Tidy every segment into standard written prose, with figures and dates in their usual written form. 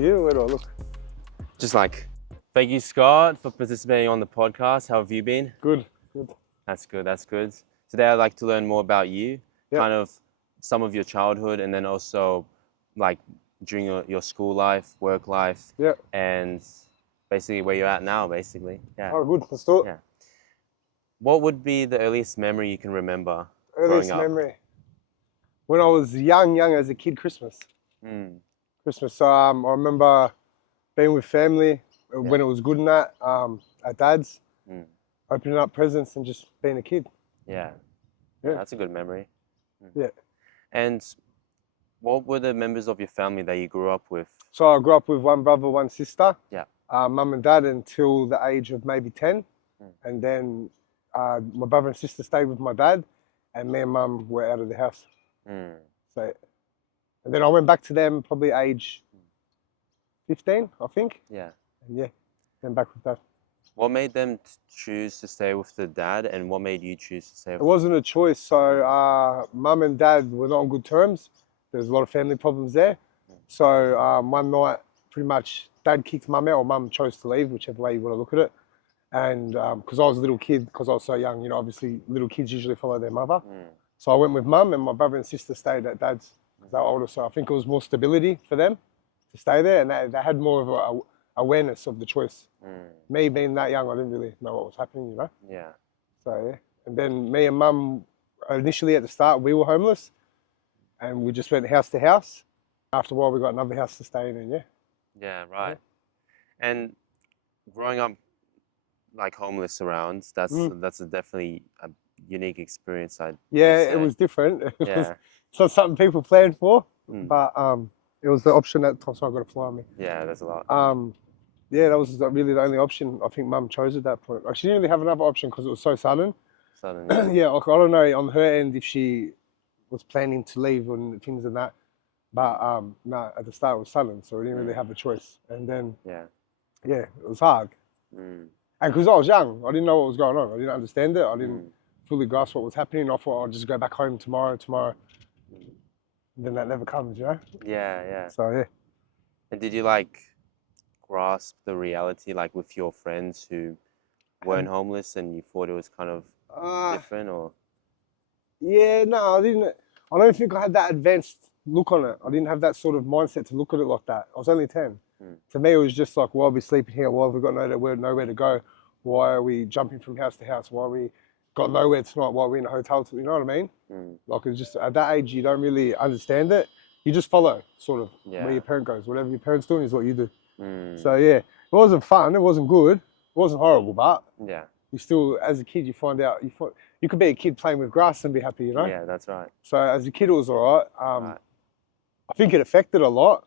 you. Where do I look? Just like, thank you, Scott, for participating on the podcast. How have you been? Good. That's good, that's good. Today I'd like to learn more about you, kind of some of your childhood, and then also like during your school life, work life, and basically where you're at now, basically. Yeah. Oh, good. Let's do it. Yeah. What would be the earliest memory you can remember Earliest growing up? memory. When I was young as a kid, Christmas. Christmas. So I remember being with family when it was good and that, at Dad's, opening up presents and just being a kid. Yeah, that's a good memory. Yeah. And what were the members of your family that you grew up with? So I grew up with one brother, one sister. Yeah. Mum and dad until the age of maybe 10. And then my brother and sister stayed with my dad, and me and mum were out of the house. So, and then I went back to them probably age 15, I think. Yeah. And then back with dad. What made them choose to stay with the dad, and what made you choose to stay with? It wasn't a choice. So mum and dad were not on good terms. There's a lot of family problems there. So one night, pretty much, dad kicked mum out, or mum chose to leave, whichever way you want to look at it. And because I was a little kid, because I was so young, you know, obviously little kids usually follow their mother. So I went with mum, and my brother and sister stayed at dad's because they were older. So I think it was more stability for them to stay there, and they had more of a awareness of the choice. Me being that young, I didn't really know what was happening, you know? Yeah. So and then me and mum, initially at the start, we were homeless, and we just went house to house. After a while, we got another house to stay in, and Yeah, right. And growing up like homeless around, that's definitely a unique experience. It was different. Yeah. It's not something people planned for, but it was the option at the time, so I got to fly me. Yeah, there's a lot. That was really the only option I think mum chose at that point. Like, she didn't really have another option because it was so sudden. Yeah. Like, I don't know on her end if she was planning to leave and things and that, but no, at the start it was sudden, so we didn't really have a choice. And then it was hard. And because I was young, I didn't know what was going on. I didn't understand it. I didn't fully grasp what was happening. I thought I'd just go back home tomorrow. And then that never comes, you know? Yeah. So And did you like grasp the reality like with your friends who weren't homeless, and you thought it was kind of different, or? No, I didn't. I don't think I had that advanced look on it. I didn't have that sort of mindset to look at it like that. I was only 10. To me, it was just like, why are we sleeping here? Why have we got nowhere to go? Why are we jumping from house to house? Why are we got nowhere tonight? Why are we in a hotel? You know what I mean? Like, it's just at that age, you don't really understand it. You just follow sort of where your parent goes. Whatever your parents doing is what you do. So it wasn't fun. It wasn't good. It wasn't horrible, but you still, as a kid, you find out you could be a kid playing with grass and be happy, you know? Yeah, that's right. So as a kid, it was all right. I think it affected a lot.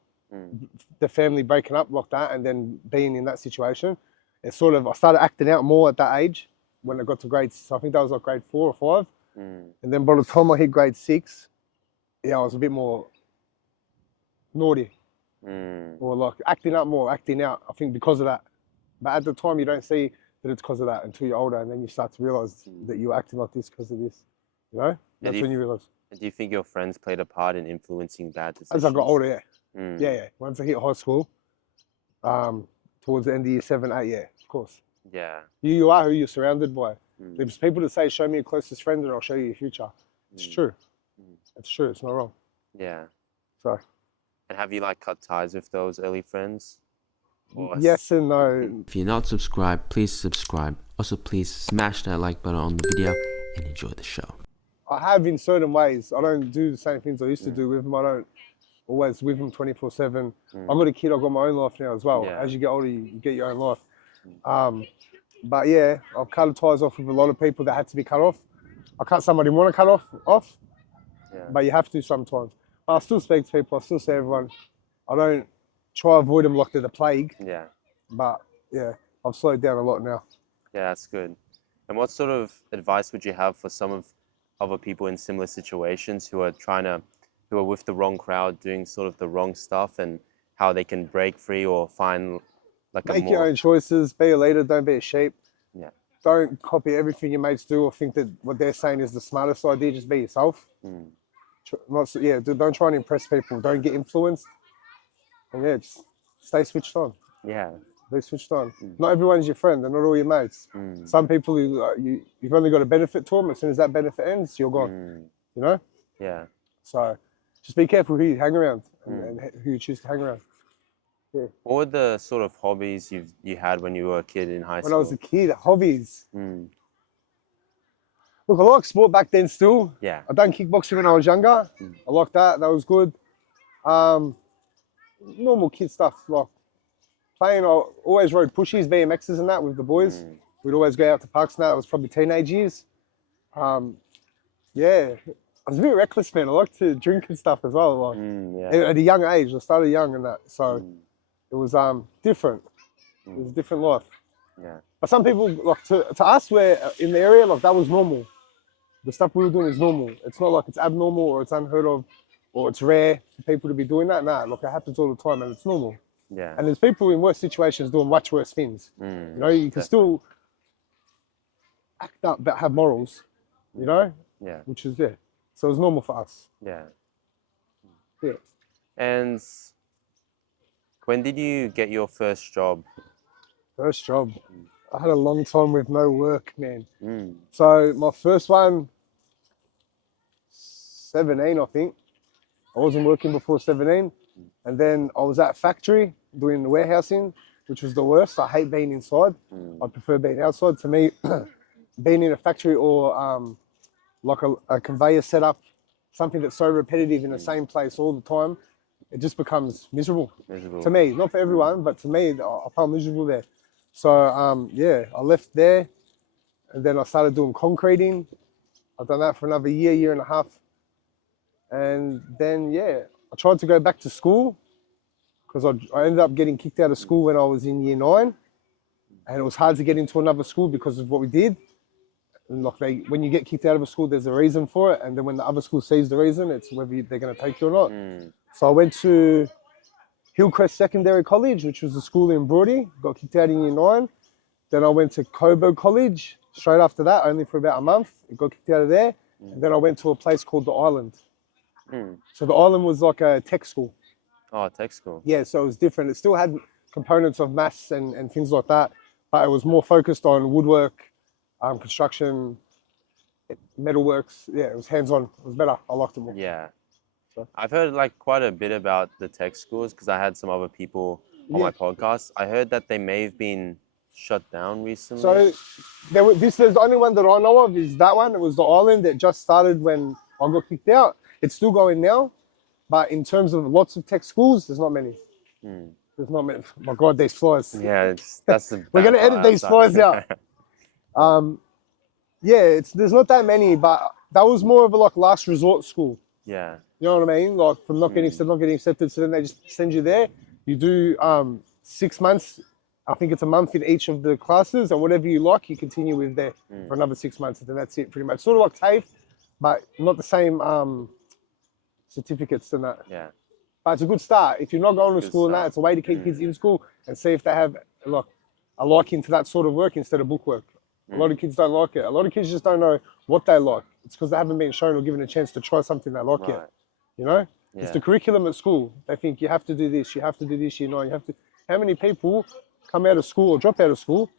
The family breaking up like that, and then being in that situation. It sort of, I started acting out more at that age when I got to grade. So I think that was like grade 4 or 5. And then by the time I hit grade 6, I was a bit more naughty. Or like acting out more, acting out, I think because of that. But at the time, you don't see that it's because of that until you're older, and then you start to realize that you're acting like this because of this, you know? That's when you realize. Do you think your friends played a part in influencing that decision? As I got older, Once I hit high school, towards the end of year 7, 8, of course. Yeah. You are who you're surrounded by. There's people that say, show me your closest friend and I'll show you your future. It's true. It's true. It's not wrong. Yeah. So. And have you like cut ties with those early friends? Yes and no. If you're not subscribed, please subscribe. Also, please smash that like button on the video and enjoy the show. I have in certain ways. I don't do the same things I used to do with them. I don't always with them 24/7. I've got a kid. I've got my own life now as well. As you get older, you get your own life. But I've cut ties off with a lot of people that had to be cut off. I cut some I didn't want to cut off. But you have to sometimes. But I still speak to people. I still see everyone. I don't try to avoid them like they're the plague. Yeah. But I've slowed down a lot now. Yeah, that's good. And what sort of advice would you have for some of other people in similar situations who are with the wrong crowd, doing sort of the wrong stuff, and how they can break free or find like Make your own choices. Be a leader. Don't be a sheep. Yeah. Don't copy everything your mates do or think that what they're saying is the smartest idea. Just be yourself. Don't try and impress people. Don't get influenced. And just stay switched on. Yeah. They switched on. Not everyone's your friend. They're not all your mates. Some people, you've only got a benefit to them. As soon as that benefit ends, you're gone. You know? Yeah. So just be careful who you hang around and who you choose to hang around. Yeah. What were the sort of hobbies you had when you were a kid in high school? When I was a kid, hobbies. Look, I liked sport back then still. Yeah. I done kickboxing when I was younger. I liked that. That was good. Normal kid stuff like playing. I always rode pushies, BMXs and that with the boys. We'd always go out to parks and that. It was probably teenage years. Yeah. I was a bit reckless, man. I liked to drink and stuff as well. Like, at a young age, I started young and that. So it was different. It was a different life. Yeah. But some people, like to us, we're in the area, like that was normal. The stuff we were doing is normal. It's not like it's abnormal or it's unheard of or it's rare for people to be doing that. Nah, look, it happens all the time and it's normal. Yeah. And there's people in worse situations doing much worse things. You know, you can still act up but have morals, you know? Yeah. Which is, yeah. So it's normal for us. Yeah. Yeah. And when did you get your first job? First job. I had a long time with no work, man. So my first one, 17, I think. I wasn't working before 17. And then I was at a factory doing the warehousing, which was the worst. I hate being inside. I prefer being outside. To me, being in a factory or like a conveyor setup, something that's so repetitive in the same place all the time, it just becomes miserable. To me, not for everyone, but to me, I felt miserable there. So yeah, I left there and then I started doing concreting. I've done that for another year, year and a half. And then, yeah, I tried to go back to school because I ended up getting kicked out of school when I was in year 9. And it was hard to get into another school because of what we did. And like when you get kicked out of a school, there's a reason for it. And then when the other school sees the reason, it's whether they're going to take you or not. So I went to Hillcrest Secondary College, which was a school in Broady, got kicked out in year 9. Then I went to Coburg College straight after that, only for about a month. I got kicked out of there. And then I went to a place called the Island. So the Island was like a tech school. Oh, tech school. Yeah, so it was different. It still had components of maths and things like that, but it was more focused on woodwork, construction, metalworks. Yeah, it was hands-on. It was better. I liked it more. Yeah. I've heard like quite a bit about the tech schools because I had some other people on my podcast. I heard that they may have been shut down recently. So there's the only one that I know of is that one. It was the Island that just started when I got kicked out. It's still going now, but in terms of lots of tech schools, there's not many. There's not many. My God, these flies. Yeah, that's the We're gonna edit these flies out. Yeah, there's not that many, but that was more of a like last resort school. Yeah. You know what I mean? Like from not getting accepted, so then they just send you there. You do 6 months. I think it's a month in each of the classes, and whatever you like, you continue with there for another 6 months, and then that's it, pretty much. Sort of like TAFE, but not the same certificates and that. Yeah. But it's a good start. If you're not going to school and that, it's a way to keep kids in school and see if they have like a liking to that sort of work instead of book work. A lot of kids don't like it. A lot of kids just don't know what they like. It's because they haven't been shown or given a chance to try something they like yet. You know? Yeah. It's the curriculum at school. They think you have to do this, you have to do this, you know, you have to. How many people come out of school or drop out of school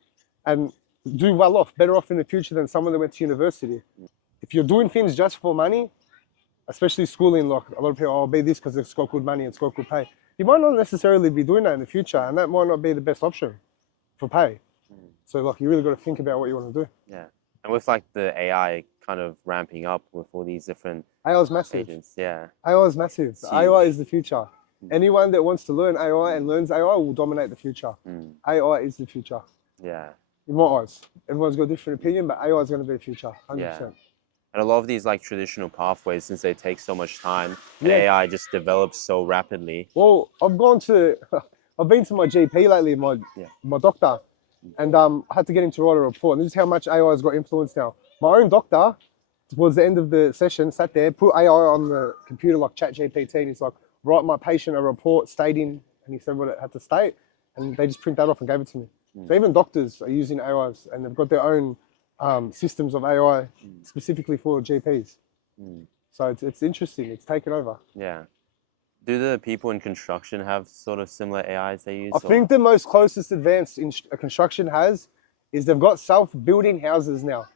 and do well off, better off in the future than someone that went to university? If you're doing things just for money, especially schooling, like a lot of people, I'll be this because it's got good money, it's got good pay. You might not necessarily be doing that in the future, and that might not be the best option for pay. So like you really got to think about what you want to do. Yeah. And with like the AI kind of ramping up with all these different AI is massive. agents, yeah. AI is massive. AI is the future. Anyone that wants to learn AI and learns AI will dominate the future. AI is the future. Yeah. In my eyes. Everyone's got a different opinion, but AI is going to be the future, 100%. Yeah. And a lot of these like traditional pathways, since they take so much time, and AI just develops so rapidly. Well, I've been to my GP lately, my doctor, and I had to get him to write a report. And this is how much AI has got influence now. My own doctor, towards the end of the session, sat there, put AI on the computer like ChatGPT, and he's like, write my patient a report stating, and he said what it had to state, and they just print that off and gave it to me. So even doctors are using AIs, and they've got their own systems of AI specifically for GPs. So it's interesting. It's taken over. Yeah. Do the people in construction have sort of similar AIs they use? I think the most closest advance in construction is they've got self-building houses now.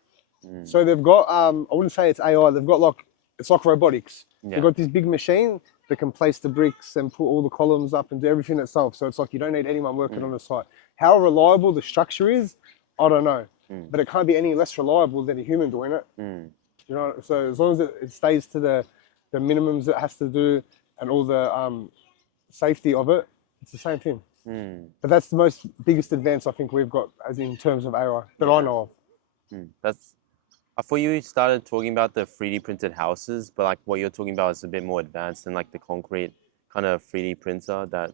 So they've got, I wouldn't say it's AI, they've got like, it's like robotics. They've got this big machine that can place the bricks and put all the columns up and do everything itself. So it's like you don't need anyone working on the site. How reliable the structure is, I don't know. But it can't be any less reliable than a human doing it. You know, so as long as it stays to the minimums it has to do and all the safety of it, it's the same thing. But that's the biggest advance I think we've got as in terms of AI that I know of. I thought you started talking about the 3D printed houses, but like what you're talking about is a bit more advanced than like the concrete kind of 3D printer that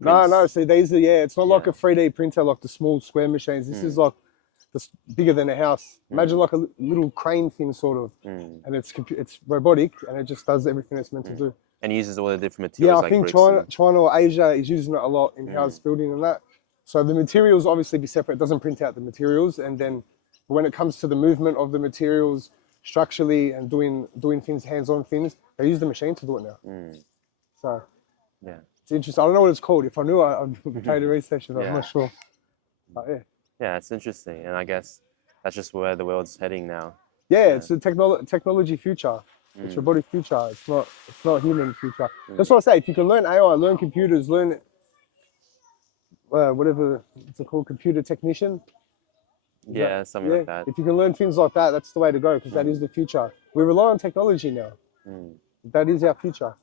prints. No, see these are, it's not like a 3D printer like the small square machines. This is like bigger than a house. Imagine like a little crane thing sort of, and it's robotic and it just does everything it's meant to do. And uses all the different materials. Yeah, I think China or Asia is using it a lot in house building and that. So the materials obviously be separate. It doesn't print out the materials, and then when it comes to the movement of the materials structurally and doing things, hands-on things, they use the machine to do it now. So it's interesting. I don't know what it's called. If I knew, I'd pay the research, but I'm not sure. But yeah, it's interesting, and I guess that's just where the world's heading now. Yeah, it's the technology future. It's robotic future. It's not human future. That's what I say. If you can learn AI, learn computers, learn whatever it's called, computer technician. Yeah, something like that. If you can learn things like that, that's the way to go, because that is the future. We rely on technology now. That is our future.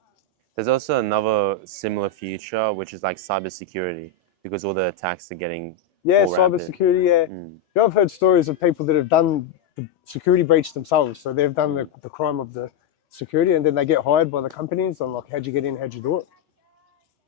There's also another similar future, which is like cybersecurity, because all the attacks are getting more rampant. Cybersecurity. I've heard stories of people that have done the security breach themselves. So they've done the crime of the security, and then they get hired by the companies on like, how'd you get in, how'd you do it?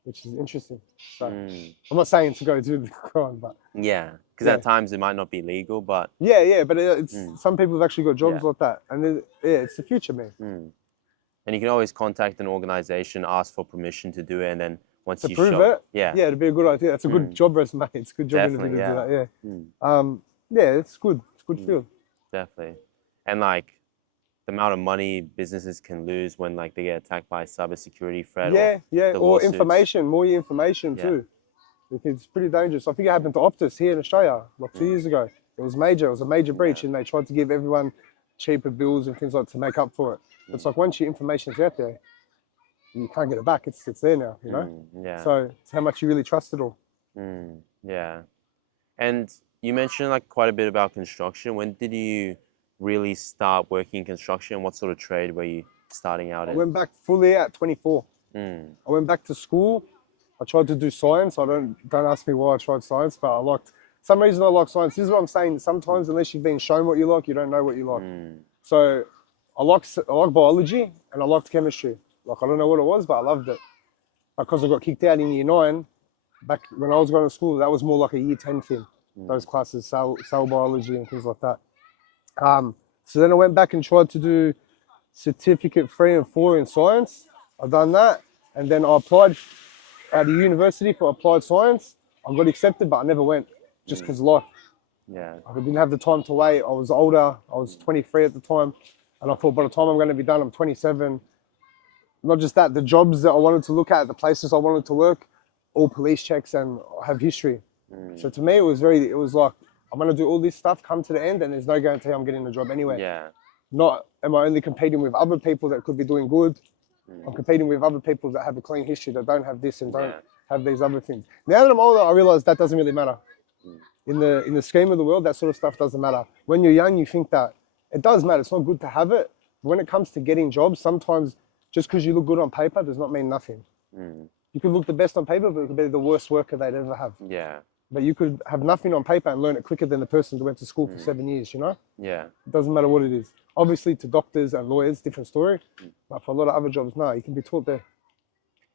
Which is interesting. So I'm not saying to go do the crime, but because at times it might not be legal, but but it's some people have actually got jobs like that, and it's the future, man. And you can always contact an organization, ask for permission to do it, and then once you prove show it, it'd be a good idea. That's a good job resume. It's a good job interview to do that. It's good. It's good field. Definitely. And like the amount of money businesses can lose when like they get attacked by a cybersecurity threat. Or information, more information too. It's pretty dangerous. I think it happened to Optus here in Australia like 2 years ago. It was major. It was a major breach, and they tried to give everyone cheaper bills and things like to make up for it. It's like once your information's out there, you can't get it back. It's there now, you know. So it's how much you really trust it all. And you mentioned like quite a bit about construction. When did you really start working in construction? What sort of trade were you starting out in? I went back fully at 24. I went back to school. I tried to do science. Don't ask me why I tried science, but some reason I like science. This is what I'm saying. Sometimes unless you've been shown what you like, you don't know what you like. So I like biology and I liked chemistry. Like I don't know what it was, but I loved it. Because I got kicked out in year 9, back when I was going to school, that was more like a year 10 thing. Those classes, cell biology and things like that. So then I went back and tried to do certificate 3 and 4 in science. I've done that, and then I applied at a university for applied science. I got accepted, but I never went, just because of life. I didn't have the time to wait. I was older. I was 23 at the time, and I thought by the time I'm going to be done, I'm 27. Not just that, the jobs that I wanted to look at, the places I wanted to work, all police checks and have history. So to me, it was like, I'm going to do all this stuff, come to the end, and there's no guarantee I'm getting a job anyway. Not am I only competing with other people that could be doing good. I'm competing with other people that have a clean history, that don't have this and don't have these other things. Now that I'm older, I realize that doesn't really matter. In the scheme of the world, that sort of stuff doesn't matter. When you're young, you think that it does matter. It's not good to have it. But when it comes to getting jobs, sometimes just because you look good on paper does not mean nothing. You could look the best on paper, but it could be the worst worker they'd ever have. But you could have nothing on paper and learn it quicker than the person who went to school for 7 years, you know? It doesn't matter what it is. Obviously, to doctors and lawyers, different story. But for a lot of other jobs, no, you can be taught there.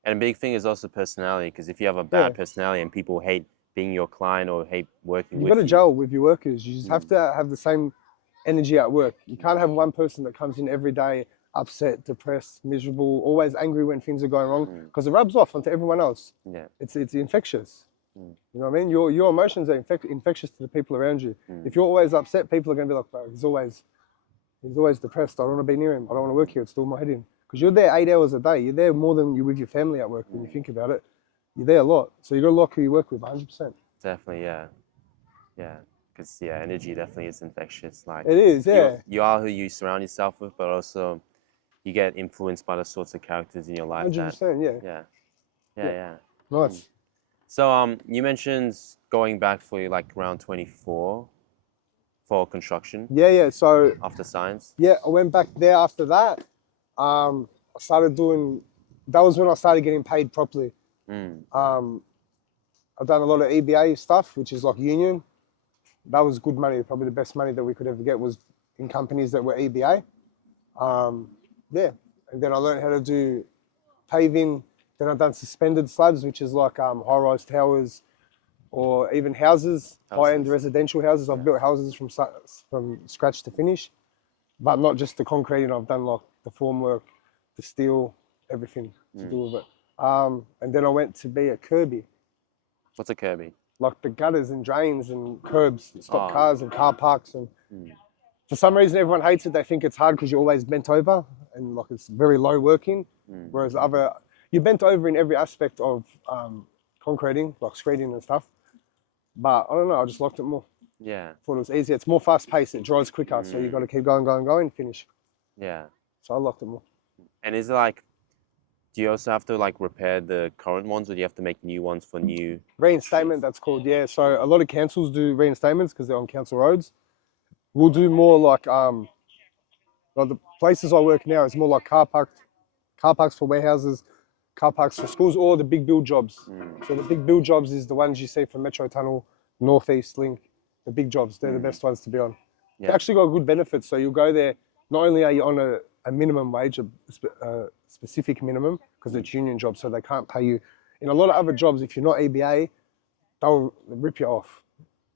And a big thing is also personality, because if you have a bad personality and people hate being your client or hate working with you. You've got to gel with your workers. You just have to have the same energy at work. You can't have one person that comes in every day upset, depressed, miserable, always angry when things are going wrong, because it rubs off onto everyone else. It's infectious. You know what I mean? Your emotions are infectious to the people around you. If you're always upset, people are going to be like, bro, he's always depressed. I don't want to be near him. I don't want to work here. It's doing my head in. Because you're there 8 hours a day. You're there more than you're with your family at work. When you think about it, you're there a lot. So you got to like who you work with, 100%. Definitely, yeah. Yeah. Because, yeah, energy definitely is infectious. Like, it is, yeah. You are who you surround yourself with, but also you get influenced by the sorts of characters in your life. 100%, yeah. Nice. So, you mentioned going back for like around 24 for construction. Yeah. So after science. Yeah, I went back there after that. I started doing. That was when I started getting paid properly. I've done a lot of EBA stuff, which is like union. That was good money. Probably the best money that we could ever get was in companies that were EBA. And then I learned how to do paving. Then I've done suspended slabs, which is like high-rise towers or even houses. High-end residential houses. I've built houses from scratch to finish, but not just the concrete. I've done like the formwork, the steel, everything to do with it. And then I went to be at Curby. What's a Curby? Like the gutters and drains and curbs that stop cars and car parks. And for some reason, everyone hates it. They think it's hard because you're always bent over and like it's very low working. Whereas you're bent over in every aspect of concreting, like screeding and stuff. But I don't know, I just liked it more. Yeah. Thought it was easier. It's more fast paced. It dries quicker, so you got to keep going, finish. Yeah. So I liked it more. And is it like, do you also have to like repair the current ones, or do you have to make new ones for new? Reinstatement, that's called, yeah. So a lot of councils do reinstatements because they're on council roads. We'll do more like the places I work now is more like car parks for warehouses, car parks for schools, or the big build jobs. So the big build jobs is the ones you see from Metro Tunnel, Northeast Link, the big jobs. They're the best ones to be on. Yeah. They actually got good benefits. So you'll go there, not only are you on a minimum wage, a specific minimum, because it's union jobs, so they can't pay you. In a lot of other jobs, if you're not EBA, they'll rip you off.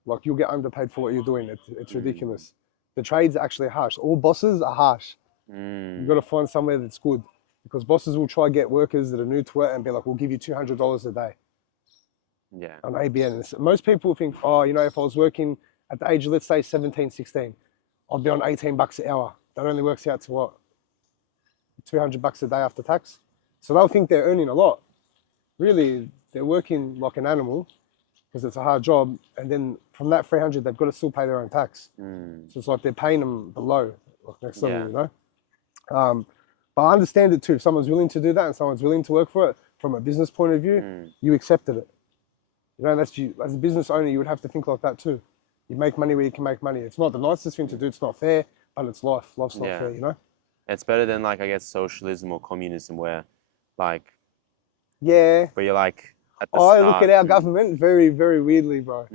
Like you'll get underpaid for what you're doing. It's ridiculous. The trades are actually harsh. All bosses are harsh. You've got to find somewhere that's good, because bosses will try to get workers that are new to it and be like, we'll give you $200 a day. Yeah. On ABN. Most people think, oh, you know, if I was working at the age of, let's say 17, 16, I'll be on $18 an hour. That only works out to what? $200 a day after tax. So they'll think they're earning a lot. Really, they're working like an animal because it's a hard job. And then from that 300, they've got to still pay their own tax. So it's like they're paying them below, like next level, you know? But I understand it too. If someone's willing to do that and someone's willing to work for it from a business point of view, you accepted it. You know, that's you, as a business owner, you would have to think like that too. You make money where you can make money. It's not the nicest thing to do. It's not fair, but it's life. Life's not fair, you know? It's better than like, I guess, socialism or communism where like... Yeah. Where you're like, at the start... look at our government very, very weirdly, bro.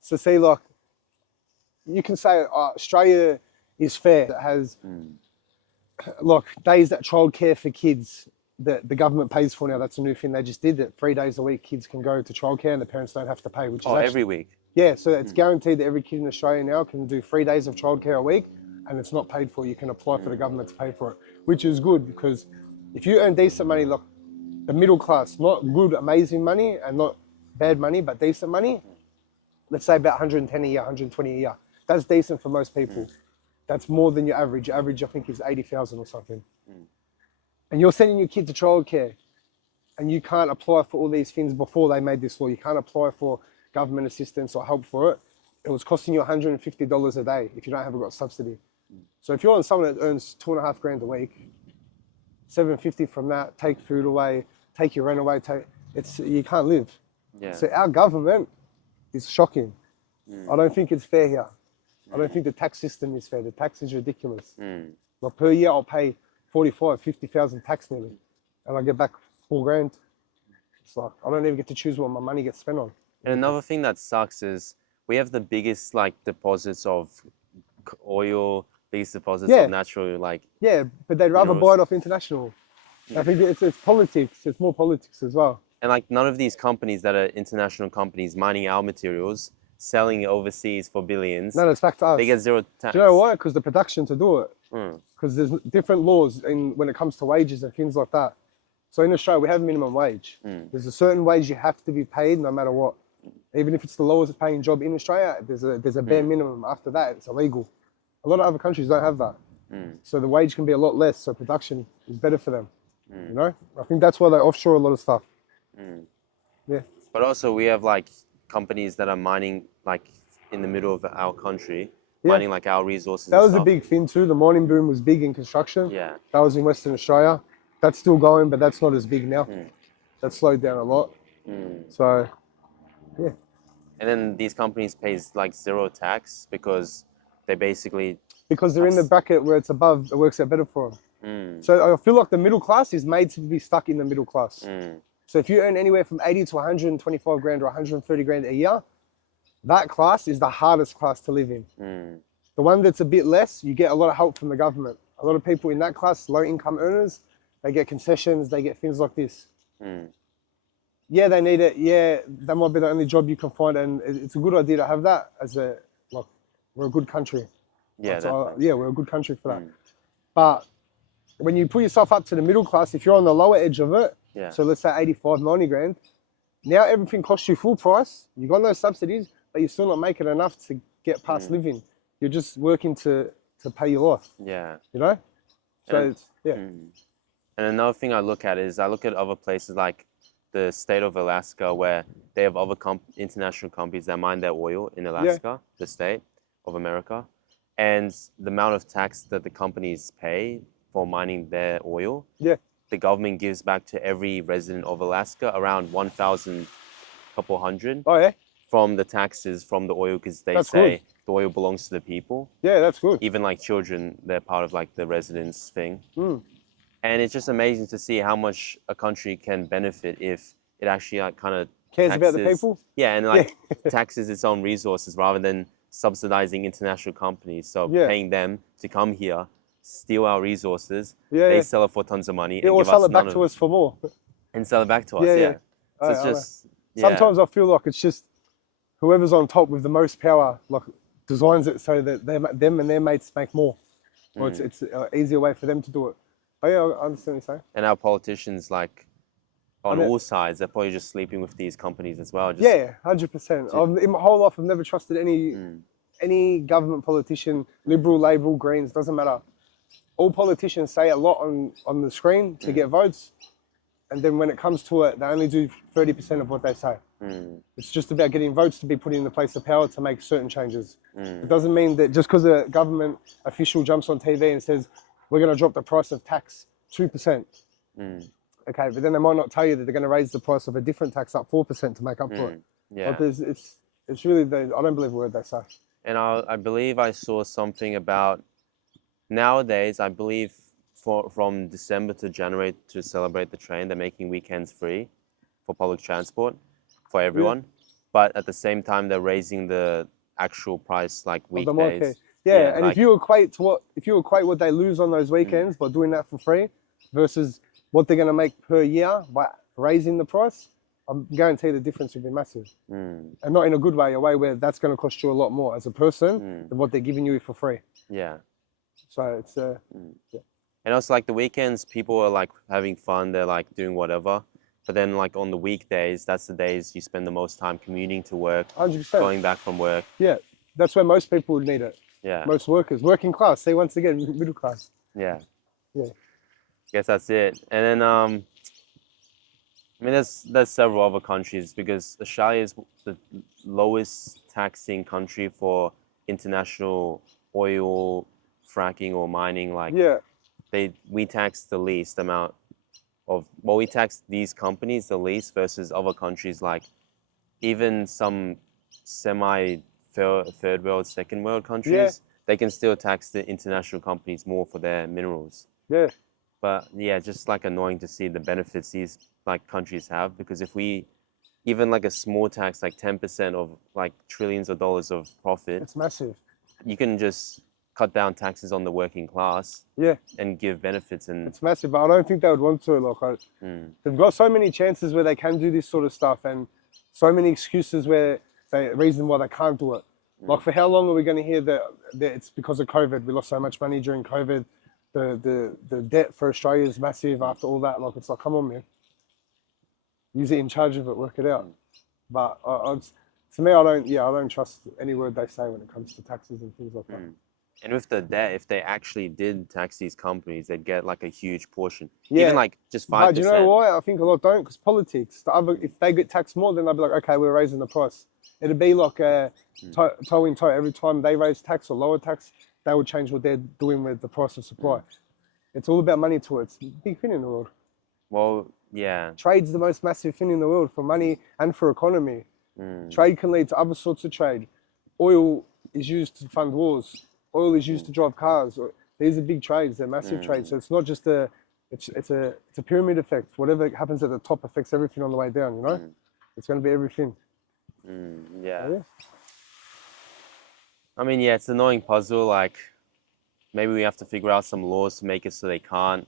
So see, like, you can say Australia is fair. It has, like, days that childcare for kids that the government pays for now. That's a new thing they just did, that 3 days a week kids can go to childcare and the parents don't have to pay, which is actually, every week? Yeah, so it's guaranteed that every kid in Australia now can do 3 days of childcare a week and it's not paid for. You can apply for the government to pay for it, which is good, because if you earn decent money, like the middle class, not good, amazing money and not bad money, but decent money, let's say about 110 a year, 120 a year. That's decent for most people. That's more than your average. Your average, I think, is 80,000 or something. And you're sending your kid to childcare and you can't apply for all these things before they made this law. You can't apply for government assistance or help for it. It was costing you $150 a day if you haven't got subsidy. So if you're on someone that earns $2.5 grand a week, $750 from that, take food away, take your rent away, you can't live. Yeah. So our government is shocking. I don't think it's fair here. I don't think the tax system is fair. The tax is ridiculous. Like per year, I'll pay 45, 50,000 tax nearly, and I get back $4 grand. It's like, I don't even get to choose what my money gets spent on. And another thing that sucks is we have the biggest like deposits of oil, biggest deposits of natural like... Yeah, but they'd rather buy it off international. I think it's politics. It's more politics as well. And like none of these companies that are international companies mining our materials, selling it overseas for billions. No, it's back to us. They get zero tax. Do you know why? Because the production to do it. Because there's different laws when it comes to wages and things like that. So in Australia, we have minimum wage. There's a certain wage you have to be paid no matter what. Even if it's the lowest paying job in Australia, there's a bare minimum. After that, it's illegal. A lot of other countries don't have that. So the wage can be a lot less. So production is better for them. You know, I think that's why they offshore a lot of stuff. Yeah. But also we have like companies that are mining like in the middle of our country, mining like our resources. That and was stuff. a big thing too. The mining boom was big in construction. Yeah. That was in Western Australia. That's still going, but that's not as big now. That's slowed down a lot. So, yeah. And then these companies pays like zero tax because they basically... Because they're in the bracket where it's above, it works out better for them. So I feel like the middle class is made to be stuck in the middle class. So if you earn anywhere from 80 to 125 grand or 130 grand a year, that class is the hardest class to live in. The one that's a bit less, you get a lot of help from the government. A lot of people in that class, low income earners, they get concessions, they get things like this. Yeah, they need it. Yeah, that might be the only job you can find, and it's a good idea to have that as a, like, we're a good country. Yeah, we're a good country for that. But when you put yourself up to the middle class, if you're on the lower edge of it, so let's say 85, 90 grand, now everything costs you full price. You got no subsidies, but you're still not making enough to get past living. You're just working to pay your life. Yeah. You know? So it's, And another thing I look at is I look at other places like the state of Alaska where they have other international companies that mine their oil in Alaska, the state of America. And the amount of tax that the companies pay for mining their oil, the government gives back to every resident of Alaska around 1,000, couple hundred. Oh, yeah? From the taxes from the oil, because they That's say good. the oil belongs to the people. Yeah, that's good. Even like children, they're part of like the residents thing. And it's just amazing to see how much a country can benefit if it actually like kind of Cares about the people? Yeah, and like taxes its own resources rather than subsidizing international companies. So paying them to come here, steal our resources, they sell it for tons of money, and or give sell us it back to us for more. And sell it back to us, So it's just... Sometimes I feel like it's just whoever's on top with the most power, like, designs it so that them and their mates make more. Or it's an easier way for them to do it. But yeah, I understand what you're saying. And our politicians, like, on all sides, they're probably just sleeping with these companies as well. Just 100%. In my whole life, I've never trusted any government politician, Liberal, Labor, Greens, doesn't matter. All politicians say a lot on the screen to get votes. And then when it comes to it, they only do 30% of what they say. It's just about getting votes to be put in the place of power to make certain changes. It doesn't mean that just because a government official jumps on TV and says, we're going to drop the price of tax 2%. Okay, but then they might not tell you that they're going to raise the price of a different tax up 4% to make up for it. Yeah. But it's really, I don't believe a word they say. And I believe I saw something about nowadays, I believe from December to January to celebrate the train, they're making weekends free for public transport for everyone. But at the same time, they're raising the actual price like weekdays. And like, if you equate what they lose on those weekends by doing that for free versus what they're going to make per year by raising the price, I'm guarantee the difference will be massive. And not in a good way, a way where that's going to cost you a lot more as a person than what they're giving you for free. Yeah. So it's And also like the weekends, people are like having fun, they're like doing whatever. But then like on the weekdays, that's the days you spend the most time commuting to work, 100%. going back from work. Yeah, that's where most people would need it. Yeah. Most workers, working class, say once again, middle class. Yeah. Yeah. Guess that's it. And then, I mean, there's several other countries because Australia is the lowest taxing country for international oil fracking or mining. Like, we tax the least amount of, well, we tax these companies the least versus other countries like even some third world, second world countries. They can still tax the international companies more for their minerals. Yeah. But yeah, just like annoying to see the benefits these like countries have, because if we even like a small tax, like 10% of like trillions of dollars of profit, it's massive. You can just cut down taxes on the working class. And give benefits. And it's massive, but I don't think they would want to. Like, they've got so many chances where they can do this sort of stuff, and so many excuses where reason why they can't do it. Like, for how long are we going to hear that it's because of COVID? We lost so much money during COVID. The debt for Australia is massive after all that. Like, it's like, come on, man. Use it in charge of it, work it out. But to me, I don't trust any word they say when it comes to taxes and things like that. And with the debt, if they actually did tax these companies, they'd get like a huge portion. Yeah. Even like just 5%. But you know why? I think a lot don't, because politics. If they get taxed more, then they'll be like, okay, we're raising the price. It'd be like toe in toe. Every time they raise tax or lower tax, they would change what they're doing with the price of supply. It's all about money to it. It's a big thing in the world. Well, yeah. Trade's the most massive thing in the world for money and for economy. Trade can lead to other sorts of trade. Oil is used to fund wars. Oil is used to drive cars. These are big trades. They're massive trades. So it's not just it's a pyramid effect. Whatever happens at the top affects everything on the way down. You know, it's going to be everything. Yeah. I mean, yeah, it's an annoying puzzle. Like, maybe we have to figure out some laws to make it so they can't,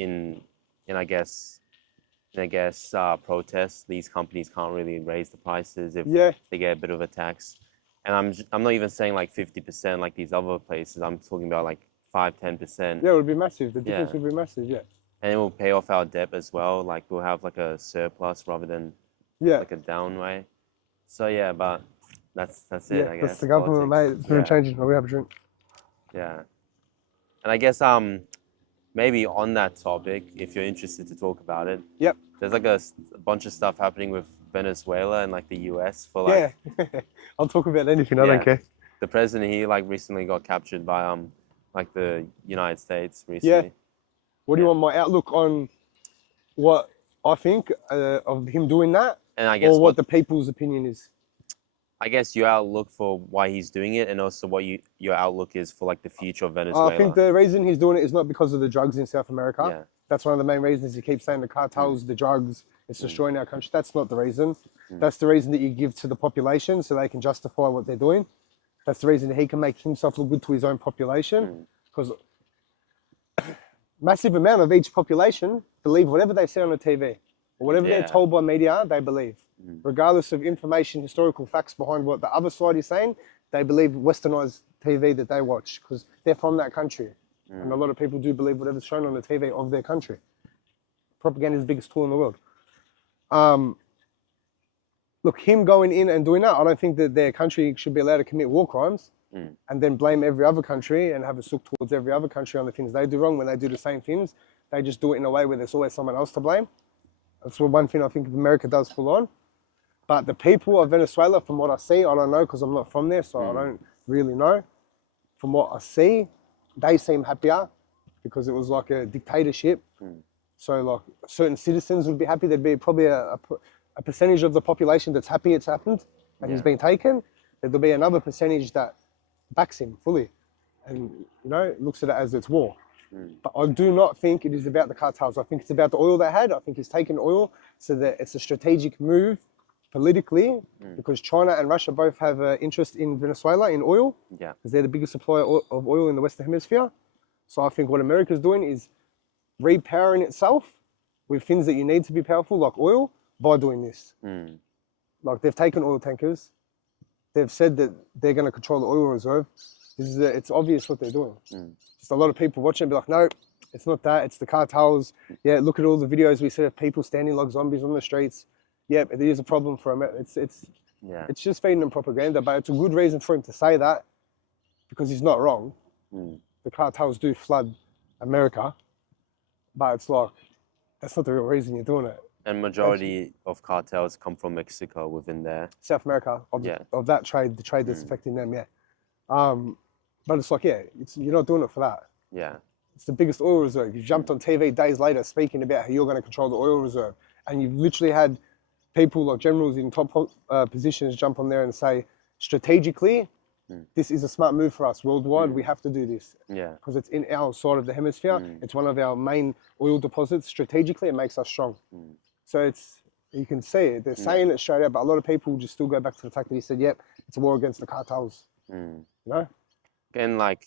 I guess, protests. These companies can't really raise the prices if they get a bit of a tax. And I'm not even saying like 50% like these other places. I'm talking about like 5-10%. Yeah, it would be massive. The difference would be massive. Yeah. And it will pay off our debt as well. Like we'll have like a surplus rather than like a down way. So yeah, but that's it. I guess. That's the government, mate. It's very changing. We have a drink. Yeah. And I guess maybe on that topic, if you're interested to talk about it. Yep. There's like a bunch of stuff happening with Venezuela and like the US for like. Yeah. I'll talk about anything. I don't care. The president, he like recently got captured by like the United States recently. Yeah. What do you want my outlook on what I think of him doing that? And I guess or what the people's opinion is? I guess your outlook for why he's doing it, and also what your outlook is for like the future of Venezuela. I think the reason he's doing it is not because of the drugs in South America. Yeah. That's one of the main reasons. He keeps saying the cartels, the drugs, it's destroying our country. That's not the reason. That's the reason that you give to the population so they can justify what they're doing. That's the reason that he can make himself look good to his own population. Because massive amount of each population believe whatever they see on the TV or whatever they're told by media, they believe. Regardless of information, historical facts behind what the other side is saying, they believe westernized TV that they watch because they're from that country. And a lot of people do believe whatever's shown on the TV of their country. Propaganda is the biggest tool in the world. Look, him going in and doing that, I don't think that their country should be allowed to commit war crimes and then blame every other country and have a sook towards every other country on the things they do wrong when they do the same things. They just do it in a way where there's always someone else to blame. That's one thing I think America does full on. But the people of Venezuela, from what I see, I don't know because I'm not from there, so I don't really know. From what I see, they seem happier because it was like a dictatorship. So like certain citizens would be happy. There'd be probably a percentage of the population that's happy it's happened and he's been taken. There'll be another percentage that backs him fully and, you know, looks at it as it's war. But I do not think it is about the cartels. I think it's about the oil they had. I think he's taken oil so that it's a strategic move politically because China and Russia both have an interest in Venezuela, in oil, because they're the biggest supplier of oil in the Western Hemisphere. So I think what America's doing is repowering itself with things that you need to be powerful, like oil, by doing this. Like they've taken oil tankers. They've said that they're going to control the oil reserve. It's obvious what they're doing. Just a lot of people watching and be like, no, it's not that. It's the cartels. Yeah, look at all the videos we see of people standing like zombies on the streets. Yeah, it is a problem for America. It's just feeding them propaganda, but it's a good reason for him to say that because he's not wrong. The cartels do flood America, but it's like, that's not the real reason you're doing it. And majority of cartels come from Mexico within there. South America, of that trade, the trade that's affecting them, but it's like, you're not doing it for that. It's the biggest oil reserve. You jumped on TV days later speaking about how you're going to control the oil reserve. And you've literally had people like generals in top positions jump on there and say, strategically, this is a smart move for us worldwide. We have to do this because it's in our side of the hemisphere. It's one of our main oil deposits. Strategically, it makes us strong. So you can see it. They're saying it straight out, but a lot of people just still go back to the fact that he said, yep, it's a war against the cartels. You know? And like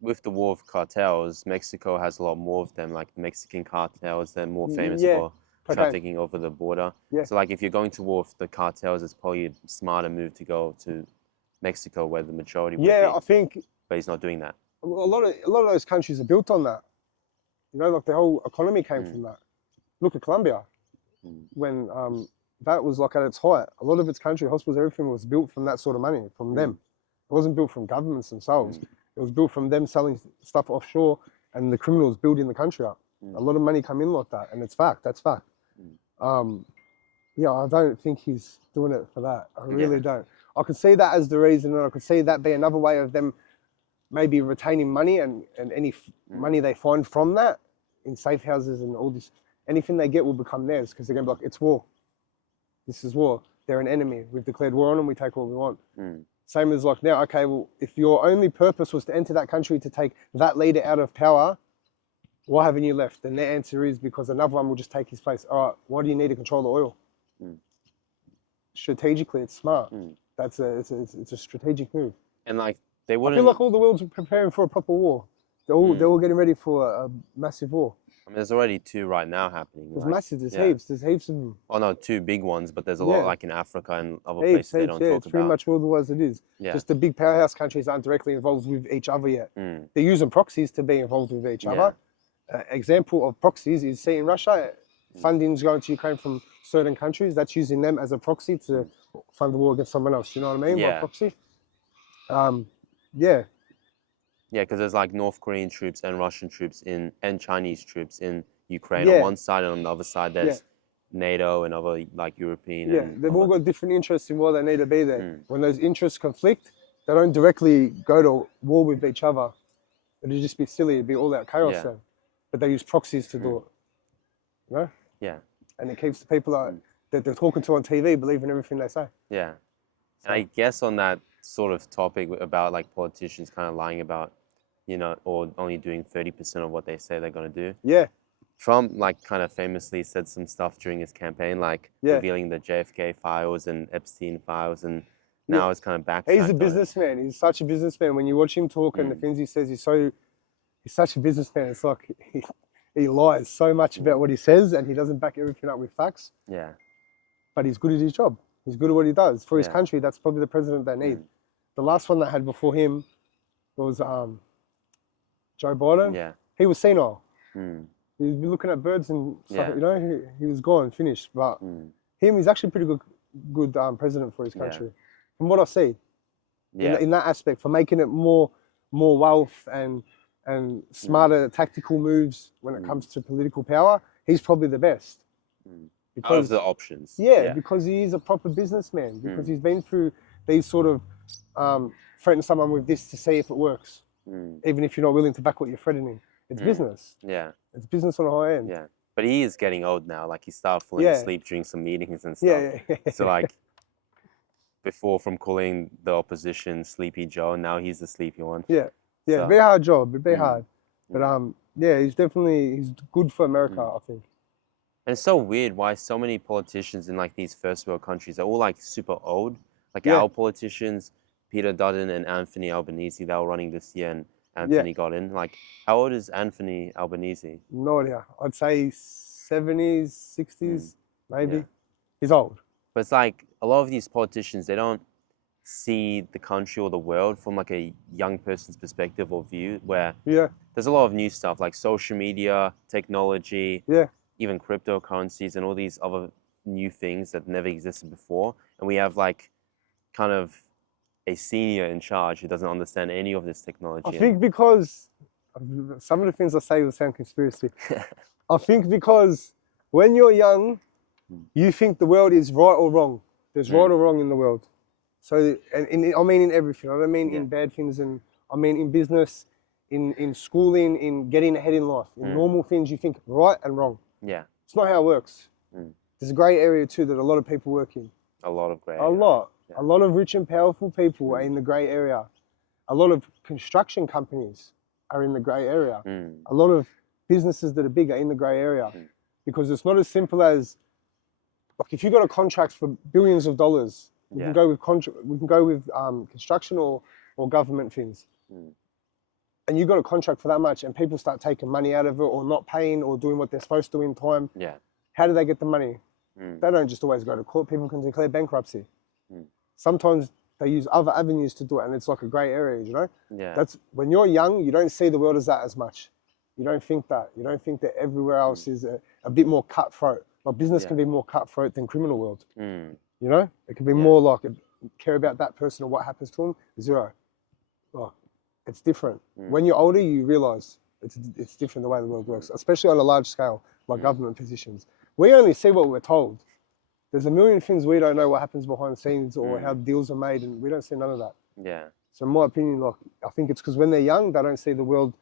with the war of cartels, Mexico has a lot more of them. Like Mexican cartels, they're more famous for trafficking over the border. So like if you're going to war with the cartels, it's probably a smarter move to go to Mexico where the majority would be. I think. But he's not doing that. A lot of those countries are built on that. You know, like the whole economy came from that. Look at Colombia. When that was like at its height, a lot of its country, hospitals, everything was built from that sort of money, from them. It wasn't built from governments themselves. It was built from them selling stuff offshore and the criminals building the country up. A lot of money come in like that, and it's fact. That's fact. Yeah, I don't think he's doing it for that. I really don't. I could see that as the reason, and I could see that be another way of them maybe retaining money and any money they find from that in safe houses and all this. Anything they get will become theirs because they're going to be like, it's war. This is war. They're an enemy. We've declared war on them. We take what we want. Same as like now, okay, well, if your only purpose was to enter that country to take that leader out of power, why haven't you left? And their answer is because another one will just take his place. All right, why do you need to control the oil? Strategically, it's smart. It's a strategic move. And like they wouldn't. I feel like all the world's preparing for a proper war. They're all getting ready for a massive war. I mean, there's already 2 right now happening. There's massive. There's heaps. There's heaps of them. Oh no, 2 big ones, but there's a lot like in Africa and other places they don't talk it's pretty much all the ones it is. Just the big powerhouse countries aren't directly involved with each other yet. They're using proxies to be involved with each other. Example of proxies is, see, in Russia, funding's going to Ukraine from certain countries. That's using them as a proxy to fund the war against someone else. You know what I mean? By proxy. Yeah, because there's like North Korean troops and Russian troops and Chinese troops in Ukraine on one side, and on the other side there's NATO and other like European. Yeah, they've all got different interests in why they need to be there. When those interests conflict, they don't directly go to war with each other. It'd just be silly. It'd be all out chaos then. But they use proxies to do it. You know? Yeah. And it keeps the people that they're talking to on TV believing everything they say. Yeah. And I guess on that sort of topic about like politicians kind of lying about, you know, or only doing 30% of what they say they're going to do. Yeah. Trump like kind of famously said some stuff during his campaign, like revealing the JFK files and Epstein files, and now it's kind of back. He's a businessman. He's such a businessman. When you watch him talk and the things he says, he's such a businessman. It's like he lies so much about what he says, and he doesn't back everything up with facts. Yeah. But he's good at his job. He's good at what he does. For his country, that's probably the president they need. The last one they had before him was Joe Biden. Yeah. He was senile. He's been looking at birds and stuff, you know, he was gone, finished. But he's actually pretty good president for his country. From what I see. In that aspect, for making it more wealth and smarter tactical moves when it comes to political power, he's probably the best. Because of the options. Because he is a proper businessman. Because he's been through these sort of threaten someone with this to see if it works. Even if you're not willing to back what you're threatening. It's business. Yeah. It's business on a high end. Yeah. But he is getting old now. Like he started falling asleep during some meetings and stuff. So like before, from calling the opposition Sleepy Joe, now he's the sleepy one. Yeah. So. Very hard job. Very hard. But he's good for America, I think. And it's so weird why so many politicians in like these first world countries are all like super old. Like our politicians, Peter Dutton and Anthony Albanese, they were running this year, and Anthony got in. Like, how old is Anthony Albanese? No idea. I'd say 70s, 60s, maybe. Yeah. He's old. But it's like a lot of these politicians, they don't see the country or the world from like a young person's perspective or view, where there's a lot of new stuff like social media, technology, even cryptocurrencies and all these other new things that never existed before. And we have like kind of a senior in charge who doesn't understand any of this technology. I think because some of the things I say will sound conspiracy. I think because when you're young, you think the world is right or wrong. There's right or wrong in the world. So, and I mean in everything. I don't mean in bad things, and I mean in business, in schooling, in getting ahead in life. In normal things, you think right and wrong. Yeah. It's not how it works. There's a grey area too that a lot of people work in. A lot of grey area. A lot. Yeah. A lot of rich and powerful people are in the grey area. A lot of construction companies are in the grey area. A lot of businesses that are big are in the grey area. Because it's not as simple as, like, if you got a contract for billions of dollars, we can go with construction or government things. And you got a contract for that much, and people start taking money out of it, or not paying, or doing what they're supposed to do in time. Yeah. How do they get the money? They don't just always go to court. People can declare bankruptcy. Sometimes they use other avenues to do it, and it's like a grey area, you know? Yeah. That's when you're young, you don't see the world as that as much. You don't think that. You don't think that everywhere else is a bit more cutthroat. Like business can be more cutthroat than criminal world. You know? It can be more like care about that person or what happens to them. Zero. Like, it's different. When you're older, you realize it's different the way the world works, especially on a large scale, like government positions. We only see what we're told. There's a million things we don't know what happens behind the scenes or how deals are made, and we don't see none of that. Yeah. So in my opinion, like, I think it's because when they're young, they don't see the world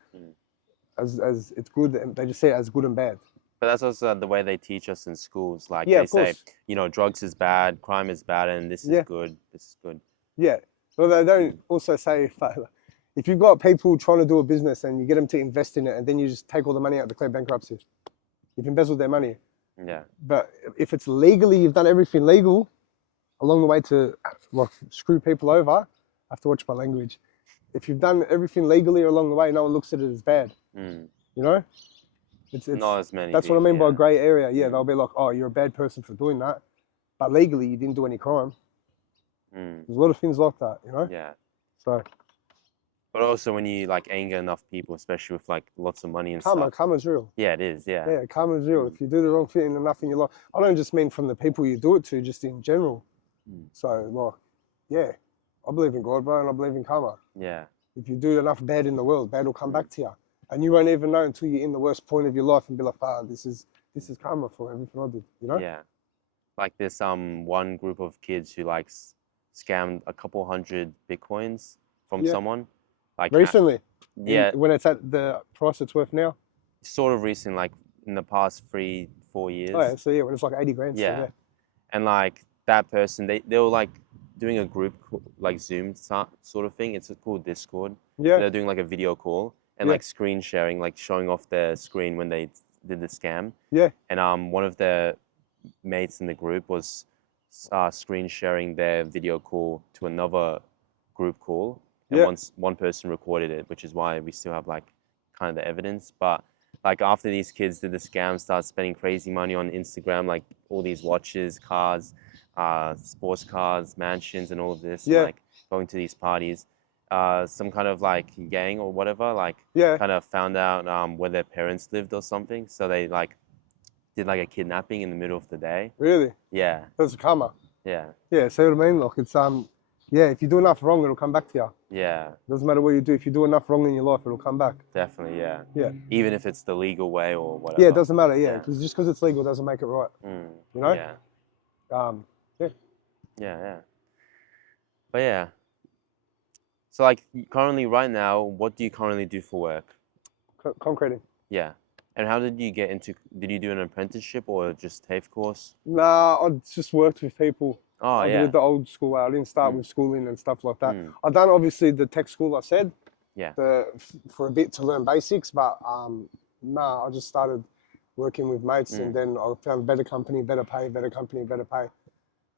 as it's good, and they just see it as good and bad. But that's also the way they teach us in schools. Like Yeah, they of course. say, you know, drugs is bad, crime is bad, and this is good. This is good. Yeah. Well, they don't also say if you've got people trying to do a business and you get them to invest in it, and then you just take all the money out to declare bankruptcy, you've embezzled their money. Yeah. But if it's legally, you've done everything legal along the way to like screw people over. I have to watch my language. If you've done everything legally along the way, no one looks at it as bad. You know? It's not as many. That's people, what I mean by grey area. Yeah, they'll be like, oh, you're a bad person for doing that. But legally, you didn't do any crime. There's a lot of things like that, you know? Yeah. So. But also when you like anger enough people, especially with like lots of money and stuff. Karma's real. Yeah, it is, yeah. Yeah, karma's real. If you do the wrong thing enough in your life, I don't just mean from the people you do it to, just in general. So, like, yeah, I believe in God, bro, and I believe in karma. Yeah. If you do enough bad in the world, bad will come back to you. And you won't even know until you're in the worst point of your life and be like, this is karma for everything I did, you know? Yeah. Like this one group of kids who like scammed a couple hundred Bitcoins from someone. Like recently? Yeah. When it's at the price it's worth now? Sort of recent, like in the past 3-4 years. Oh, yeah, so yeah, when it's like 80 grand. Yeah. So, yeah. And like that person, they were like doing a group, like Zoom sort of thing. It's called Discord. Yeah. They're doing like a video call and like screen sharing, like showing off their screen when they did the scam. Yeah. And one of their mates in the group was screen sharing their video call to another group call. And one person recorded it, which is why we still have like kind of the evidence. But like after these kids did the scam, start spending crazy money on Instagram, like all these watches, cars, sports cars, mansions, and all of this, and, like going to these parties. Some kind of like gang or whatever, like kind of found out where their parents lived or something. So they like did like a kidnapping in the middle of the day. Really? Yeah. That's karma. Yeah. Yeah, see what I mean? Like it's yeah, if you do enough wrong, it'll come back to you. Yeah. Doesn't matter what you do. If you do enough wrong in your life, it'll come back. Definitely, yeah. Yeah. Even if it's the legal way or whatever. Yeah, it doesn't matter. Yeah, because just because it's legal doesn't make it right. You know? Yeah. Yeah. Yeah. But yeah. So like currently, right now, what do you currently do for work? Concreting. Yeah. And how did you get into? Did you do an apprenticeship or just TAFE course? Nah, I just worked with people. Oh, I did it the old school way. I didn't start with schooling and stuff like that. I've done obviously the tech school, I said. Yeah. For a bit to learn basics, but nah, I just started working with mates, and then I found better company, better pay,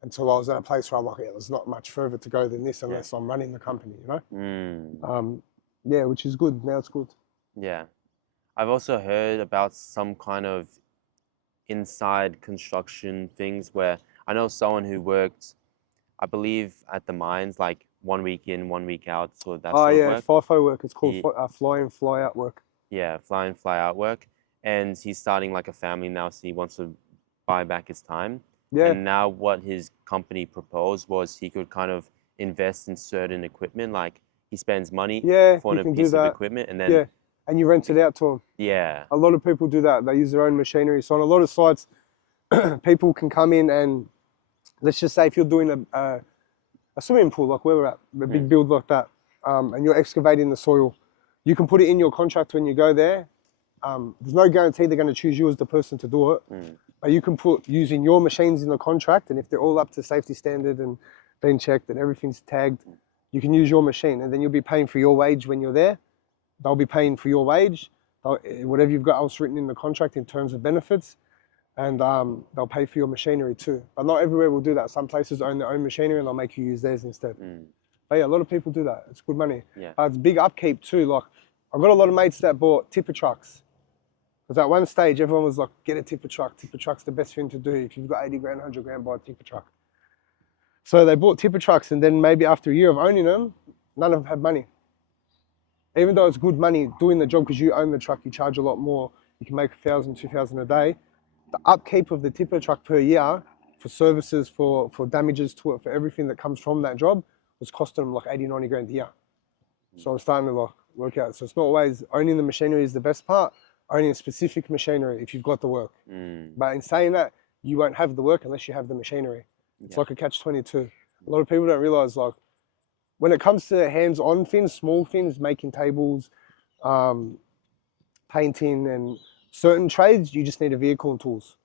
until I was at a place where I'm like, yeah, there's not much further to go than this unless I'm running the company, you know? Yeah, which is good. Now it's good. Yeah. I've also heard about some kind of inside construction things where I know someone who worked, I believe, at the mines, like 1 week in, 1 week out, so that sort of work. FIFO work. It's called fly in, fly out work. Yeah, fly in, fly out work. And he's starting like a family now, so he wants to buy back his time. Yeah. And now what his company proposed was he could kind of invest in certain equipment, like he spends money for a piece of equipment and then... And you rent it out to them. Yeah. A lot of people do that. They use their own machinery. So on a lot of sites, people can come in and, let's just say if you're doing a swimming pool, like where we're at, a big build like that, and you're excavating the soil, you can put it in your contract when you go there. There's no guarantee they're going to choose you as the person to do it. But you can put using your machines in the contract, and if they're all up to safety standard and been checked and everything's tagged, you can use your machine, and then you'll be paying for your wage when you're there. They'll be paying for your wage, whatever you've got else written in the contract in terms of benefits, and they'll pay for your machinery too. But not everywhere will do that. Some places own their own machinery and they'll make you use theirs instead. But yeah, a lot of people do that. It's good money. Yeah. It's big upkeep too. Like I've got a lot of mates that bought tipper trucks. Because at one stage, everyone was like, get a tipper truck. Tipper truck's the best thing to do. If you've got 80 grand, 100 grand, buy a tipper truck. So they bought tipper trucks, and then maybe after a year of owning them, none of them had money. Even though it's good money doing the job because you own the truck, you charge a lot more. You can make 1,000, 2,000 a day. The upkeep of the tipper truck per year for services, for damages to it, for everything that comes from that job was costing them like 80, 90 grand a year. So I was starting to like, work out. So it's not always owning the machinery is the best part, owning a specific machinery if you've got the work. But in saying that, you won't have the work unless you have the machinery. It's like a catch-22. A lot of people don't realize, like, when it comes to hands-on things, small things, making tables, painting and certain trades, you just need a vehicle and tools.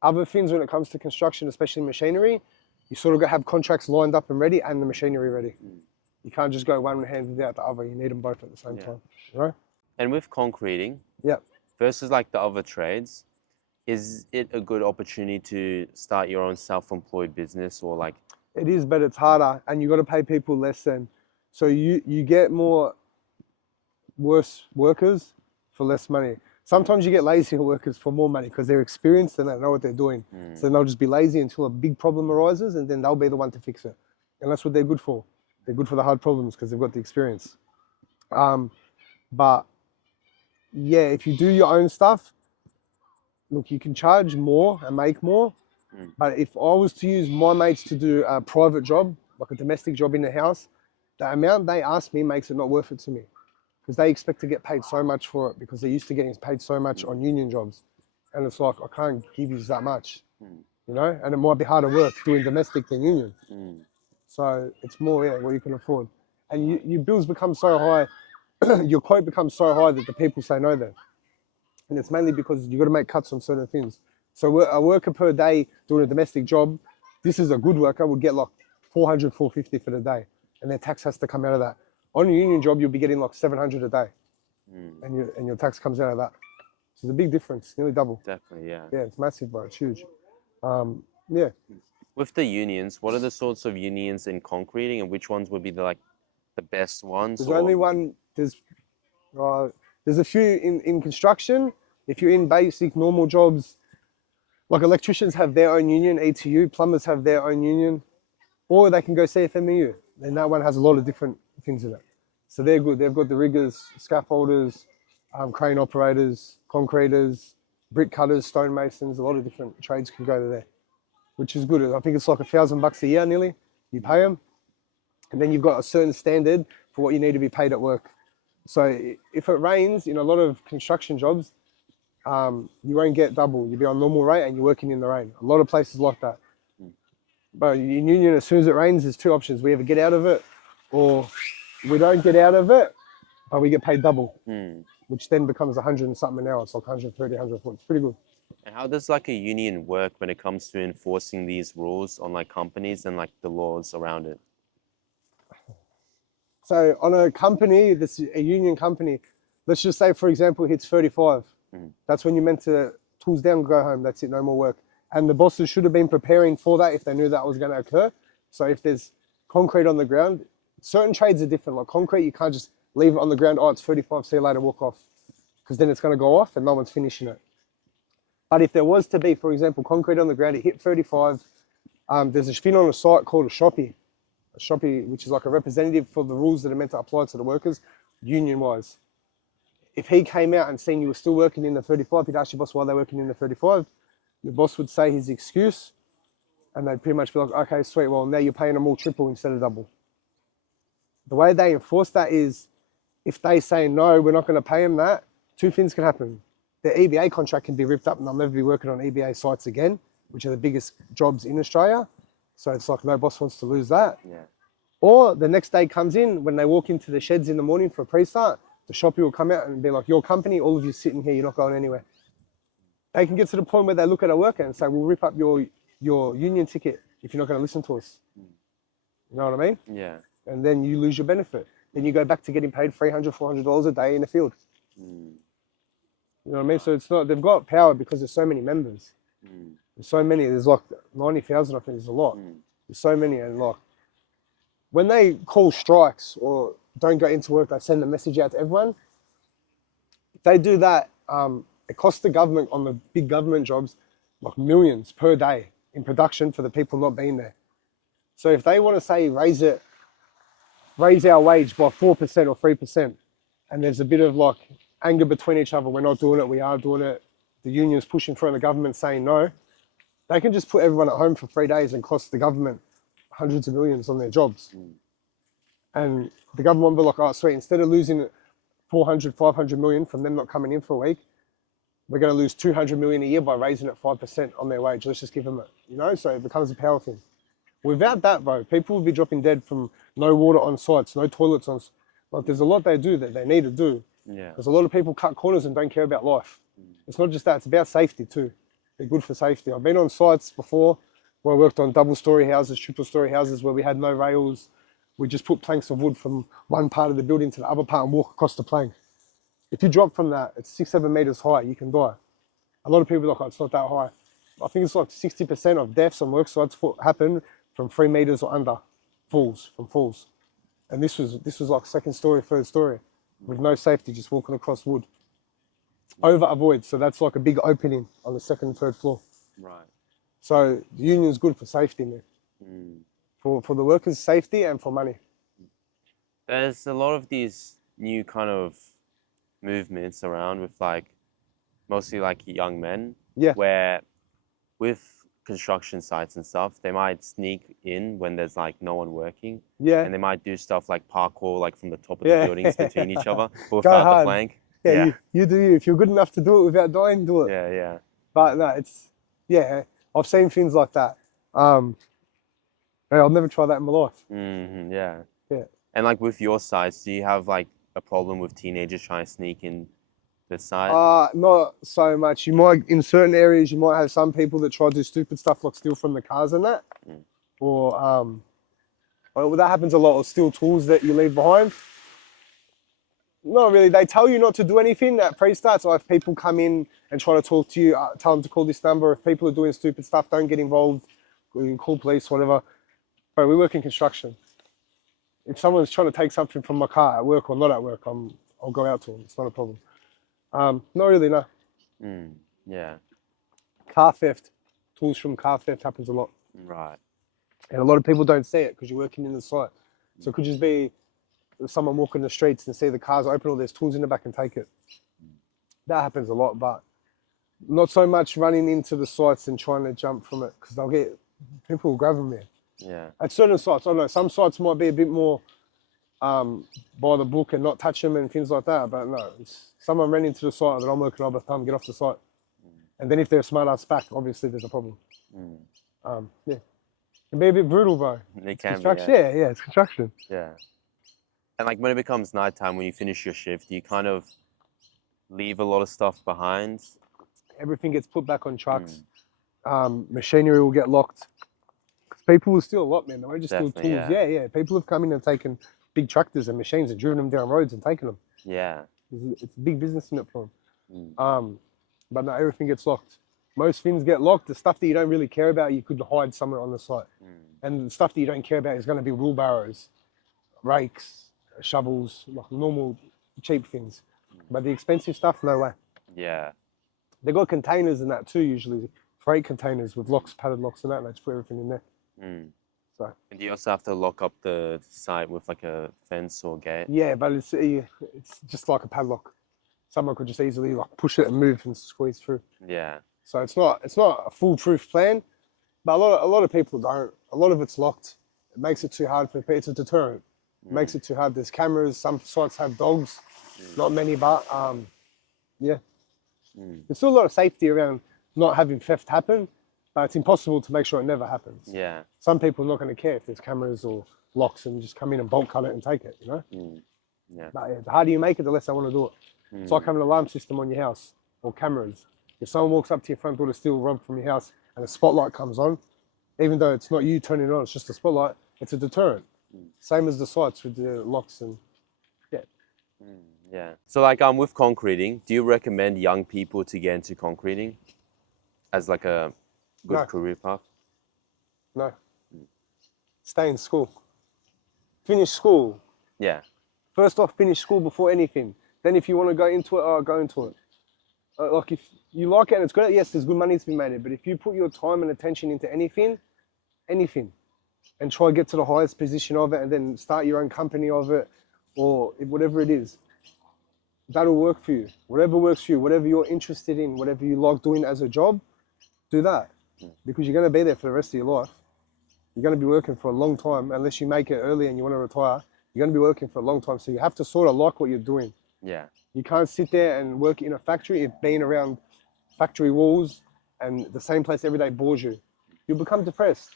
Other things when it comes to construction, especially machinery, you sort of got to have contracts lined up and ready and the machinery ready. You can't just go one hand without the other. You need them both at the same time, you know? And with concreting, versus like the other trades, is it a good opportunity to start your own self-employed business or like? It is, but it's harder and you got to pay people less than. So you get more worse workers for less money. Sometimes you get lazier workers for more money because they're experienced and they know what they're doing. So then they'll just be lazy until a big problem arises and then they'll be the one to fix it. And that's what they're good for. They're good for the hard problems because they've got the experience. But yeah, if you do your own stuff, look, you can charge more and make more. But if I was to use my mates to do a private job, like a domestic job in the house, the amount they ask me makes it not worth it to me. Because they expect to get paid so much for it because they're used to getting paid so much on union jobs. And it's like, I can't give you that much, you know? And it might be harder work doing domestic than union. So it's more, what you can afford. And your bills become so high, your quote becomes so high that the people say no then. And it's mainly because you got to make cuts on certain things. So a worker per day doing a domestic job, this is a good worker, would get like 400, 450 for the day. And their tax has to come out of that. On a union job, you'll be getting like 700 a day. And your tax comes out of that. So it's a big difference, nearly double. Definitely, yeah. Yeah, it's massive, bro. It's huge. Yeah. With the unions, what are the sorts of unions in concreting and which ones would be the best ones? There's only one, there's a few in construction. If you're in basic normal jobs, like electricians have their own union, ETU, plumbers have their own union, or they can go CFMEU. And that one has a lot of different things in it. So they're good. They've got the riggers, scaffolders, crane operators, concreters, brick cutters, stonemasons, a lot of different trades can go to there, which is good. I think it's like $1,000 a year nearly, you pay them. And then you've got a certain standard for what you need to be paid at work. So if it rains in a lot of construction jobs, you won't get double. You'll be on normal rate and you're working in the rain. A lot of places like that. But in union, as soon as it rains, there's two options. We either get out of it or we don't get out of it, but we get paid double, which then becomes 100 and something an hour. It's like 130, 140. It's pretty good. And how does like a union work when it comes to enforcing these rules on like companies and like the laws around it? So on a company, that's a union company, let's just say, for example, it hits 35. That's when you're meant to tools down, go home. That's it, no more work. And the bosses should have been preparing for that if they knew that was going to occur. So if there's concrete on the ground, certain trades are different. Like concrete, you can't just leave it on the ground. Oh, it's 35, see you later, walk off. Because then it's going to go off and no one's finishing it. But if there was to be, for example, concrete on the ground, it hit 35, there's a thing on a site called a shoppy, which is like a representative for the rules that are meant to apply to the workers, union-wise. If he came out and seen you were still working in the 35, he'd ask your boss why they're working in the 35. Your boss would say his excuse, and they'd pretty much be like, okay, sweet, well, now you're paying them all triple instead of double. The way they enforce that is, if they say, no, we're not going to pay them that, two things can happen. Their EBA contract can be ripped up and they'll never be working on EBA sites again, which are the biggest jobs in Australia. So it's like no boss wants to lose that. Or the next day comes in, when they walk into the sheds in the morning for a pre-start, the shoppy will come out and be like, your company, all of you sitting here, you're not going anywhere. They can get to the point where they look at a worker and say, we'll rip up your union ticket if you're not going to listen to us. You know what I mean? Yeah. And then you lose your benefit. Then you go back to getting paid $300, $400 a day in the field. You know what I mean? So it's not, they've got power because there's so many members. There's so many, there's like 90,000, I think there's a lot. There's so many, and like, when they call strikes or don't go into work, they send a message out to everyone. If they do that, it costs the government on the big government jobs like millions per day in production for the people not being there. So if they want to say raise our wage by 4% or 3%, and there's a bit of like anger between each other, we're not doing it, we are doing it, the union's pushing for it and the government saying no, they can just put everyone at home for 3 days and cost the government hundreds of millions on their jobs. And the government will be like, oh, sweet, instead of losing 400, 500 million from them not coming in for a week. We're going to lose 200 million a year by raising it 5% on their wage. Let's just give them it, you know? So it becomes a power thing. Without that, bro, people will be dropping dead from no water on sites, no toilets on. Like, there's a lot they do that they need to do. Yeah. Because a lot of people cut corners and don't care about life. It's not just that, it's about safety too. They're good for safety. I've been on sites before where I worked on double-story houses, triple-story houses where we had no rails. We just put planks of wood from one part of the building to the other part and walk across the plank. If you drop from that, it's 6-7 meters high, you can die. A lot of people are like, oh, it's not that high. I think it's like 60% of deaths on work sites happen from 3 meters or under, falls. And this was like second story, third story, with no safety, just walking across wood. Over avoid, so that's like a big opening on the second and third floor. Right. So the union's good for safety, man. For the workers' safety and for money. There's a lot of these new kind of movements around with like, mostly like young men. Yeah. Where with construction sites and stuff, they might sneak in when there's like no one working. Yeah. And they might do stuff like parkour, like from the top of the buildings between each other, but Go without the hard. plank. Yeah. You do you. If you're good enough to do it without dying, do it. Yeah. But no, I've seen things like that. I'll never try that in my life. Yeah. Yeah. And like with your sites, do you have like a problem with teenagers trying to sneak in the site? Not so much. You might, in certain areas, you might have some people that try to do stupid stuff like steal from the cars and that. Or well, that happens a lot, or steal tools that you leave behind. Not really. They tell you not to do anything at pre-start. So if people come in and try to talk to you, tell them to call this number. If people are doing stupid stuff, don't get involved. You can call police, whatever. But we work in construction. If someone's trying to take something from my car at work or not at work, I'll go out to them. It's not a problem. Not really, no. Yeah. Car theft, tools from car theft happens a lot. Right. And a lot of people don't see it because you're working in the site. So it could just be someone walking the streets and see the cars open or there's tools in the back and take it. That happens a lot, but not so much running into the sites and trying to jump from it because people will grab them there. Yeah. At certain sites, I don't know, some sites might be a bit more by the book and not touch them and things like that, but no, someone ran into the site that I'm working on, but tell them get off the site. And then if they're a smart ass back, obviously there's a problem. Yeah. It can be a bit brutal, bro. It can Construction, be, yeah, it's construction. Yeah. And like when it becomes nighttime, when you finish your shift, you kind of leave a lot of stuff behind. Everything gets put back on trucks. Machinery will get locked. People will steal a lot, man. They won't just steal tools. Yeah. People have come in and taken big tractors and machines and driven them down roads and taken them. Yeah. It's a big business in it for them. But no, everything gets locked. Most things get locked. The stuff that you don't really care about, you could hide somewhere on the site. And the stuff that you don't care about is going to be wheelbarrows, rakes, shovels, like normal cheap things. But the expensive stuff, no way. Yeah. They got containers and that too, usually. Freight containers with locks, padded locks and that, and they just put everything in there. So. And do you also have to lock up the site with like a fence or gate? Yeah, but it's just like a padlock. Someone could just easily like push it and move and squeeze through. Yeah. So it's not a foolproof plan, but a lot of people don't. A lot of it's locked. It makes it too hard for people. It's a deterrent. It makes it too hard. There's cameras. Some sites have dogs. Not many, but yeah. There's still a lot of safety around not having theft happen, but it's impossible to make sure it never happens. Yeah. Some people are not going to care if there's cameras or locks and just come in and bolt cut it and take it, you know? Yeah. But yeah, the harder you make it, the less they want to do it. It's like having an alarm system on your house or cameras. If someone walks up to your front door to steal rob from your house and a spotlight comes on, even though it's not you turning it on, it's just a spotlight, it's a deterrent. Same as the sites with the locks and yeah. Yeah. So like with concreting, do you recommend young people to get into concreting as like a good career path? No. Stay in school. Finish school. Yeah. First off, finish school before anything. Then if you want to go into it, go into it. Like if you like it and it's good, yes, there's good money to be made. But if you put your time and attention into anything, and try to get to the highest position of it and then start your own company of it or whatever it is, that'll work for you. Whatever works for you, whatever you're interested in, whatever you like doing as a job, do that. Because you're going to be there for the rest of your life. You're going to be working for a long time. Unless you make it early and you want to retire, you're going to be working for a long time. So you have to sort of like what you're doing. Yeah. You can't sit there and work in a factory if being around factory walls and the same place every day bores you. You'll become depressed.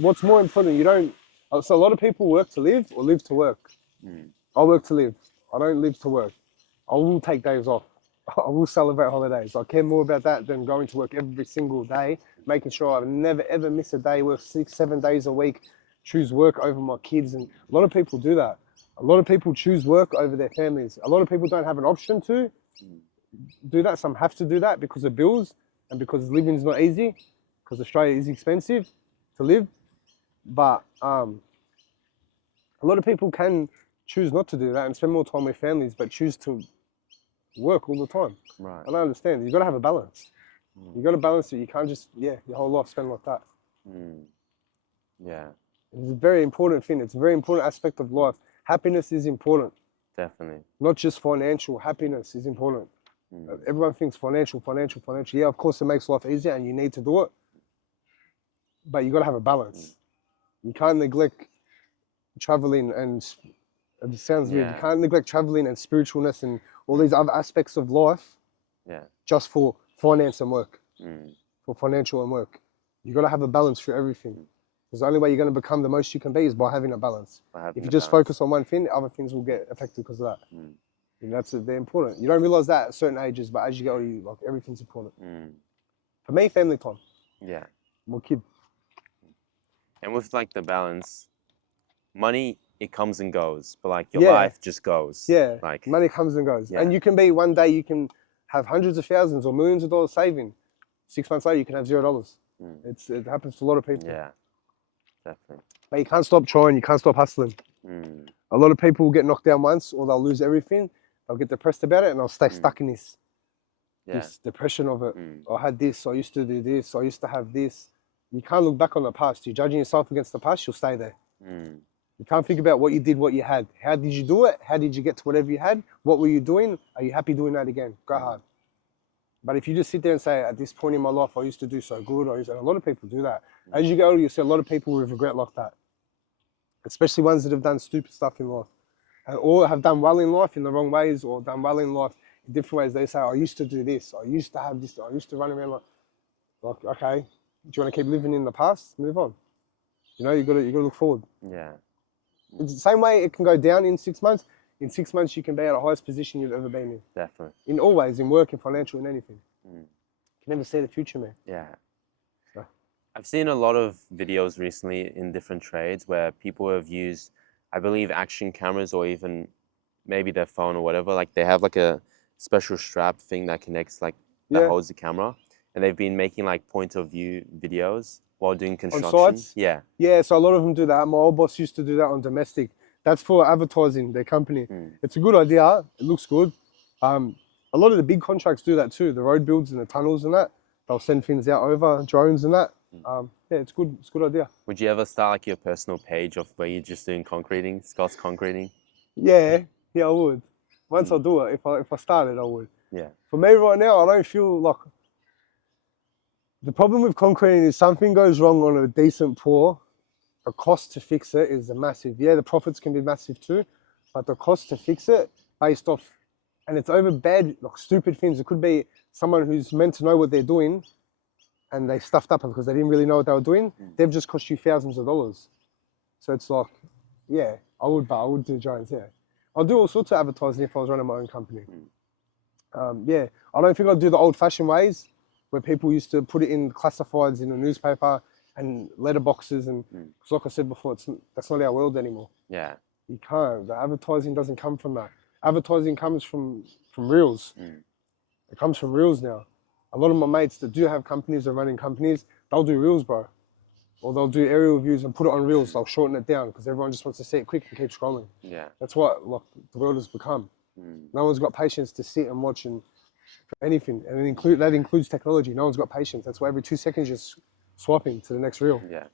What's more important, you don't, so a lot of people work to live or live to work. I work to live. I don't live to work. I will take days off. I will celebrate holidays. I care more about that than going to work every single day, making sure I never ever miss a day, work 6-7 days a week, choose work over my kids. And a lot of people do that. A lot of people choose work over their families. A lot of people don't have an option to do that. Some have to do that because of bills and because living's not easy, because Australia is expensive to live. But a lot of people can choose not to do that and spend more time with families, but choose to work all the time. Right. I don't understand. You've got to have a balance. You've got to balance it. You can't just, your whole life spend like that. Yeah. It's a very important thing. It's a very important aspect of life. Happiness is important. Definitely. Not just financial. Happiness is important. Everyone thinks financial. Yeah, of course it makes life easier and you need to do it. But you got to have a balance. You can't neglect traveling and, it sounds weird, you can't neglect traveling and spiritualness and all these other aspects of life just for finance and work, for financial and work. You got to have a balance for everything. Because the only way you're going to become the most you can be is by having a balance. If you just focus on one thing, other things will get affected because of that. And they're important. You don't realize that at certain ages, but as you get older, like everything's important. For me, family time. Yeah. More kid. And with like the balance, money, it comes and goes, but like your life just goes. Yeah, like money comes and goes. And you can be, one day you can have hundreds of thousands or millions of dollars saving. 6 months later, you can have $0. It happens to a lot of people. Yeah, definitely. But you can't stop trying, you can't stop hustling. A lot of people will get knocked down once or they'll lose everything. They'll get depressed about it and they'll stay stuck in this depression of it. I had this, I used to do this, I used to have this. You can't look back on the past. You're judging yourself against the past, you'll stay there. You can't think about what you did, what you had. How did you do it? How did you get to whatever you had? What were you doing? Are you happy doing that again? Go hard. But if you just sit there and say, at this point in my life, I used to do so good, and a lot of people do that. As you go older, you see a lot of people with regret like that. Especially ones that have done stupid stuff in life. Or have done well in life in the wrong ways, or done well in life in different ways. They say, I used to do this, I used to have this, I used to run around like okay, do you want to keep living in the past? Move on. You know, you gotta look forward. Yeah. It's the same way it can go down in 6 months. In 6 months, you can be at the highest position you've ever been in. Definitely. In all ways, in work, in financial, in anything. You can never see the future, man. Yeah. So. I've seen a lot of videos recently in different trades where people have used, I believe, action cameras or even maybe their phone or whatever. Like they have like a special strap thing that connects, like that holds the camera. And they've been making like point of view videos while doing construction. On sites? Yeah. Yeah, so a lot of them do that. My old boss used to do that on domestic. That's for advertising their company. It's a good idea. It looks good. A lot of the big contracts do that too. The road builds and the tunnels and that. They'll send things out over drones and that. Yeah, it's good. It's a good idea. Would you ever start like your personal page of where you're just doing concreting, Scott's concreting? Yeah, I would. Once I do it, if I started, I would. Yeah. For me right now, I don't feel like. The problem with concreting is something goes wrong on a decent pour. The cost to fix it is massive. Yeah, the profits can be massive too, but the cost to fix it based off, and it's over bad, like stupid things. It could be someone who's meant to know what they're doing and they stuffed up because they didn't really know what they were doing. They've just cost you thousands of dollars. So it's like, yeah, I would do drones, yeah. I'll do all sorts of advertising if I was running my own company. Yeah, I don't think I'd do the old fashioned ways where people used to put it in classifieds in the newspaper and letterboxes, and cause like I said before, that's not our world anymore. Yeah. You can't. The advertising doesn't come from that. Advertising comes from reels. It comes from reels now. A lot of my mates that do have companies or running companies, they'll do reels, bro. Or they'll do aerial views and put it on reels. They'll shorten it down because everyone just wants to see it quick and keep scrolling. Yeah. That's what like the world has become. No one's got patience to sit and watch and anything, and that includes technology. No one's got patience. That's why every 2 seconds you're swiping to the next reel. Yeah.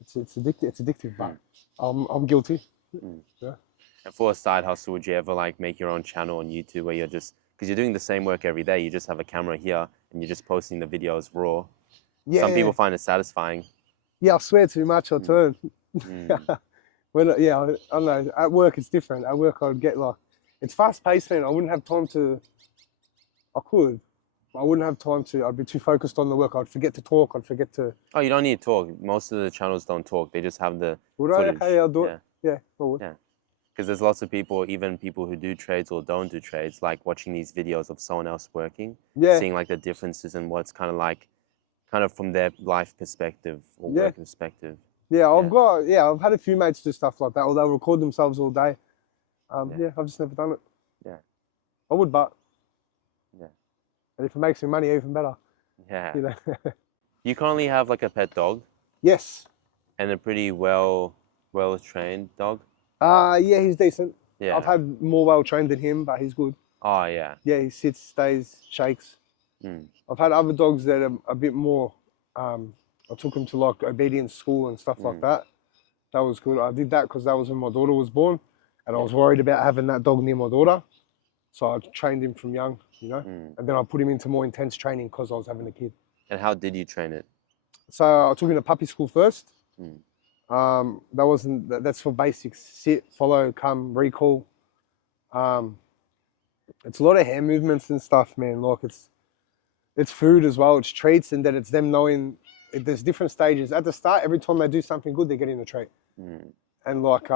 It's addictive. It's addictive, but I'm guilty. Yeah. And for a side hustle, would you ever like make your own channel on YouTube where you're just, because you're doing the same work every day, you just have a camera here and you're just posting the videos raw. Yeah. Some people find it satisfying. Yeah, I swear too much. I turn. I don't know. At work it's different. At work I'd get like, It's fast paced, man. I wouldn't have time to. I could, but I wouldn't have time to. I'd be too focused on the work. I'd forget to talk. I'd forget to. Oh, you don't need to talk. Most of the channels don't talk. They just have the Would I? footage. Okay, I'll do Yeah. it. Yeah, I would. Yeah. Because there's lots of people, even people who do trades or don't do trades, like watching these videos of someone else working, Yeah. seeing like the differences and what's kind of like, kind of from their life perspective or Yeah. work perspective. Yeah, Yeah. I've had a few mates do stuff like that, or they'll record themselves all day. Yeah, I've just never done it. Yeah. I would, but Yeah. and if it makes me money, even better. Yeah. You know. You currently have like a pet dog Yes. and a pretty well trained dog. Yeah, he's decent. Yeah. I've had more well trained than him, but he's good. Oh yeah. Yeah, he sits, stays, shakes. Mm. I've had other dogs that are a bit more. I took him to like obedience school and stuff like that. That was good. I did that because that was when my daughter was born, and I was worried about having that dog near my daughter. So I trained him from young, you know, and then I put him into more intense training because I was having a kid. And how did you train it? So I took him to puppy school first. That's for basics: sit, follow, come, recall. It's a lot of hand movements and stuff, man. Like it's food as well. It's treats, and then it's them knowing there's different stages. At the start, every time they do something good, they're getting a treat, and like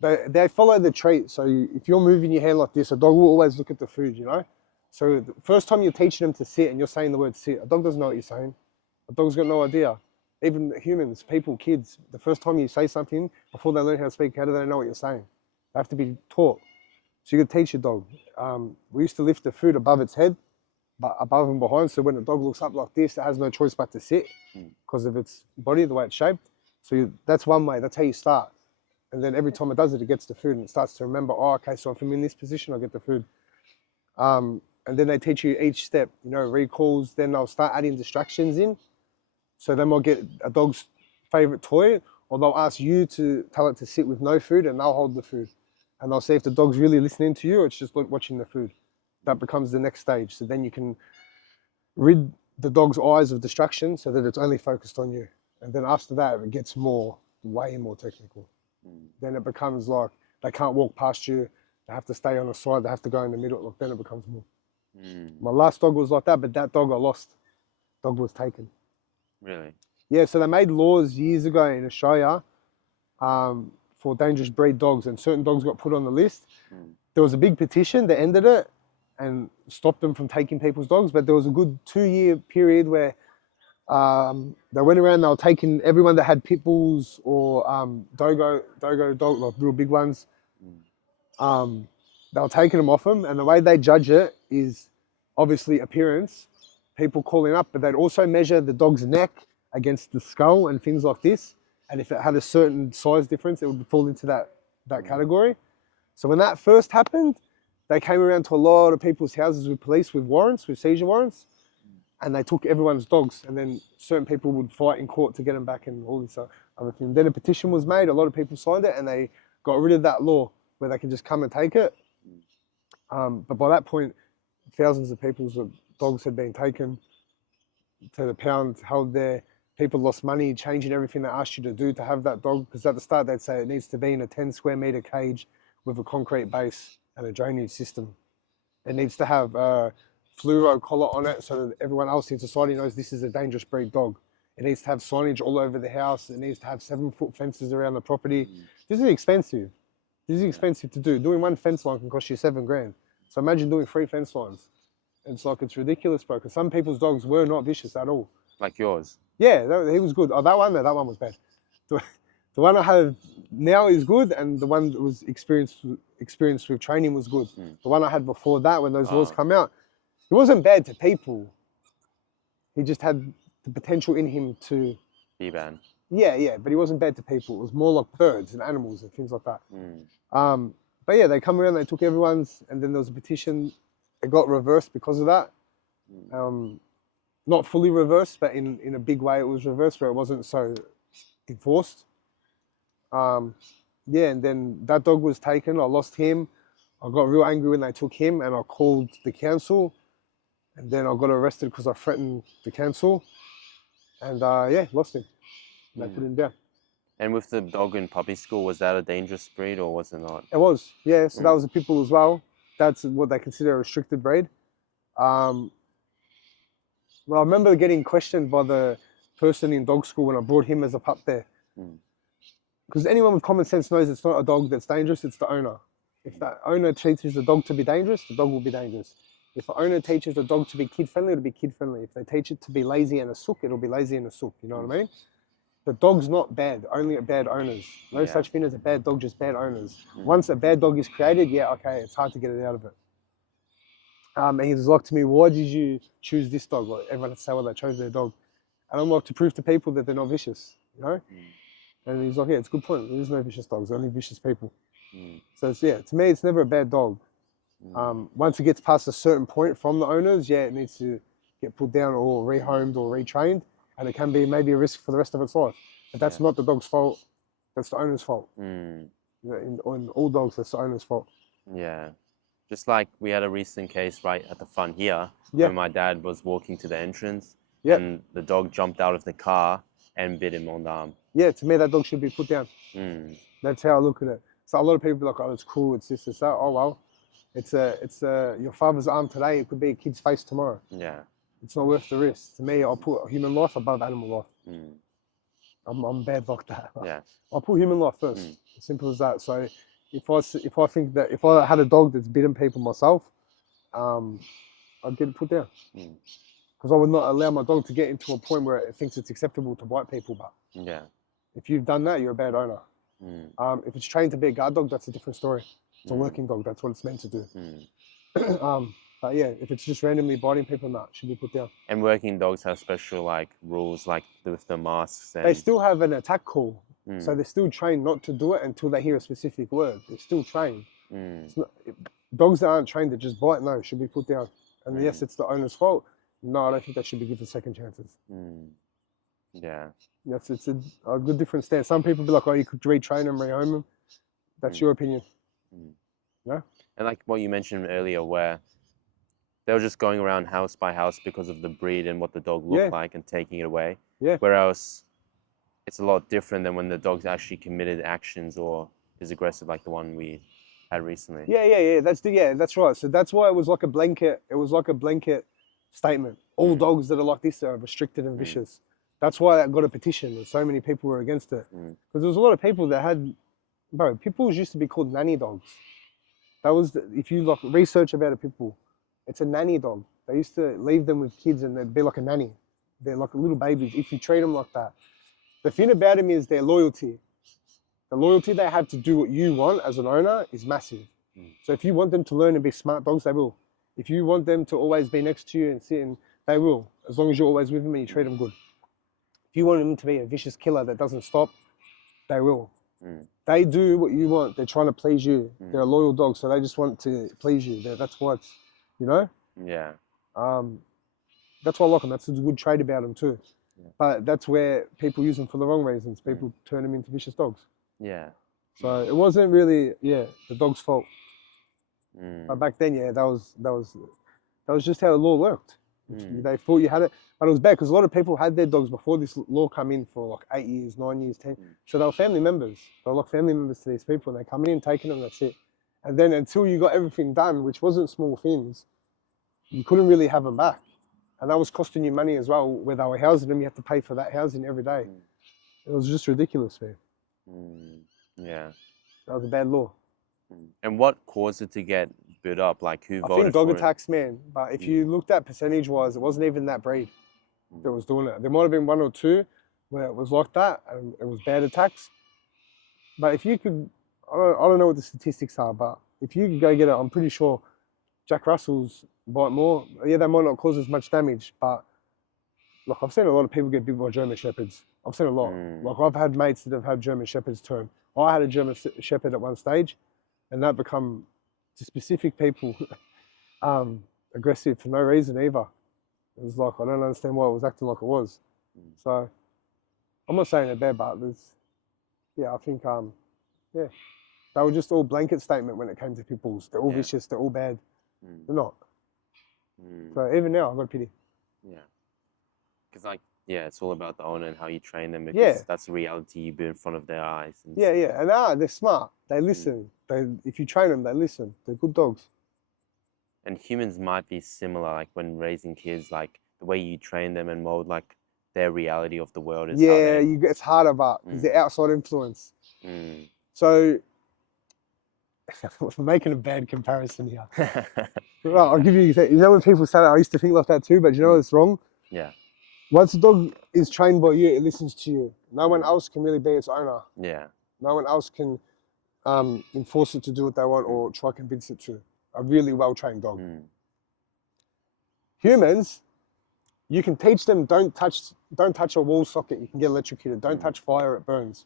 they follow the treat. So if you're moving your hand like this, a dog will always look at the food, you know. So the first time you're teaching them to sit and you're saying the word sit, a dog doesn't know what you're saying. A dog's got no idea. Even humans, people, kids, the first time you say something, before they learn how to speak, how do they know what you're saying? They have to be taught. So you could teach your dog. We used to lift the food above its head, but above and behind. So when the dog looks up like this, it has no choice but to sit because of its body, the way it's shaped. So that's one way. That's how you start. And then every time it does it, it gets the food and it starts to remember, oh, okay, so if I'm in this position, I'll get the food. And then they teach you each step, you know, recalls. Then they'll start adding distractions in. So they might get a dog's favorite toy, or they'll ask you to tell it to sit with no food and they'll hold the food. And they'll see if the dog's really listening to you or it's just watching the food. That becomes the next stage. So then you can rid the dog's eyes of distraction so that it's only focused on you. And then after that, it gets way more technical. Then it becomes like they can't walk past you. They have to stay on the side. They have to go in the middle. Like, then it becomes more. My last dog was like that, but that dog I lost. Dog was taken. Really? Yeah, so they made laws years ago in Australia for dangerous breed dogs, and certain dogs got put on the list. There was a big petition that ended it and stopped them from taking people's dogs, but there was a good 2-year period where they went around, they were taking everyone that had pit bulls or dogo dogs, like real big ones. They were taking them off them, and the way they judge it is obviously appearance, people calling up, but they'd also measure the dog's neck against the skull and things like this. And if it had a certain size difference, it would fall into that category. So when that first happened, they came around to a lot of people's houses with police, with warrants, with seizure warrants, and they took everyone's dogs. And then certain people would fight in court to get them back and all this other thing. Then a petition was made, a lot of people signed it, and they got rid of that law where they can just come and take it. But by that point, thousands of people's dogs had been taken to the pound, held there. People lost money changing everything they asked you to do to have that dog, because at the start they'd say it needs to be in a 10 square meter cage with a concrete base and a drainage system. It needs to have a fluoro collar on it so that everyone else in society knows this is a dangerous breed dog. It needs to have signage all over the house. It needs to have 7-foot fences around the property. This is expensive. This is expensive to do. Doing one fence line can cost you $7,000. So imagine doing 3 fence lines. It's ridiculous, bro, because some people's dogs were not vicious at all. Like yours? Yeah, he was good. Oh, that one was bad. The one I have now is good, and the one that was experienced with training was good. The one I had before that, when those laws come out, he wasn't bad to people. He just had the potential in him to be bad. Yeah, but he wasn't bad to people. It was more like birds and animals and things like that. But yeah, they come around, they took everyone's, and then there was a petition. It got reversed because of that. Not fully reversed, but in a big way it was reversed, where it wasn't so enforced. Yeah, and then that dog was taken. I lost him. I got real angry when they took him, and I called the council, and then I got arrested because I threatened the council, and yeah, lost him. They put him down. And with the dog in puppy school, was that a dangerous breed or was it not? It was, yeah. So that was a pit bull as well. That's what they consider a restricted breed. Well, I remember getting questioned by the person in dog school when I brought him as a pup there. Because anyone with common sense knows it's not a dog that's dangerous, it's the owner. If the owner teaches the dog to be dangerous, the dog will be dangerous. If the owner teaches the dog to be kid-friendly, it'll be kid-friendly. If they teach it to be lazy and a sook, it'll be lazy and a sook. You know what I mean? The dog's not bad, only bad owners. No such thing as a bad dog, just bad owners. Once a bad dog is created, yeah, okay, it's hard to get it out of it. And he's like to me, why did you choose this dog? Like everyone has to say, well, they chose their dog. And I'm like, to prove to people that they're not vicious, you know? And he's like, yeah, it's a good point. There's no vicious dogs, only vicious people. So it's, yeah, to me, it's never a bad dog. Once it gets past a certain point from the owners, yeah, it needs to get put down or rehomed or retrained. And it can be maybe a risk for the rest of its life. But that's not the dog's fault. That's the owner's fault. In all dogs, that's the owner's fault. Yeah. Just like we had a recent case right at the front here, where my dad was walking to the entrance and the dog jumped out of the car and bit him on the arm. Yeah, to me, that dog should be put down. That's how I look at it. So a lot of people are like, oh, it's cool, it's this, it's that. Oh, well, it's your father's arm today, it could be a kid's face tomorrow. Yeah. It's not worth the risk. To me, I'll put human life above animal life. I'm bad like that. Yeah. I'll put human life first. As simple as that. So if I think that if I had a dog that's bitten people myself, I'd get it put down. Because I would not allow my dog to get into a point where it thinks it's acceptable to bite people. But if you've done that, you're a bad owner. If it's trained to be a guard dog, that's a different story. It's a working dog. That's what it's meant to do. But yeah, if it's just randomly biting people, it should be put down. And working dogs have special like rules, like with the masks. And... They still have an attack call, so they're still trained not to do it until they hear a specific word. They're still trained. Dogs that aren't trained to just bite, no, should be put down. And yes, it's the owner's fault. No, I don't think they should be given second chances. Yeah. Yes, it's a good different stance. Some people be like, oh, you could retrain them, rehome them. That's your opinion. Yeah. And like what you mentioned earlier, where they were just going around house by house because of the breed and what the dog looked like and taking it away. Yeah. Whereas it's a lot different than when the dog's actually committed actions or is aggressive, like the one we had recently. Yeah. That's right. So that's why it was like a blanket. It was like a blanket statement. All dogs that are like this are restricted and vicious. That's why that got a petition and so many people were against it. Because there was a lot of people that had, bro, pit bulls used to be called nanny dogs. That was, if you like research about a pit bull, it's a nanny dog. They used to leave them with kids and they'd be like a nanny. They're like little babies if you treat them like that. The thing about them is their loyalty. The loyalty they have to do what you want as an owner is massive. So if you want them to learn and be smart dogs, they will. If you want them to always be next to you and sit, they will, as long as you're always with them and you treat them good. If you want them to be a vicious killer that doesn't stop, they will. They do what you want. They're trying to please you. They're a loyal dog, so they just want to please you. That's why it's, you know? Yeah. That's why I like them. That's a good trait about them too. But that's where people use them for the wrong reasons. People turn them into vicious dogs. Yeah. So it wasn't really, the dog's fault. But back then, that was just how the law worked. They thought you had it, but it was bad because a lot of people had their dogs before this law come in for like 8 years, 9 years, 10. So they were family members. They were like family members to these people, and they come in, taking them, that's it. And then until you got everything done, which wasn't small things, you couldn't really have them back. And that was costing you money as well. Where they were housing them, you had to pay for that housing every day. It was just ridiculous, man. Yeah. That was a bad law. And what caused it to get built up? Like who voted I think dog for attacks, man. But if you looked at percentage-wise, it wasn't even that breed that was doing it. There might have been 1 or 2 where it was like that and it was bad attacks. But if you could, I don't know what the statistics are, but if you could go get it, I'm pretty sure Jack Russells bite more. Yeah, they might not cause as much damage, but look, I've seen a lot of people get bit by German Shepherds. I've seen a lot. Like I've had mates that have had German Shepherds turn. I had a German Shepherd at one stage, and that become to specific people aggressive for no reason either. It was like, I don't understand why it was acting like it was. So I'm not saying they're bad, but I think, they were just all blanket statement when it came to pit bulls. They're all vicious, they're all bad. They're not. So even now, I've got pity. Yeah. Because like Yeah, it's all about the owner and how you train them, because that's the reality you build in front of their eyes. And Yeah, and they're smart. They listen. If you train them, they listen. They're good dogs. And humans might be similar, like when raising kids, like the way you train them and mold like their reality of the world is how they... it's harder, but because they're outside influence. Mm. So, I'm making a bad comparison here. Well, I'll give you an example. You know when people say that, I used to think like that too, but you know it's wrong? Yeah. Once a dog is trained by you, it listens to you. No one else can really be its owner. Yeah. No one else can enforce it to do what they want or try to convince it to. A really well-trained dog. Humans, you can teach them don't touch a wall socket, you can get electrocuted. Don't touch fire, it burns.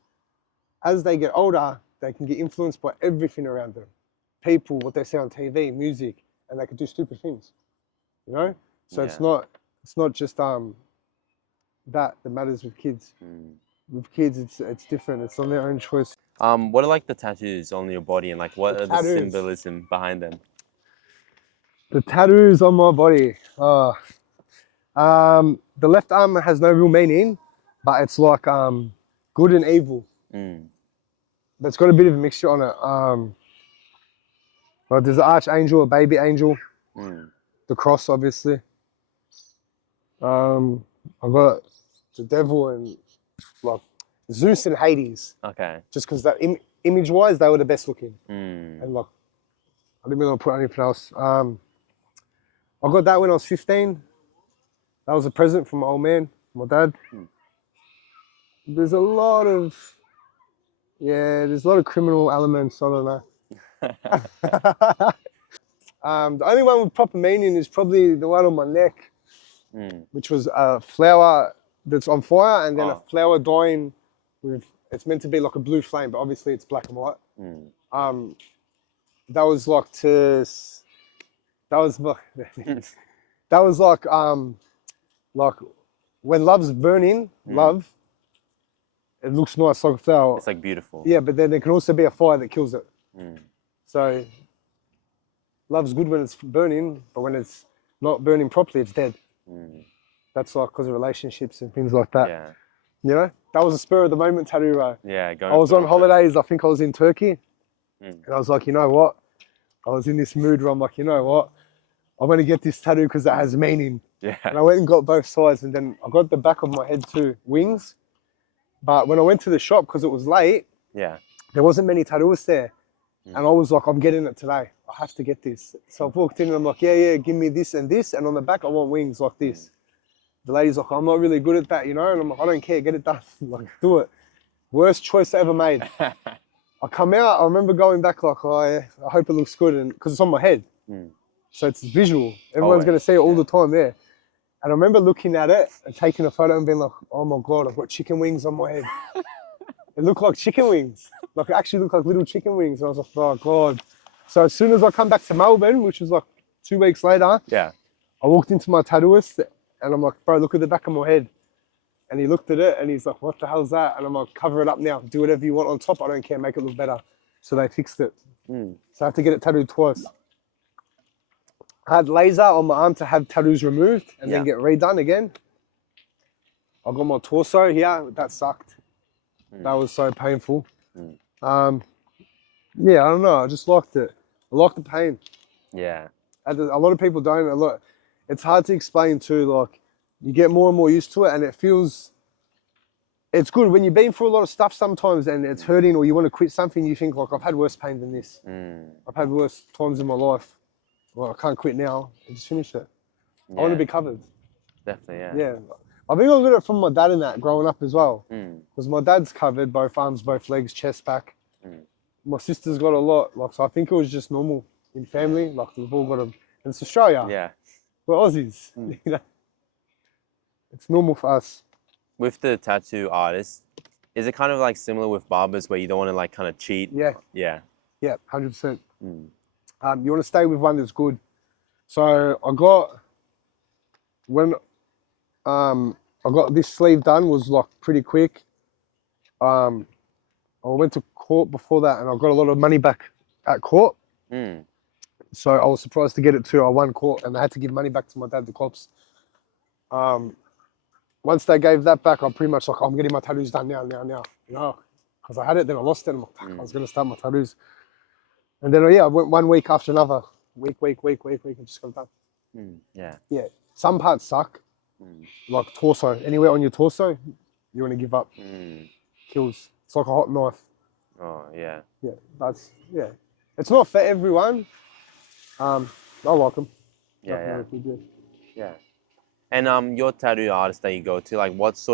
As they get older, they can get influenced by everything around them. People, what they see on TV, music, and they can do stupid things. You know? So it's not just that matters with kids. With kids, it's different. It's on their own choice. What are like the tattoos on your body, and like what are the symbolism behind them? The tattoos on my body. The left arm has no real meaning, but it's like good and evil. But it's got a bit of a mixture on it. Well, there's an archangel, a baby angel, the cross, obviously. I've got the devil and like Zeus and Hades. Okay. Just because that image-wise, they were the best looking. And like, I didn't really want to put anything else. I got that when I was 15. That was a present from my old man, my dad. There's a lot of criminal elements. I don't know. The only one with proper meaning is probably the one on my neck, which was a flower that's on fire, and then a flower dying with. It's meant to be like a blue flame, but obviously it's black and white. That was like to. That was that was like when love's burning, love. It looks nice like a flower. It's like beautiful. Yeah, but then there can also be a fire that kills it. So love's good when it's burning, but when it's not burning properly, it's dead. That's like because of relationships and things like that. Yeah. You know, that was a spur of the moment tattoo, bro. Yeah. I was on holidays. I think I was in Turkey, and I was like, you know what? I was in this mood where I'm like, you know what? I'm gonna get this tattoo because it has meaning. Yeah. And I went and got both sides, and then I got the back of my head too, wings. But when I went to the shop, because it was late, there wasn't many tattoos there. And I was like, I'm getting it today. I have to get this. So I walked in and I'm like, yeah, give me this and this. And on the back, I want wings like this. The lady's like, I'm not really good at that, you know? And I'm like, I don't care, get it done. Like, do it. Worst choice I ever made. I come out, I remember going back like, oh, yeah, I hope it looks good. And because it's on my head. So it's visual. Everyone's going to see it all the time there. And I remember looking at it and taking a photo and being like, oh my God, I've got chicken wings on my head. It looked like chicken wings. Like it actually looked like little chicken wings. And I was like, oh God. So as soon as I come back to Melbourne, which was like 2 weeks later, I walked into my tattooist and I'm like, bro, look at the back of my head. And he looked at it and he's like, what the hell's that? And I'm like, cover it up now. Do whatever you want on top. I don't care. Make it look better. So they fixed it. So I had to get it tattooed twice. I had laser on my arm to have tattoos removed and then get redone again. I got my torso here. That sucked. That was so painful. Yeah, I don't know. I just liked it. I liked the pain. Yeah. A lot of people don't. It's hard to explain too. Like, you get more and more used to it, and it feels. It's good when you've been through a lot of stuff sometimes, and it's hurting, or you want to quit something. You think like, I've had worse pain than this. I've had worse times in my life. Well, I can't quit now. I just finish it. I want to be covered. Definitely, yeah. Yeah. I think I got it from my dad in that growing up as well. Because my dad's covered both arms, both legs, chest, back. My sister's got a lot. Like, so I think it was just normal in family. Like, we've all got them. And it's Australia. Yeah. We're Aussies. You know? It's normal for us. With the tattoo artist, is it kind of like similar with barbers where you don't want to like kind of cheat? Yeah. Yeah. Yeah, 100%. You want to stay with one that's good. So when I got this sleeve done was like pretty quick. I went to court before that and I got a lot of money back at court. So I was surprised to get it too. I won court and I had to give money back to my dad, the cops. once they gave that back, I'm pretty much like, I'm getting my tattoos done now. You know, because I had it, then I lost it. I'm like, I was going to start my tattoos. And then, yeah, I went 1 week after another. Week, and just got done. Yeah. Yeah. Some parts suck. Like torso. Anywhere on your torso, you want to give up. Kills. It's like a hot knife. Oh, yeah. Yeah, yeah. It's not for everyone. I like them. Yeah. Do. Yeah. And your tattoo artist that you go to, like, what's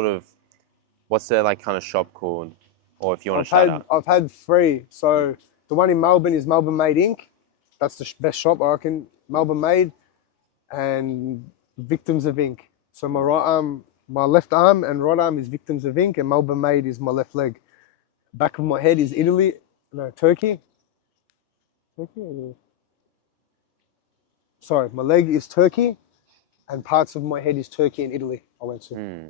their like kind of shop called, or if you want to shout out? I've had 3. So the one in Melbourne is Melbourne Made Inc. That's the best shop, I reckon. Melbourne Made and Victims of Ink. So my right arm, my left arm and right arm is Victims of Ink, and Melbourne Made is my left leg. Back of my head is Turkey. Sorry, my leg is Turkey, and parts of my head is Turkey and Italy. I went to.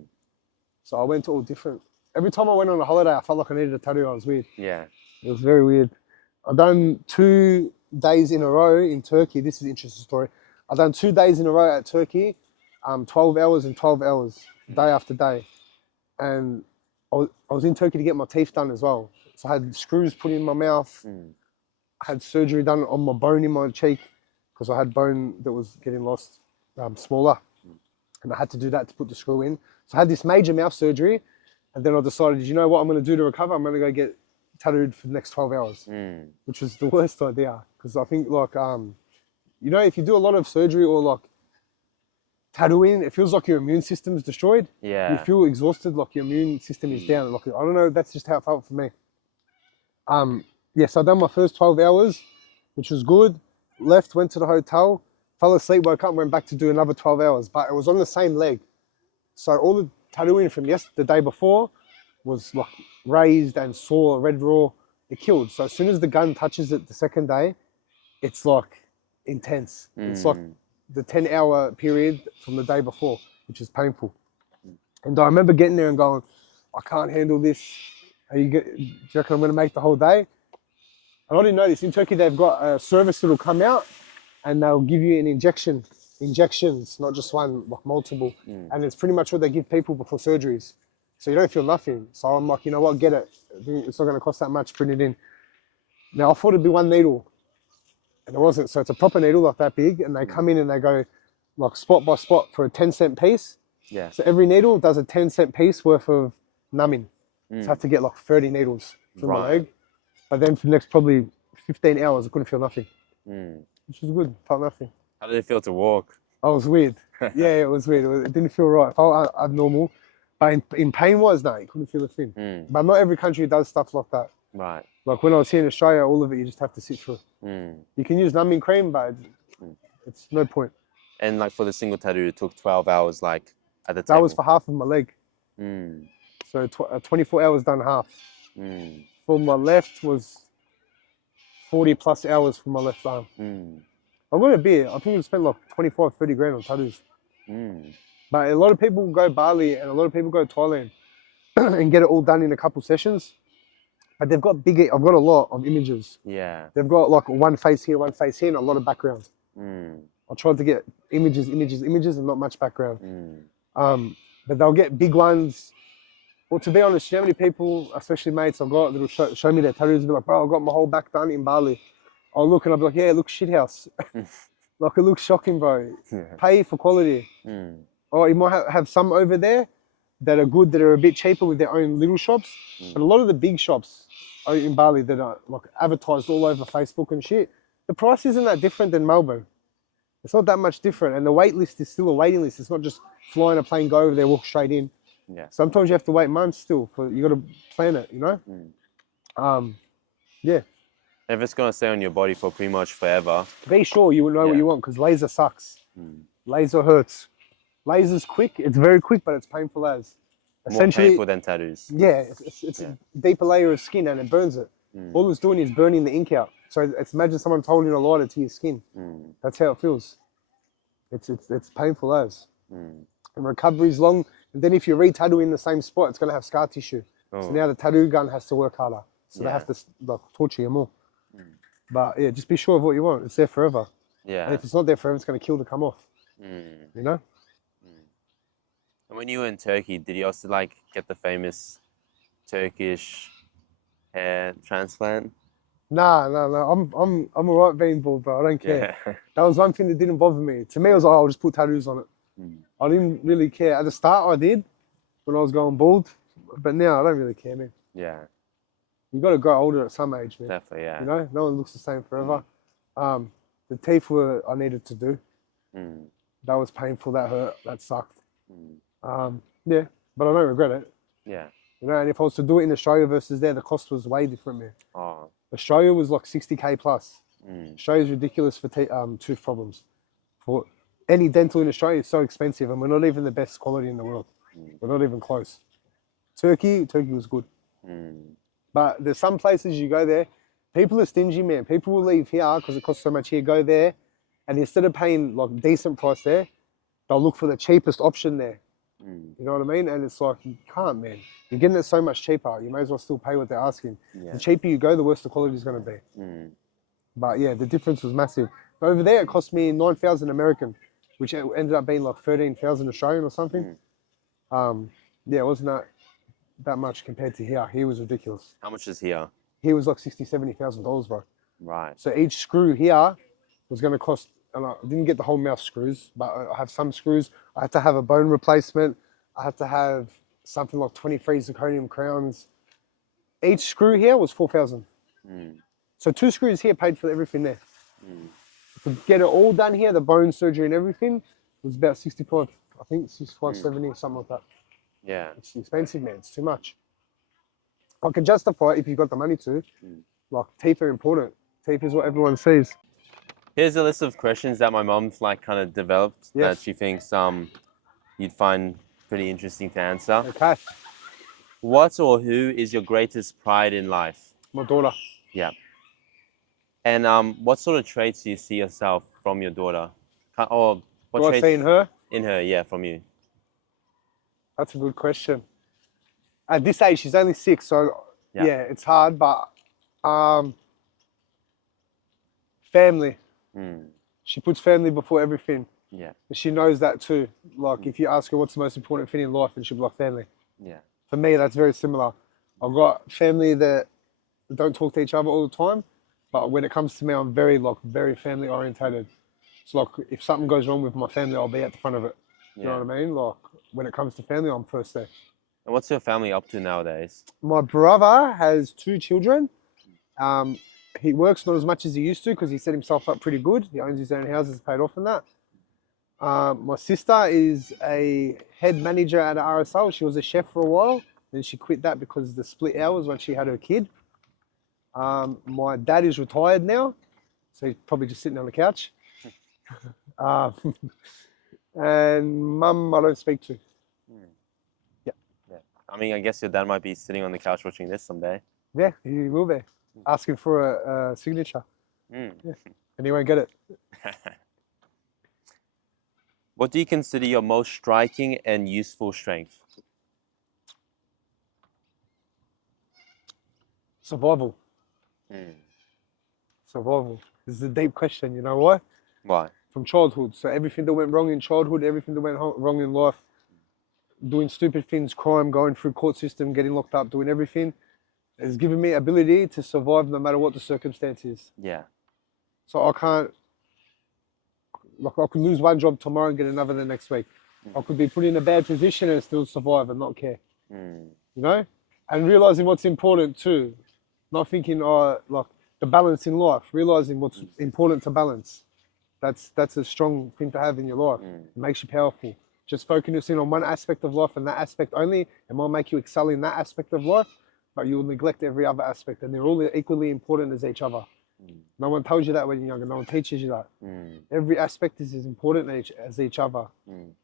So I went to all different. Every time I went on a holiday, I felt like I needed a tattoo. I was weird. Yeah. It was very weird. I've done 2 days in a row in Turkey. This is an interesting story. I've done 2 days in a row at Turkey, 12 hours and 12 hours, day after day. And I was in Turkey to get my teeth done as well. So I had screws put in my mouth. I had surgery done on my bone in my cheek because I had bone that was getting lost, smaller. And I had to do that to put the screw in. So I had this major mouth surgery. And then I decided, you know what I'm going to do to recover? I'm going to go get tattooed for the next 12 hours, which was the worst idea. Because I think, like, you know, if you do a lot of surgery or, like, tattooing, it feels like your immune system is destroyed. Yeah. You feel exhausted, like your immune system is down. Like, I don't know, that's just how it felt for me. Yeah, so I done my first 12 hours, which was good. Left, went to the hotel, fell asleep, woke up, and went back to do another 12 hours. But it was on the same leg. So all the tattooing from the day before was like raised and sore, red raw. It killed. So as soon as the gun touches it the second day, it's like intense. It's like the 10-hour period from the day before, which is painful. And I remember getting there and going, I can't handle this. Do you reckon I'm going to make the whole day? And I didn't know this. In Turkey, they've got a service that'll come out and they'll give you an injections, not just one, like multiple. And it's pretty much what they give people before surgeries. So you don't feel nothing. So I'm like, you know what, get it. It's not going to cost that much, bring it in. Now I thought it'd be one needle and it wasn't. So it's a proper needle like that big and they come in and they go like spot by spot for a 10-cent piece. Yeah. So every needle does a 10-cent piece worth of numbing. So I have to get like 30 needles through my leg. But then for the next probably 15 hours, I couldn't feel nothing. Which was good, felt nothing. How did it feel to walk? Oh, it was weird. Yeah, it was weird. It didn't feel right. It felt abnormal. But in pain-wise, no, you couldn't feel a thing. But not every country does stuff like that. Right. Like when I was here in Australia, all of it you just have to sit through. You can use numbing cream, but it's no point. And like for the single tattoo, it took 12 hours, like at the That table. was for half of my leg. So 24 hours done half. For my left was 40 plus hours for my left arm. I'm going to be, I think we spent like 25, 30 grand on tattoos. But a lot of people go Bali and a lot of people go Thailand and get it all done in a couple sessions. But they've got I've got a lot of images. Yeah. They've got like one face here, and a lot of background. I tried to get images, and not much background. But they'll get big ones. Well, to be honest, you know how many people, especially mates I've got, that'll show me their tattoos and be like, bro, I got my whole back done in Bali. I'll look and I'll be like, yeah, it looks shithouse. Like, it looks shocking, bro. Pay for quality. Or you might have some over there that are good, that are a bit cheaper with their own little shops. But a lot of the big shops in Bali that are like advertised all over Facebook and shit, the price isn't that different than Melbourne. It's not that much different. And the wait list is still a waiting list. It's not just flying a plane, go over there, walk straight in. Yeah. Sometimes you have to wait months still. You got to plan it, you know? Yeah. If it's going to stay on your body for pretty much forever. Be sure you will know what you want, because laser sucks. Laser hurts. Laser's quick. It's very quick, but it's painful as. More painful than tattoos. Yeah. It's a deeper layer of skin and it burns it. All it's doing is burning the ink out. So imagine someone's holding a lighter to your skin. That's how it feels. It's painful as. And recovery's long. And then if you re-tattoo in the same spot, it's going to have scar tissue. So now the tattoo gun has to work harder. So they have to like torture you more. But yeah, just be sure of what you want. It's there forever. Yeah. And if it's not there forever, it's going to kill to come off. You know? And when you were in Turkey, did you also like get the famous Turkish hair transplant? Nah. I'm alright being bald, bro. I don't care. Yeah. That was one thing that didn't bother me. To me, it was like, I'll just put tattoos on it. I didn't really care. At the start, I did when I was going bald, but now I don't really care, man. Yeah. You got to grow older at some age, man. Definitely, yeah. You know, no one looks the same forever. The teeth I needed to do. That was painful. That hurt. That sucked. Yeah, but I don't regret it. Yeah. You know, and if I was to do it in Australia versus there, the cost was way different, man. Oh. Australia was like 60K plus. Australia's ridiculous for tooth problems. For any dental in Australia is so expensive, and we're not even the best quality in the world. We're not even close. Turkey was good. But there's some places you go there, people are stingy, man. People will leave here because it costs so much here, go there, and instead of paying like decent price there, they'll look for the cheapest option there. You know what I mean? And it's like, you can't, man. You're getting it so much cheaper. You may as well still pay what they're asking. Yeah. The cheaper you go, the worse the quality is going to be. But yeah, the difference was massive. But over there, it cost me 9,000 American, which ended up being like 13,000 Australian or something. Yeah, it wasn't that much compared to here. Here was ridiculous. How much is here? Here was like $60,000-$70,000, bro. Right. So each screw here was going to cost, and I didn't get the whole mouth screws, but I have some screws. I had to have a bone replacement. I had to have something like 23 zirconium crowns. Each screw here was 4,000. So 2 screws here paid for everything there. To get it all done here, the bone surgery and everything, was about 65, I think 65, 70, something like that. Yeah. It's expensive, man. It's too much. I can justify it if you've got the money to. Like, teeth are important. Teeth is what everyone sees. Here's a list of questions that my mom's like kind of developed that she thinks you'd find pretty interesting to answer. Okay. What or who is your greatest pride in life? My daughter. Yeah. And what sort of traits do you see yourself from your daughter? Or what Do I traits see in her? In her, yeah, from you. That's a good question. At this age, she's only 6, so yeah it's hard, but family. She puts family before everything. Yeah. She knows that too. Like, if you ask her what's the most important thing in life, and she'll be like, family. Yeah. For me, that's very similar. I've got family that don't talk to each other all the time, but when it comes to me, I'm very family orientated. So like, if something goes wrong with my family, I'll be at the front of it. You know what I mean? Like, when it comes to family, I'm first there. And what's your family up to nowadays? My brother has 2 children. He works not as much as he used to because he set himself up pretty good. He owns his own houses, paid off on that. My sister is a head manager at RSL. She was a chef for a while, then she quit that because of the split hours when she had her kid. My dad is retired now, so he's probably just sitting on the couch. And mum, I don't speak to. Yeah. I mean, I guess your dad might be sitting on the couch watching this someday. Yeah, he will be. Asking for a signature. Yeah. And he won't get it. What do you consider your most striking and useful strength? Survival. Survival. This is a deep question, you know why? Why? From childhood. So everything that went wrong in childhood, everything that went wrong in life, doing stupid things, crime, going through court system, getting locked up, doing everything, has given me ability to survive no matter what the circumstance is. Yeah. So I can't, like, I could lose one job tomorrow and get another the next week. I could be put in a bad position and still survive and not care. You know? And realizing what's important too. Not thinking, like, the balance in life, realizing what's important to balance. That's a strong thing to have in your life. It makes you powerful. Just focusing on one aspect of life and that aspect only, it might make you excel in that aspect of life, but you'll neglect every other aspect, and they're all equally important as each other. No one tells you that when you're younger. No one teaches you that. Every aspect is as important as each other.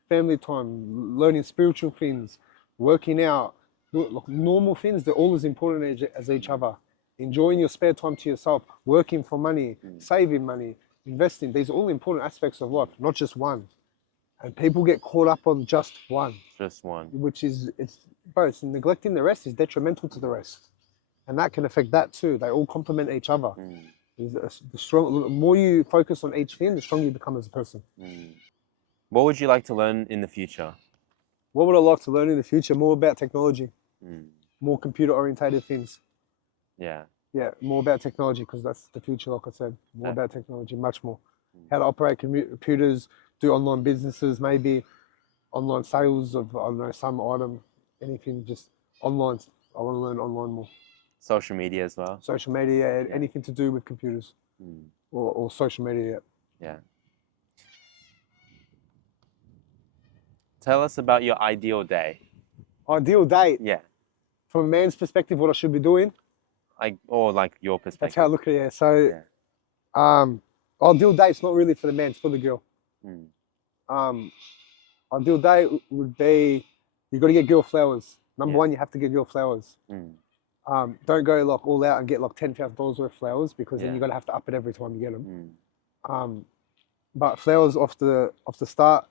Family time, learning spiritual things, working out, normal things, they're all as important as each other. Enjoying your spare time to yourself, working for money, saving money, investing. These are all important aspects of life, not just one. And people get caught up on just one. Just one. Which is, it's neglecting the rest is detrimental to the rest. And that can affect that too. They all complement each other. The more you focus on each thing, the stronger you become as a person. What would you like to learn in the future? What would I like to learn in the future? More about technology, Mm. more computer-orientated things. Yeah. Yeah, more about technology because that's the future, like I said. More about technology, much more. How to operate computers, do online businesses, maybe online sales of, I don't know, some item, anything, just online. I want to learn online more. Social media as well. Social media, anything to do with computers or social media. Yeah. Tell us about your ideal day. Ideal date. Yeah. From a man's perspective, what I should be doing. Like your perspective. That's how I look at it. So, ideal date's not really for the man; it's for the girl. Ideal date would be you got to get girl flowers. Number one, you have to get girl flowers. Don't go like all out and get like $10,000 worth of flowers because then you're gonna have to up it every time you get them. But flowers off the start,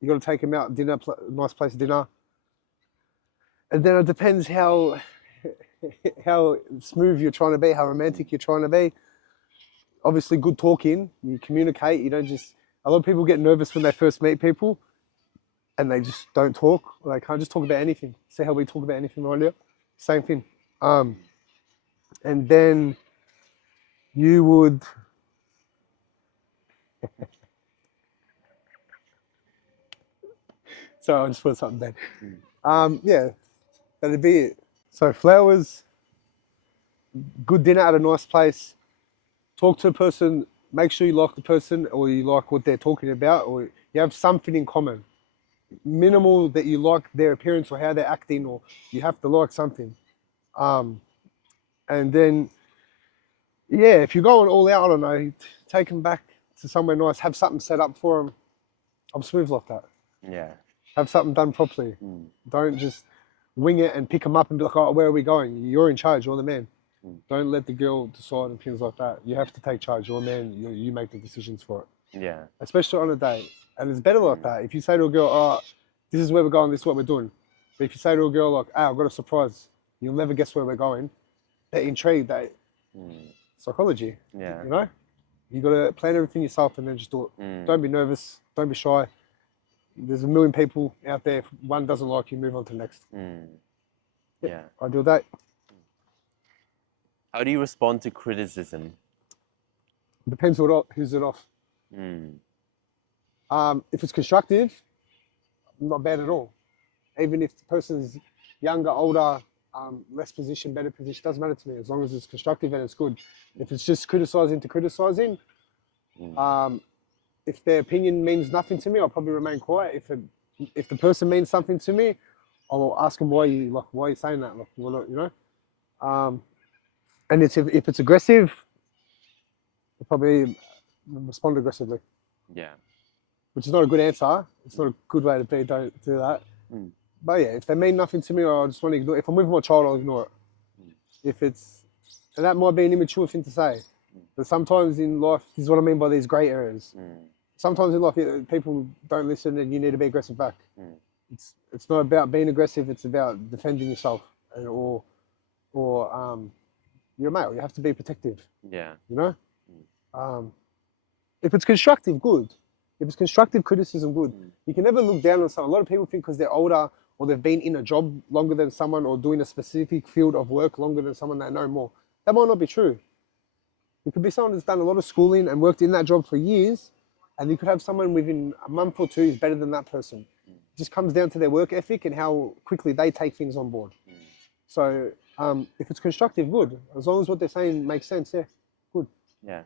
you got to take them out dinner, nice place of dinner, and then it depends how smooth you're trying to be, how romantic you're trying to be. Obviously, good talking. You communicate. You don't just. A lot of people get nervous when they first meet people, and they just don't talk. Or they can't just talk about anything. See how we talk about anything right here? Same thing. And then you would. Sorry, I just put something down. Yeah, that'd be it. So flowers, good dinner at a nice place. Talk to a person. Make sure you like the person, or you like what they're talking about, or you have something in common. Minimal that you like their appearance or how they're acting, or you have to like something. And then, yeah, if you're going all out, I don't know, take them back to somewhere nice. Have something set up for them. I'm smooth like that. Yeah. Have something done properly. Don't just wing it and pick them up and be like, oh, where are we going? You're in charge. You're the man. Don't let the girl decide and things like that. You have to take charge. You're a man. You make the decisions for it. Yeah. Especially on a date. And it's better like that. If you say to a girl, oh, this is where we're going, this is what we're doing. But if you say to a girl like, oh, I've got a surprise, you'll never guess where we're going. They're intrigued. Psychology. Yeah. You know? You got to plan everything yourself and then just do it. Don't be nervous. Don't be shy. There's a million people out there. If one doesn't like you, move on to the next. Yeah. Ideal date. How do you respond to criticism? Depends who's it off. If it's constructive, not bad at all. Even if the person's younger, older, less position, better position, doesn't matter to me as long as it's constructive and it's good. If it's just criticizing to criticizing, if their opinion means nothing to me, I'll probably remain quiet. If the person means something to me, I'll ask them why are you saying that? Like, well, you know. And if it's aggressive, I'll probably respond aggressively. Yeah. Which is not a good answer. It's not a good way to be. Don't do that. But yeah, if they mean nothing to me, I just want to ignore it. If I'm with my child, I'll ignore it. And that might be an immature thing to say. But sometimes in life, this is what I mean by these grey areas. Sometimes in life, people don't listen and you need to be aggressive back. It's not about being aggressive. It's about defending yourself or you're a male. You have to be protective. Yeah. You know? If it's constructive, good. If it's constructive criticism, good. You can never look down on someone. A lot of people think because they're older or they've been in a job longer than someone or doing a specific field of work longer than someone, they know more. That might not be true. It could be someone that's done a lot of schooling and worked in that job for years, and you could have someone within a month or two who's better than that person. It just comes down to their work ethic and how quickly they take things on board. So if it's constructive, good. As long as what they're saying makes sense, yeah, good. Yeah.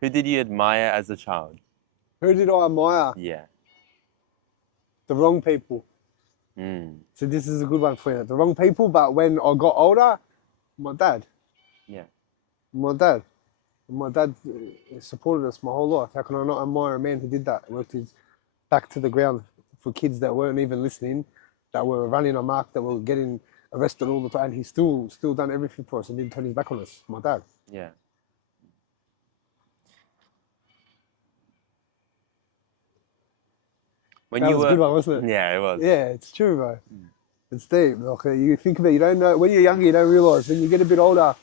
Who did you admire as a child? Who did I admire? Yeah. The wrong people. So this is a good one for you. The wrong people, but when I got older, my dad. Yeah. My dad. My dad supported us my whole life. How can I not admire a man who did that? Worked his back to the ground for kids that weren't even listening, that were running amok, that were getting arrested all the time. And he still done everything for us and didn't turn his back on us. My dad. Yeah. When That you was a good one, wasn't it? Yeah, it was. Yeah, it's true, bro. It's deep. Like, you think about it, you don't know, when you're younger, you don't realise. When you get a bit older,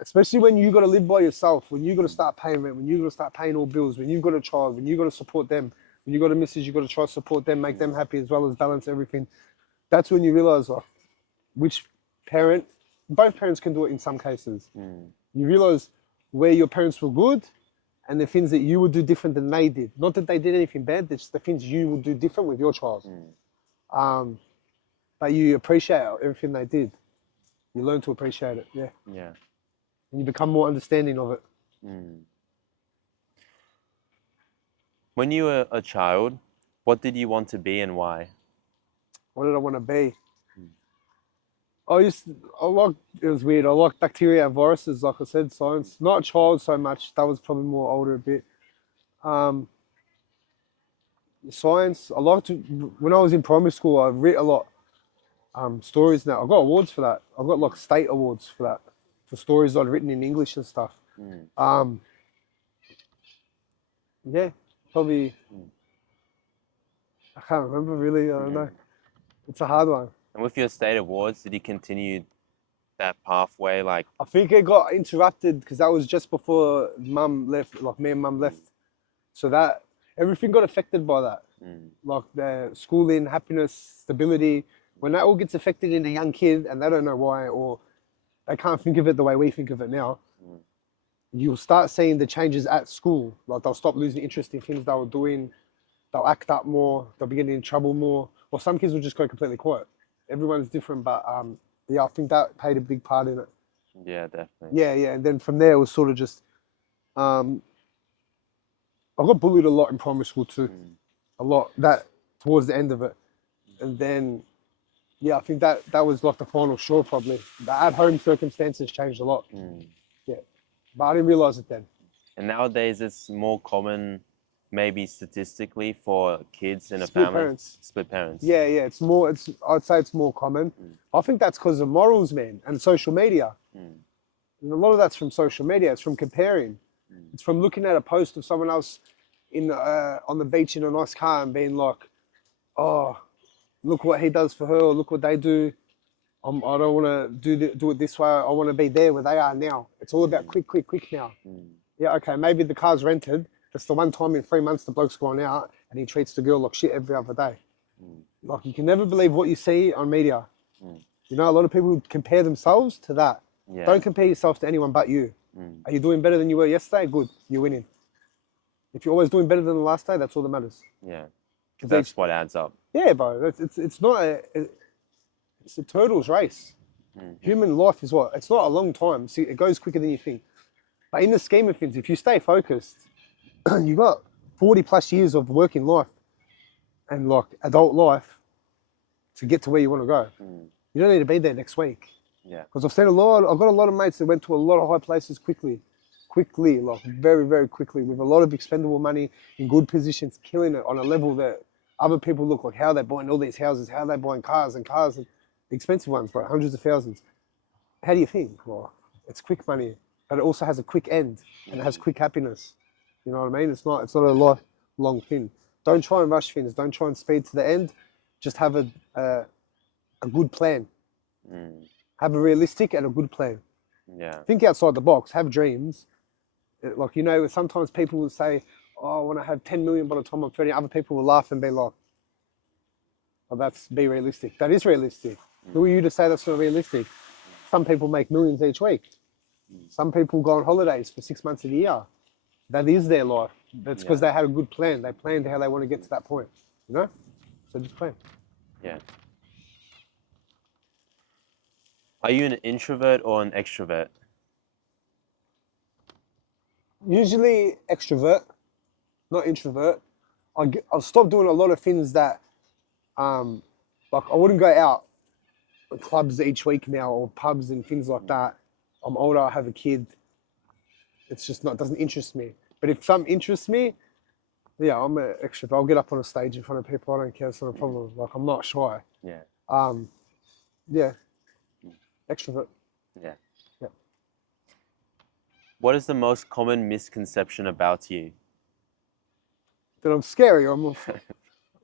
especially when you got to live by yourself, when you got to start paying rent, when you got to start paying all bills, when you've got a child, when you got to support them, When you got a missus, you got to try to support them, make them happy as well as balance everything. That's when you realize like, which parent, both parents can do it in some cases. You realize where your parents were good and the things that you would do different than they did. Not that they did anything bad, it's the things you would do different with your child. But you appreciate everything they did. You learn to appreciate it, yeah. Yeah. And you become more understanding of it. When you were a child, what did you want to be and why? What did I want to be? It was weird. I liked bacteria and viruses, like I said, science. Not a child so much. That was probably more older a bit. Science, I liked to, when I was in primary school, I read a lot. Stories now. I got awards for that. I got like state awards for that, for stories I'd written in English and stuff. Yeah, probably. I can't remember really. I don't know. It's a hard one. And with your state awards, did you continue that pathway? Like, I think it got interrupted because that was just before Mum left. Like me and Mum left, so that everything got affected by that. Like the schooling, happiness, stability. When that all gets affected in a young kid and they don't know why, or they can't think of it the way we think of it now, you'll start seeing the changes at school. Like they'll stop losing interest in things they were doing. They'll act up more. They'll be getting in trouble more. Or some kids will just go completely quiet. Everyone's different, but yeah, I think that played a big part in it. Yeah, definitely. Yeah, and then from there it was sort of just, I got bullied a lot in primary school too. A lot, that towards the end of it. And then, yeah, I think that was like the final straw probably. The at-home circumstances changed a lot. Yeah, but I didn't realize it then. And nowadays it's more common, maybe statistically, for kids in a Split family. Parents. Split parents. Yeah, it's more, I'd say it's more common. I think that's because of morals, man, and social media. And a lot of that's from social media. It's from comparing. It's from looking at a post of someone else on the beach in a nice car and being like, oh, look what he does for her, or look what they do. I don't want to do it this way. I want to be there where they are now. It's all about quick now. Yeah, okay, maybe the car's rented. It's the one time in 3 months the bloke's gone out and he treats the girl like shit every other day. Like, you can never believe what you see on media. You know, a lot of people compare themselves to that. Yeah. Don't compare yourself to anyone but you. Are you doing better than you were yesterday? Good, you're winning. If you're always doing better than the last day, that's all that matters. Yeah, because that's what adds up. Yeah, bro. It's not it's a turtle's race. Human life is what? It's not a long time. See, it goes quicker than you think. But in the scheme of things, if you stay focused, you got 40 plus years of working life and like adult life to get to where you want to go. You don't need to be there next week. Yeah. Because I've got a lot of mates that went to a lot of high places quickly, like very, very quickly, with a lot of expendable money in good positions, killing it on a level that other people look like how they're buying all these houses, how they're buying cars and the expensive ones, bro, hundreds of thousands. How do you think? Well, it's quick money, but it also has a quick end and it has quick happiness. You know what I mean? It's not a lifelong thing. Don't try and rush things. Don't try and speed to the end. Just have a good plan. Have a realistic and a good plan. Yeah. Think outside the box. Have dreams. Like, you know, sometimes people will say, oh, I want to have 10 million by the time I'm 30. Other people will laugh and be like, oh, be realistic. That is realistic. Who are you to say that's not realistic? Some people make millions each week. Some people go on holidays for 6 months of the year. That is their life. That's because they had a good plan. They planned how they want to get to that point, you know? So just plan. Yeah. Are you an introvert or an extrovert? Usually extrovert, not introvert. I've stopped doing a lot of things that, like I wouldn't go out to clubs each week now or pubs and things like that. I'm older, I have a kid. It's just doesn't interest me. But if something interests me, yeah, I'm an extrovert. I'll get up on a stage in front of people. I don't care. It's not a problem. Like, I'm not shy. Yeah. Yeah. Extrovert. Yeah. Yeah. What is the most common misconception about you? That I'm scary, or I'm like,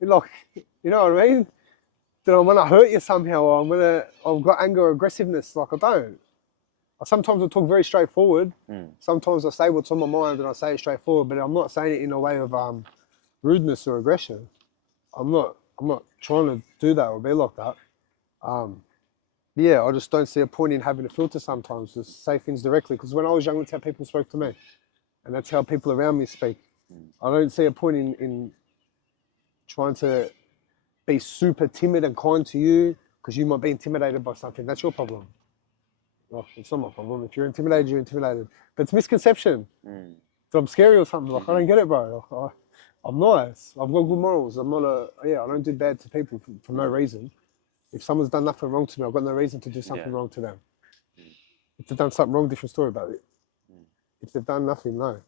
you know what I mean? That I'm gonna hurt you somehow, or I've got anger or aggressiveness. Like, I don't. Sometimes I talk very straightforward. Sometimes I say what's on my mind and I say it straightforward, but I'm not saying it in a way of rudeness or aggression. I'm not trying to do that or be like that. Yeah, I just don't see a point in having a filter sometimes to say things directly. Because when I was young, that's how people spoke to me, and that's how people around me speak. I don't see a point in trying to be super timid and kind to you because you might be intimidated by something. That's your problem. Well, it's not my problem. If you're intimidated, you're intimidated. But it's misconception. So I'm scary or something. Like, I don't get it, bro. Like, I'm nice. I've got good morals. I'm not I don't do bad to people for no reason. If someone's done nothing wrong to me, I've got no reason to do something wrong to them. If they've done something wrong, different story about it. If they've done nothing, no.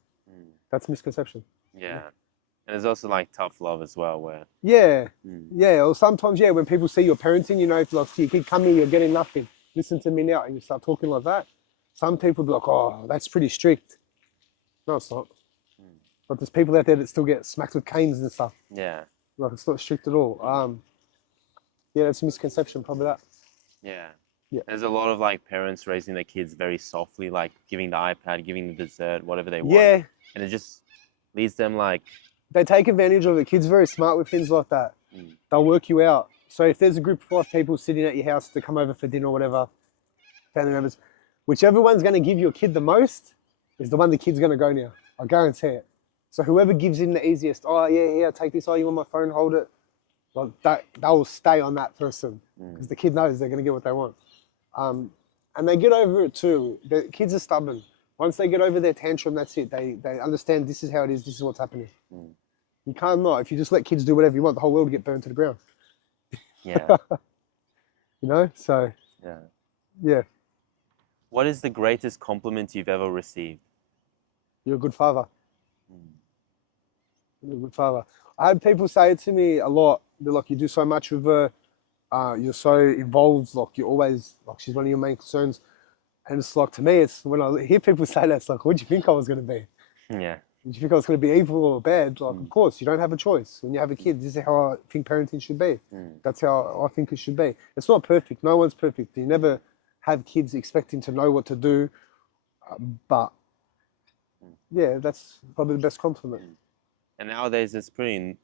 That's misconception. Yeah. And there's also like tough love as well, where... Yeah. Or sometimes, when people see your parenting, you know, if like, your kid come here, you're getting nothing. Listen to me now, and you start talking like that. Some people be like, oh, that's pretty strict. No, it's not. But there's people out there that still get smacked with canes and stuff. Yeah. Like, it's not strict at all. Yeah, that's a misconception, probably that. Yeah. Yeah. There's a lot of like parents raising their kids very softly, like giving the iPad, giving the dessert, whatever they want. Yeah. And it just leaves them like... They take advantage of it. Kids are very smart with things like that. They'll work you out. So if there's a group of 5 people sitting at your house to come over for dinner or whatever, family members, whichever one's going to give your kid the most is the one the kid's going to go now. I guarantee it. So whoever gives him the easiest, oh yeah, take this, oh you want my phone, hold it. Well, they will stay on that person because the kid knows they're going to get what they want. And they get over it too. The kids are stubborn. Once they get over their tantrum, that's it. They understand this is how it is, this is what's happening. You can't not. If you just let kids do whatever you want, the whole world will get burned to the ground. Yeah. You know, so... Yeah. What is the greatest compliment you've ever received? You're a good father. You're a good father. I had people say it to me a lot. They're like, you do so much with her. You're so involved. Like, you're always, like, she's one of your main concerns. And it's like, to me, it's when I hear people say that, it's like, what do you think I was going to be? Yeah. Did you think I was going to be evil or bad? Like, of course, you don't have a choice. When you have a kid, this is how I think parenting should be. That's how I think it should be. It's not perfect. No one's perfect. You never have kids expecting to know what to do. But, yeah, that's probably the best compliment. And nowadays it's pretty,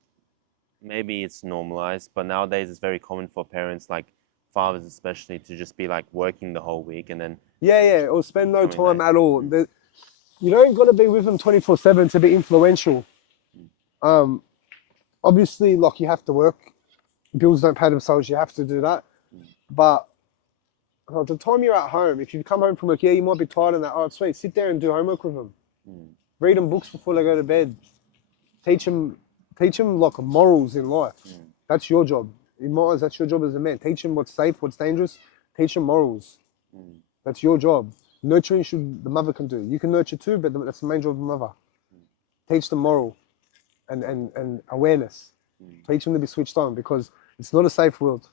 maybe it's normalized, but nowadays it's very common for parents, like fathers especially, to just be like working the whole week and then... Yeah, or spend no time at all. You don't got to be with them 24/7 to be influential. Obviously, like, you have to work. Bills don't pay themselves, you have to do that. But the time you're at home, if you come home from work, you might be tired and that, oh, sweet, sit there and do homework with them. Read them books before they go to bed. Teach them like morals in life. That's your job. In my eyes, that's your job as a man. Teach them what's safe, what's dangerous. Teach them morals. That's your job. Nurturing the mother can do. You can nurture too, but that's the main job of the mother. Teach them moral and awareness. Teach them to be switched on because it's not a safe world.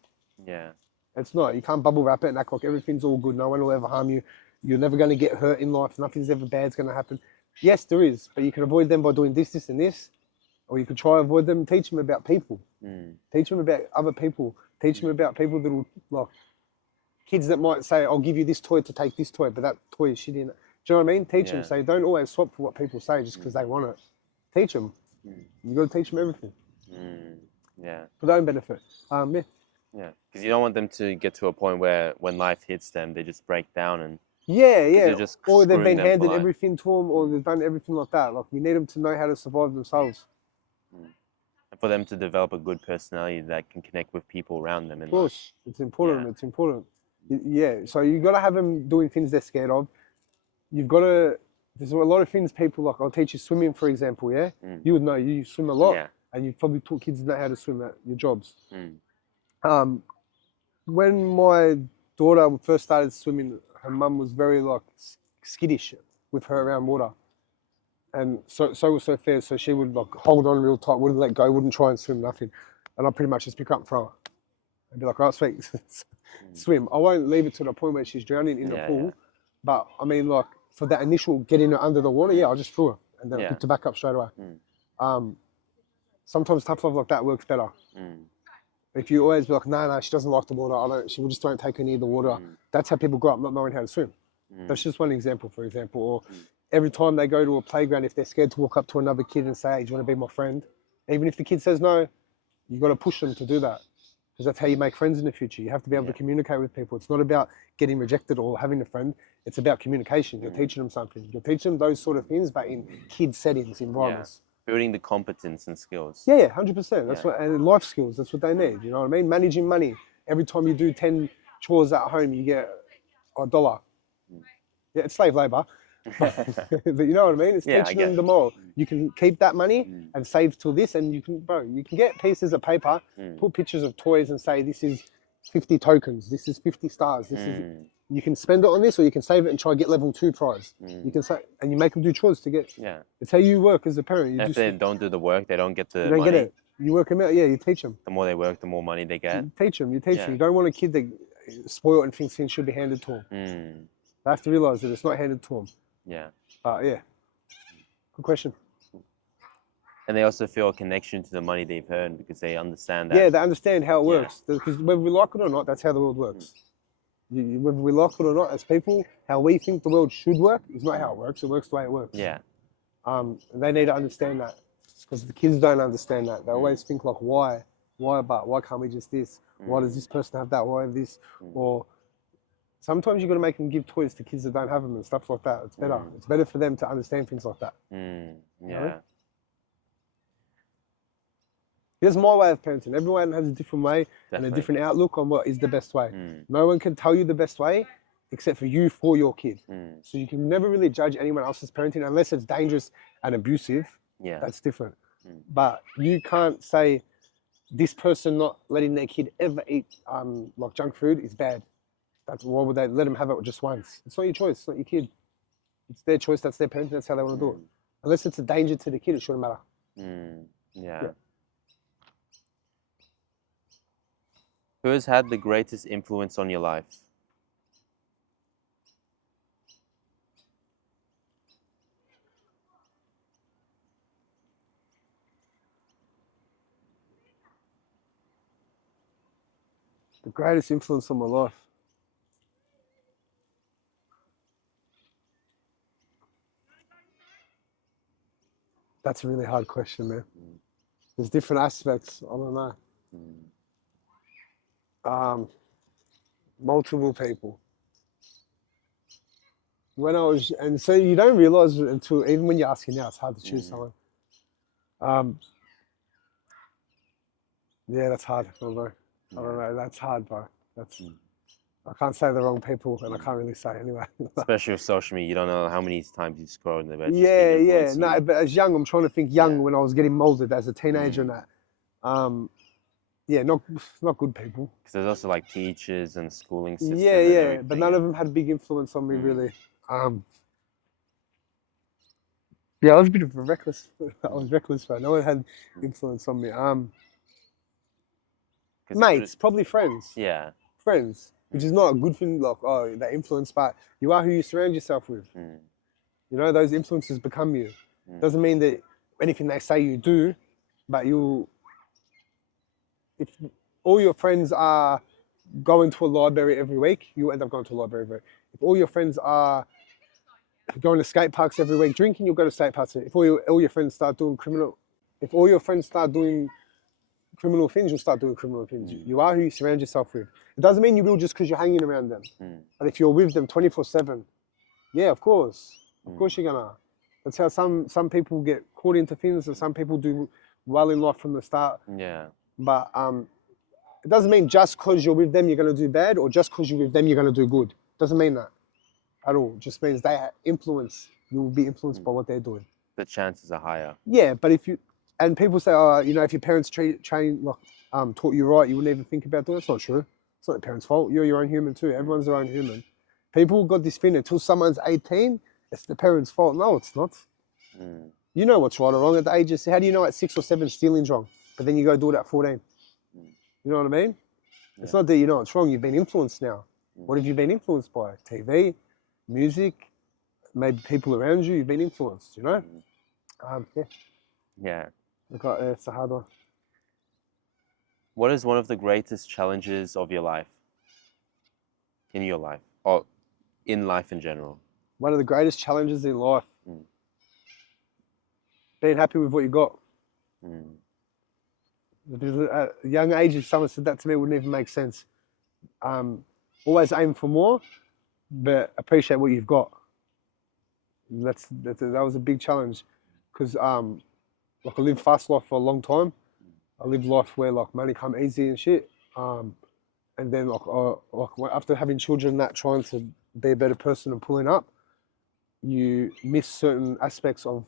Yeah. It's not. You can't bubble wrap it and act like everything's all good. No one will ever harm you. You're never going to get hurt in life. Nothing's ever bad's going to happen. Yes, there is, but you can avoid them by doing this, and this. Or you could try to avoid them. Teach them about people. Teach them about other people. Teach them about people that will, like, kids that might say, I'll give you this toy to take this toy, but that toy is shitty. Do you know what I mean? Teach them. Say, don't always swap for what people say just because they want it. Teach them. You got to teach them everything. Yeah. For their own benefit. Yeah. Yeah, because you don't want them to get to a point where when life hits them, they just break down and... Yeah. Just or they've been handed life. everything to them, or they've done everything like that. Like, we need them to know how to survive themselves. And for them to develop a good personality that can connect with people around them. Of course, it's important. It's important. Yeah, so you got to have them doing things they're scared of. You've got to... There's a lot of things people like. I'll teach you swimming, for example. Yeah, you would know. You swim a lot, and you've probably taught kids know how to swim at your jobs. When my daughter first started swimming, her mum was very like skittish with her around water, and so was Sophia. So she would like hold on real tight, wouldn't let go, wouldn't try and swim, nothing. And I pretty much just pick her up and throw her. I'd be like, right, sweet, swim. I won't leave it to the point where she's drowning in the pool, but I mean, like, for that initial getting her under the water, I just threw her and then I picked her back up straight away. Sometimes tough love like that works better. If you always be like, no, she doesn't like the water, we just don't take her near the water. That's how people grow up not knowing how to swim. That's just one example, for example. Or every time they go to a playground, if they're scared to walk up to another kid and say, hey, do you want to be my friend? Even if the kid says no, you got to push them to do that, because that's how you make friends in the future. You have to be able to communicate with people. It's not about getting rejected or having a friend. It's about communication. You're teaching them something. You're teaching them those sort of things, but in kid settings, environments. Building the competence and skills. Yeah, 100%. That's what, and life skills. That's what they need. You know what I mean? Managing money. Every time you do 10 chores at home, you get $1. Yeah, it's slave labor. But you know what I mean? It's teaching them the moral. You can keep that money and save till this, and you can, bro, you can get pieces of paper, put pictures of toys and say, this is 50 tokens, this is 50 stars, this is, you can spend it on this, or you can save it and try to get level 2 prize. You can say, and you make them do chores to get, it's how you work as a parent. You if they don't do the work, they don't get the you don't money. get it. You work them out, you teach them. The more they work, the more money they get. You teach them. You don't want a kid that spoiled and thinks things should be handed to them. They have to realize that it's not handed to them. Yeah. Good question. And they also feel a connection to the money they've earned because they understand that. Yeah, they understand how it works. Because whether we like it or not, that's how the world works. Whether we like it or not, as people, how we think the world should work is not how it works. It works the way it works. Yeah. They need to understand that, because the kids don't understand that. They always think like, why, but why can't we just this? Why does this person have that? Why have this? Or sometimes you've got to make them give toys to kids that don't have them and stuff like that. It's better. It's better for them to understand things like that. Yeah. You know? Here's my way of parenting. Everyone has a different way and a different outlook on what is the best way. No one can tell you the best way except for you for your kid. So you can never really judge anyone else's parenting unless it's dangerous and abusive. Yeah. That's different. But you can't say this person not letting their kid ever eat like junk food is bad. That's why would they let them have it just once? It's not your choice. It's not your kid. It's their choice. That's their parenting. That's how they want to do it. Unless it's a danger to the kid, it shouldn't matter. Yeah. Who has had the greatest influence on your life? The greatest influence on my life. That's a really hard question, man. There's different aspects. I don't know. Multiple people. When I was, and so you don't realize it until, even when you're asking now, it's hard to choose someone. Yeah, that's hard. I don't know. That's hard, bro. I can't say the wrong people, and I can't really say anyway. Especially with social media, you don't know how many times you scroll in the bed. Yeah. No, but as young, I'm trying to think young when I was getting molded as a teenager and that. Yeah, not good people. Because there's also like teachers and schooling system. Yeah, but none of them had a big influence on me really. Yeah, I was a bit of a reckless. I was reckless, bro. No one had influence on me. Mates, probably friends. Yeah. Friends, which is not a good thing. Like, oh, that influence, but you are who you surround yourself with. You know, those influences become you. Doesn't mean that anything they say you do, but if all your friends are going to a library every week, you end up going to a library every week. If all your friends are going to skate parks every week, drinking, you'll go to skate parks. If all your friends start doing criminal things, you'll start doing criminal things. You are who you surround yourself with. It doesn't mean you will just because you're hanging around them. But if you're with them 24/7, yeah, of course. Of course you're gonna. That's how some people get caught into things, and some people do well in life from the start. Yeah. But it doesn't mean just because you're with them you're gonna do bad, or just because you're with them you're gonna do good. Doesn't mean that at all. It just means they influence. You will be influenced by what they're doing. The chances are higher. Yeah, but and people say, oh, you know, if your parents taught you right, you wouldn't even think about doing it. It's not true. It's not the parents' fault. You're your own human too. Everyone's their own human. People got this thing until someone's 18, it's the parents' fault. No, it's not. You know what's right or wrong at the age of, how do you know at 6 or 7 stealing's wrong, but then you go do it at 14? You know what I mean? Yeah. It's not that you know it's wrong. You've been influenced now. What have you been influenced by? TV, music, maybe people around you. You've been influenced, you know? Yeah. It's a hard one. What is one of the greatest challenges of your life? In your life? Or in life in general? One of the greatest challenges in life. Being happy with what you got. At a young age, if someone said that to me, it wouldn't even make sense. Always aim for more, but appreciate what you've got. That was a big challenge, because like I lived fast life for a long time. I lived life where like money come easy and shit. And then like after having children, that trying to be a better person and pulling up, you miss certain aspects of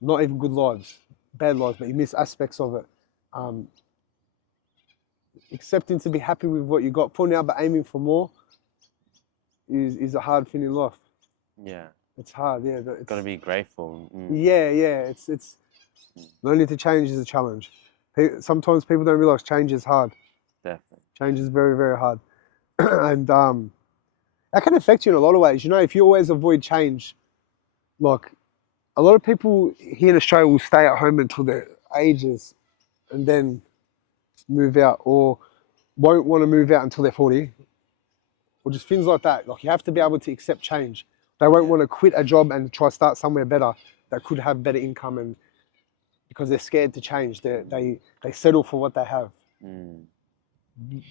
not even good lives, bad lives, but you miss aspects of it. Accepting to be happy with what you got, putting out but aiming for more is a hard thing in life. Yeah. It's hard, yeah. It's Gotta be grateful. Yeah. It's learning to change is a challenge. Sometimes people don't realize change is hard. Definitely. Change is very, very hard. And that can affect you in a lot of ways. You know, if you always avoid change, like a lot of people here in Australia will stay at home until their ages and then move out, or won't want to move out until they're 40, or just things like that. Like you have to be able to accept change. They won't want to quit a job and try to start somewhere better that could have better income, and because they're scared to change, they settle for what they have.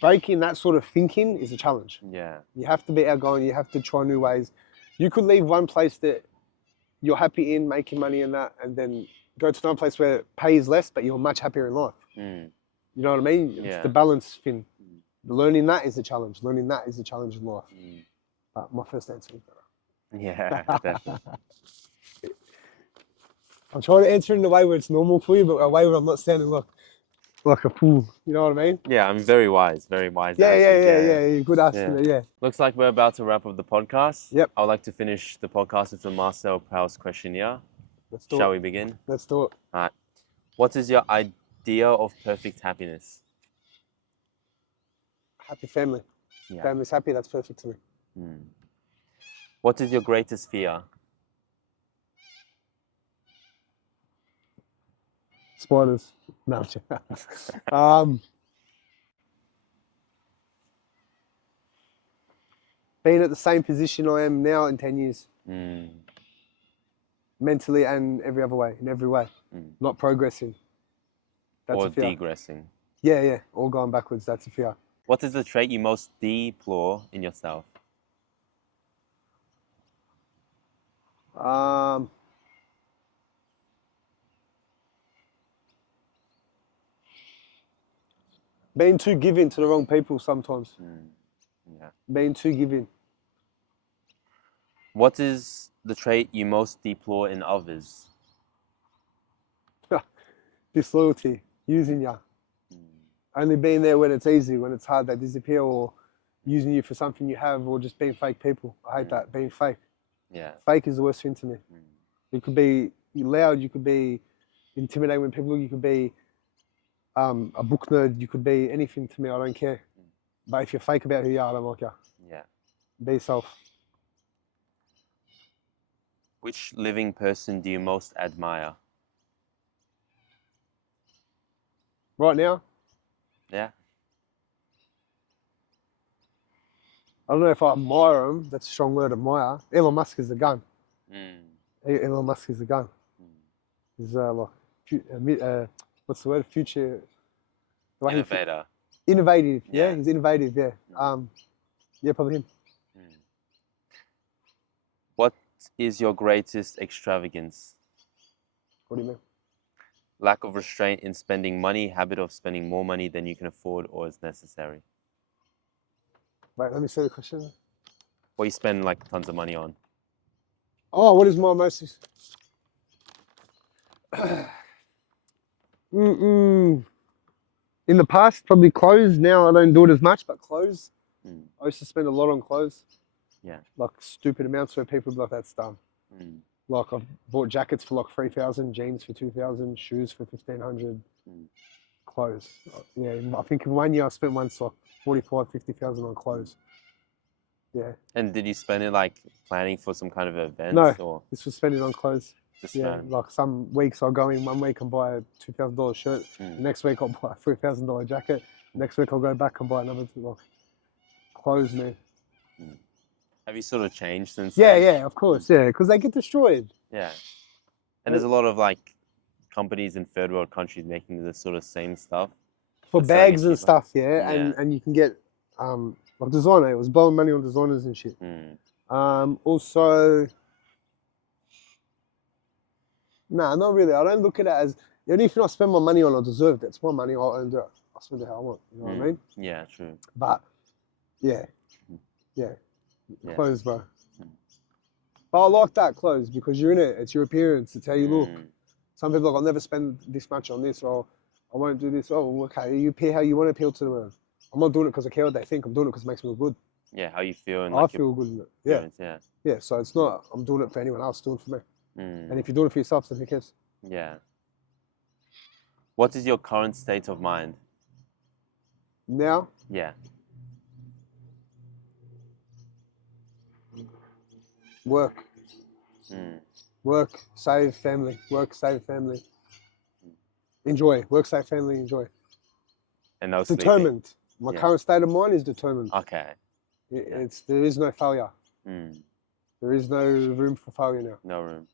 Breaking that sort of thinking is a challenge. Yeah. You have to be outgoing. You have to try new ways. You could leave one place that you're happy in, making money in that, and then go to another place where it pays less, but you're much happier in life. You know what I mean? Yeah. It's the balance thing. Learning that is a challenge. Learning that is a challenge in life. My first answer. Yeah, definitely. I'm trying to answer in a way where it's normal for you, but a way where I'm not sounding like a fool. You know what I mean? Yeah, I'm very wise answers. Yeah. Good asking it, yeah. Looks like we're about to wrap up the podcast. Yep. I would like to finish the podcast with the Marcel Proust Questionnaire. Shall we begin? Let's do it. All right. What is your idea of perfect happiness? Happy family. Yeah. Family's happy, that's perfect to me. What is your greatest fear? Spiders. No, I'm joking. Being at the same position I am now in 10 years. Mentally and every other way, in every way. Not progressing. That's or a fear. degressing? Yeah. All going backwards, that's a fear. What is the trait you most deplore in yourself? Being too giving to the wrong people sometimes. Yeah. Being too giving. What is the trait you most deplore in others? Disloyalty, using you. Only being there when it's easy, when it's hard, they disappear, or using you for something you have, or just being fake people. I hate that, being fake. Yeah. Fake is the worst thing to me. You could be loud, you could be intimidating when people, you could be a book nerd, you could be anything to me, I don't care. But if you're fake about who you are, I don't like you. Yeah. Be yourself. Which living person do you most admire? Right now, Yeah. I don't know if I admire him, that's a strong word, admire. Elon Musk is the gun. Elon Musk is the gun. He's what's the word? Future... Innovator. Innovative, Yeah. He's innovative, yeah. Yeah, probably him. What is your greatest extravagance? What do you mean? Lack of restraint in spending money, habit of spending more money than you can afford or is necessary. Wait, let me say the question. What you spend like tons of money on? Oh, what is my most... In the past, probably clothes. Now I don't do it as much, but clothes. I used to spend a lot on clothes. Yeah. Like stupid amounts where people would be like, that's dumb. Like I've bought jackets for like 3,000, jeans for 2,000, shoes for 1,500, clothes. Yeah, I think in 1 year I spent once like 45, 50,000 on clothes. Yeah. And did you spend it like planning for some kind of event? No, or this was spending on clothes. just Yeah, like some weeks I'll go in 1 week and buy a $2,000 shirt. The next week I'll buy a $3,000 jacket. Next week I'll go back and buy another like clothes, man. Have you sort of changed since Yeah, then? yeah, of course, yeah, because they get destroyed. Yeah. And there's a lot of like companies in third world countries making this sort of same stuff. for It's so only bags and cheaper. stuff, yeah, Yeah. and you can get like designer. It was blowing money on designers and shit. Also, nah, not really. I don't look at it as, even if I spend my money on, I deserved it. It's my money. I'll do it. I'll spend it how I want. You know what I mean? Yeah, true. But yeah, Yeah. clothes, bro. But I like that clothes because you're in it. It's your appearance. It's how you look. Some people are like, I'll never spend this much on this, or I won't do this. Oh, okay. You appear how you want to appeal to the world. I'm not doing it because I care what they think. I'm doing it because it makes me look good. Yeah, how you feel and I like feel good in it. yeah. Yeah. So it's not, I'm doing it for anyone else. Doing it for me. And if you're doing it for yourself, then who cares? Yeah. What is your current state of mind? Now, Yeah. work. Work, save family. Work, save family. Enjoy. Work, save family, enjoy. And no Determined. sleeping. My current state of mind is determined. Okay. There is no failure. There is no room for failure now. No room.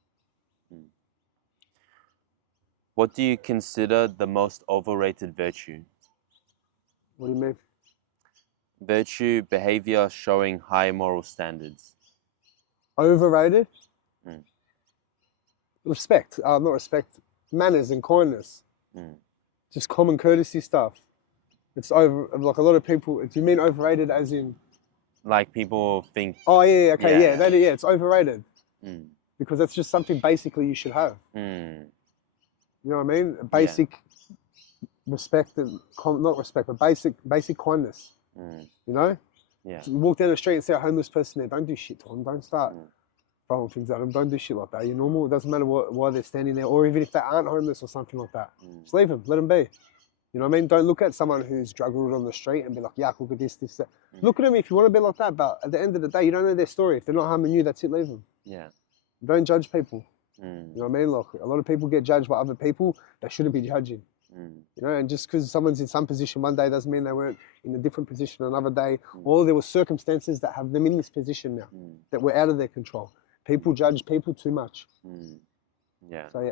What do you consider the most overrated virtue? What do you mean? Virtue, behavior showing high moral standards. Overrated? Respect. Not respect. Manners and kindness. Just common courtesy stuff. It's over, like a lot of people, do you mean overrated as in? Like people think. Oh yeah, okay, yeah, it's overrated. Because that's just something basically you should have. You know what I mean? Basic respect and, not respect, but basic kindness. You know? Yeah. You walk down the street and see a homeless person there, don't do shit to them. Don't start throwing things at them. Don't do shit like that. You're normal. It doesn't matter why they're standing there, or even if they aren't homeless or something like that. Just leave them. Let them be. You know what I mean? Don't look at someone who's struggled on the street and be like, yuck, look at this, that. Look at them if you want to be like that, but at the end of the day, you don't know their story. If they're not harming you, that's it, leave them. Yeah. Don't judge people. You know what I mean? Like, a lot of people get judged by other people they shouldn't be judging. You know, and just because someone's in some position one day doesn't mean they weren't in a different position another day. Or there were circumstances that have them in this position now that were out of their control. People judge people too much. Yeah. So yeah.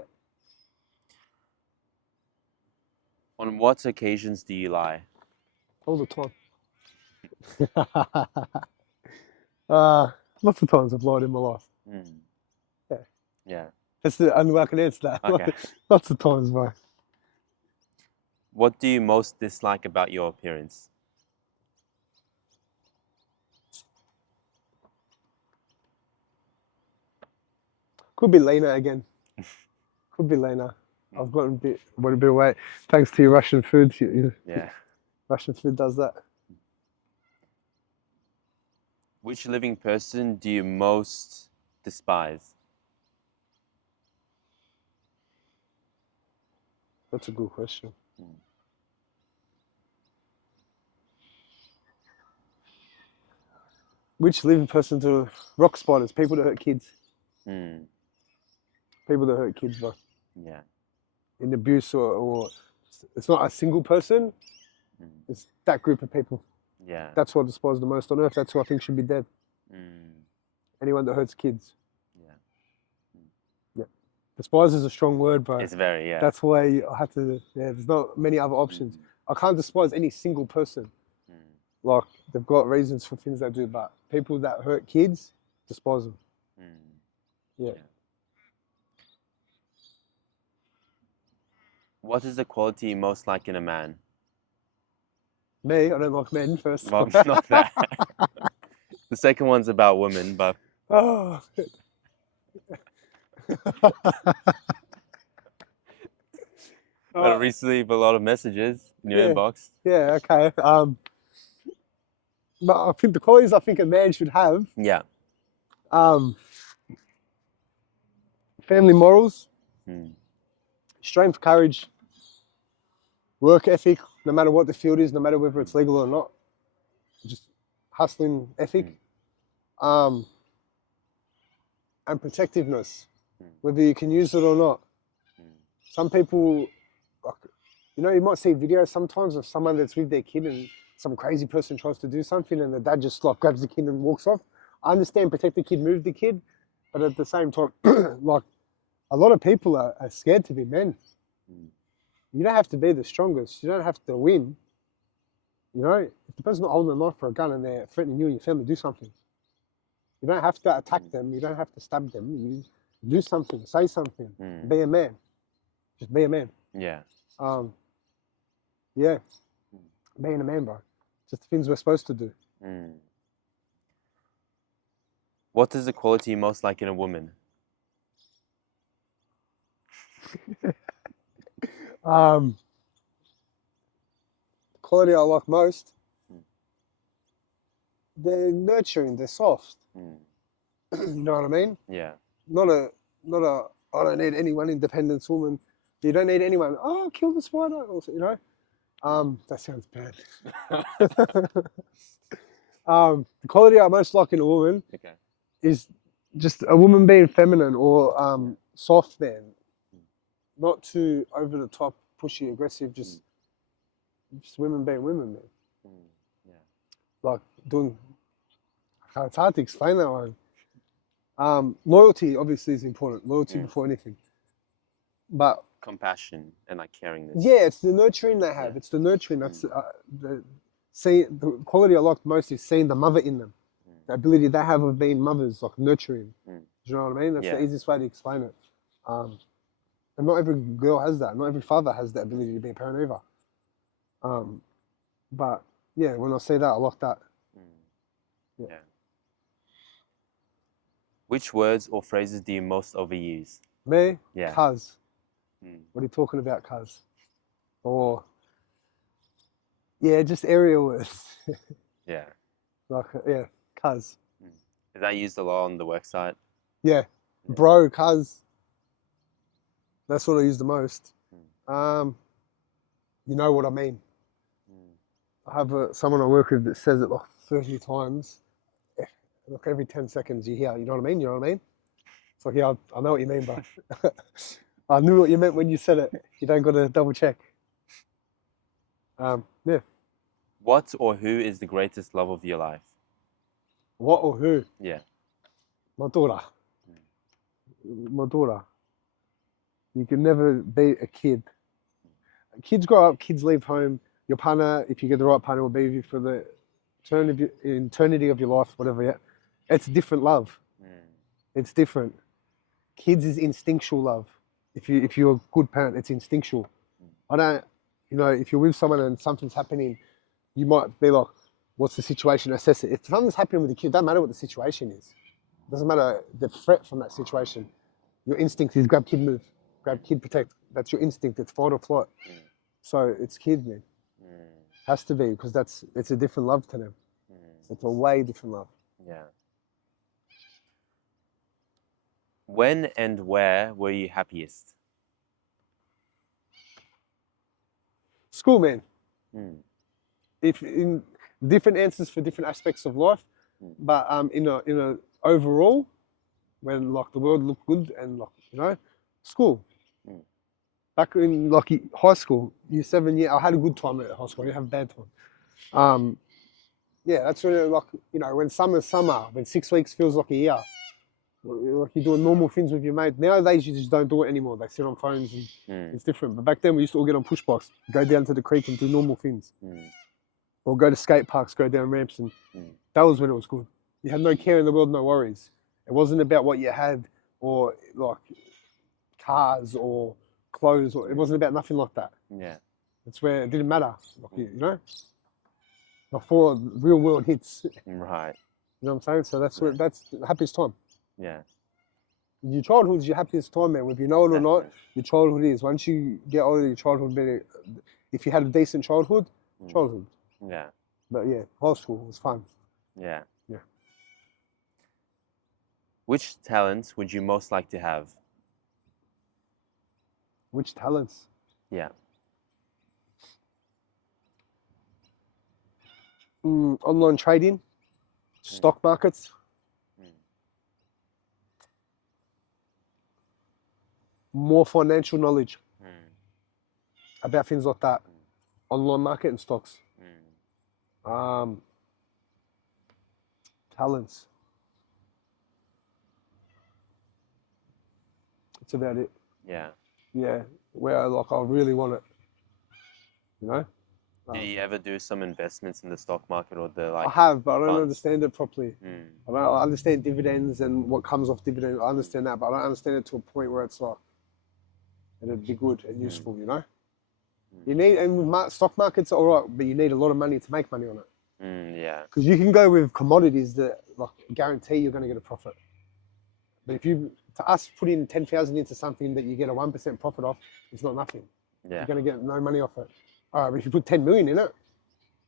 On what occasions do you lie? All the time. Lots of times I've lied in my life. Yeah. Yeah. That's the only way I can answer that. Okay. Lots of times, bro. What do you most dislike about your appearance? Could be Lena again. Could be Lena. I've gotten a bit of weight thanks to your Russian food. Yeah. Russian food does that. Which living person do you most despise? That's a good question. Which living person to rock spiders? People that hurt kids. People that hurt kids, bro. Yeah. In abuse or it's not a single person. It's that group of people. Yeah. That's what I despise the most on earth. That's who I think should be dead. Anyone that hurts kids. Yeah. Despise is a strong word, bro. It's very, yeah. That's why I have to, there's not many other options. I can't despise any single person. Like, they've got reasons for things they do, but people that hurt kids, despise them. Yeah. What is the quality you most like in a man? Me, I don't like men, first. Well, not that. The second one's about women, but... Oh. I receive a lot of messages in your inbox. Yeah, okay. But I think the qualities I think a man should have. Yeah. Family morals, strength, courage, work ethic, no matter what the field is, no matter whether it's legal or not. Just hustling ethic. And protectiveness, whether you can use it or not. Some people, like, you know, you might see videos sometimes of someone that's with their kid and some crazy person tries to do something and the dad just like grabs the kid and walks off. I understand protect the kid, move the kid, but at the same time, like a lot of people are scared to be men. You You don't have to be the strongest. You don't have to win. You know, if the person's not holding a knife or a gun and they're threatening you and your family, do something. You don't have to attack them. You don't have to stab them. You do something. Say something. Be a man. Just be a man. Yeah. Yeah. Being a man, bro. Just the things we're supposed to do. What is the quality you most like in a woman? Quality I like most. They're nurturing. They're soft. You know what I mean? Yeah. Not a. I don't need anyone independent woman. You don't need anyone. Oh, kill the spider. Also, you know. That sounds bad. The quality I most like in a woman is just a woman being feminine or soft, man. Not too over the top, pushy, aggressive. Just women being women, man. Like doing. It's hard to explain that one. Loyalty obviously is important. Loyalty before anything. But compassion and like caringness. Yeah, it's the nurturing they have. It's the nurturing. That's the quality I like most is seeing the mother in them. The ability they have of being mothers, like nurturing. Do you know what I mean? That's the easiest way to explain it. And not every girl has that. Not every father has that ability to be a parent either. But yeah, when I see that, I like that. Yeah. Which words or phrases do you most overuse? Me? Yeah. Cuz. What are you talking about, cuz? Or, yeah, just area words. Yeah. Like, yeah, cuz. Is that used a lot on the work site? Yeah. Bro, cuz. That's what I use the most. You know what I mean. I have someone I work with that says it like 30 times. Look, every 10 seconds you hear, you know what I mean? You know what I mean? It's like, yeah, I know what you mean, bro. I knew what you meant when you said it. You don't got to double check. Yeah. What or who is the greatest love of your life? What or who? Yeah. My daughter. My daughter. You can never be a kid. Kids grow up, kids leave home. Your partner, if you get the right partner, will be with you for the eternity of your life, whatever. Yeah. It's different love. It's different. Kids is instinctual love. If you're a good parent, it's instinctual. I don't, you know, if you're with someone and something's happening, you might be like, what's the situation? Assess it. If something's happening with the kid, it doesn't matter what the situation is. It doesn't matter the threat from that situation. Your instinct is grab kid, move. Grab kid, protect. That's your instinct. It's fight or flight. So it's kid, man. Has to be, because it's a different love to them. It's a way different love. Yeah. When and where were you happiest? School, man. If in different answers for different aspects of life, but in a overall, when like the world looked good and like, you know, school. Back in like high school, year 7, I had a good time at high school. I didn't have a bad time. Yeah, that's when like, you know, when summer's summer, when 6 weeks feels like a year. Like you're doing normal things with your mate. Nowadays you just don't do it anymore. They sit on phones and it's different. But back then we used to all get on push bikes, go down to the creek and do normal things. Or go to skate parks, go down ramps, and that was when it was good. You had no care in the world, no worries. It wasn't about what you had or like cars or clothes, or it wasn't about nothing like that. Yeah. It's where it didn't matter, like, you know, before the real world hits. Right. You know what I'm saying? So that's where that's the happiest time. Yeah. Your childhood is your happiest time, man. Whether you know it or not, your childhood is. Once you get older, your childhood better. If you had a decent childhood. Yeah. But yeah, high school was fun. Yeah. Yeah. Which talents would you most like to have? Which talents? Yeah. Online trading, stock markets. More financial knowledge about things like that. Online market and stocks. Talents. That's about it. Yeah. Yeah, where like I really want it. you know. Did you ever do some investments in the stock market or the I have, but I don't funds? understand it properly. I understand dividends and what comes off dividends. I understand that, but I don't understand it to a point where it's like, it'd be good and useful, you know. You need, and with stock markets are all right, but you need a lot of money to make money on it. Yeah. Because you can go with commodities that like guarantee you're going to get a profit. But if you, to us, put in 10,000 into something that you get a 1% profit off, it's not nothing. Yeah. You're going to get no money off it. All right, but if you put 10 million in it, I'm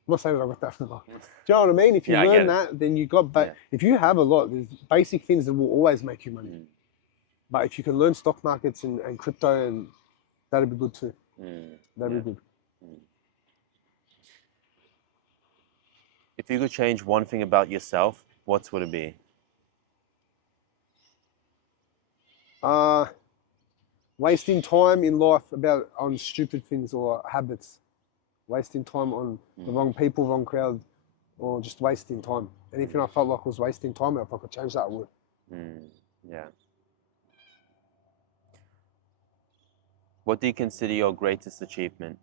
not saying that I got that from the. Do you know what I mean? If you learn that, then you got. But if you have a lot, there's basic things that will always make you money. But if you can learn stock markets and crypto, and that'd be good too. That'd be good. If you could change one thing about yourself, what would it be? Wasting time in life on stupid things or habits. Wasting time on the wrong people, wrong crowd, or just wasting time. Anything I felt like was wasting time, if I could change that, I would. Yeah. What do you consider your greatest achievement?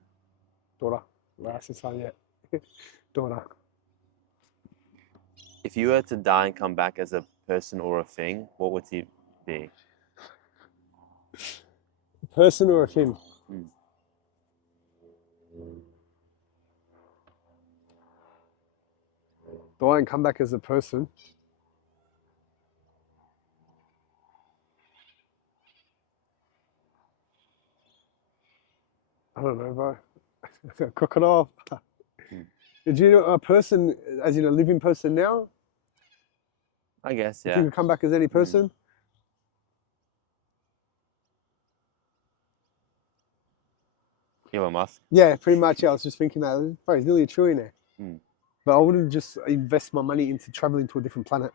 Daughter. Last son yet. Daughter. If you were to die and come back as a person or a thing, what would you be? A person or a thing? Die and come back as a person. I don't know, bro. Crocodile. Did you know a person, as in a living person now? I guess, yeah. If you could come back as any person? Elon Musk? Yeah, pretty much. Yeah, I was just thinking that. Bro, he's nearly a trillionaire. But I wouldn't just invest my money into traveling to a different planet.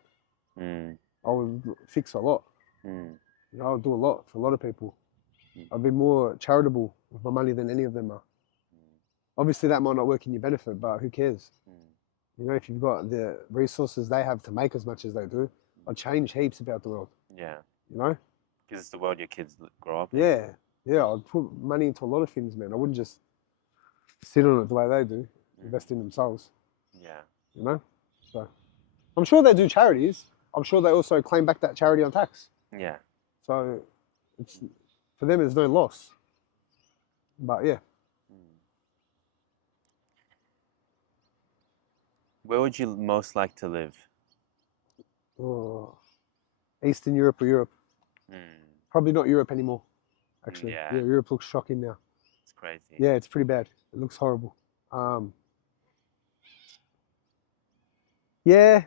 I would fix a lot. You know, I would do a lot for a lot of people. I'd be more charitable with my money than any of them are. Obviously, that might not work in your benefit, but who cares? You know, if you've got the resources they have to make as much as they do, I'd change heaps about the world. Yeah. You know? Because it's the world your kids grow up in. Yeah. Yeah, I'd put money into a lot of things, man. I wouldn't just sit on it the way they do, invest in themselves. Yeah. You know? So I'm sure they do charities. I'm sure they also claim back that charity on tax. Yeah. So it's, for them, there's no loss. But yeah. Where would you most like to live? Oh, Eastern Europe or Europe? Probably not Europe anymore, actually. Yeah. Yeah, Europe looks shocking now. It's crazy. Yeah, it's pretty bad. It looks horrible. Yeah.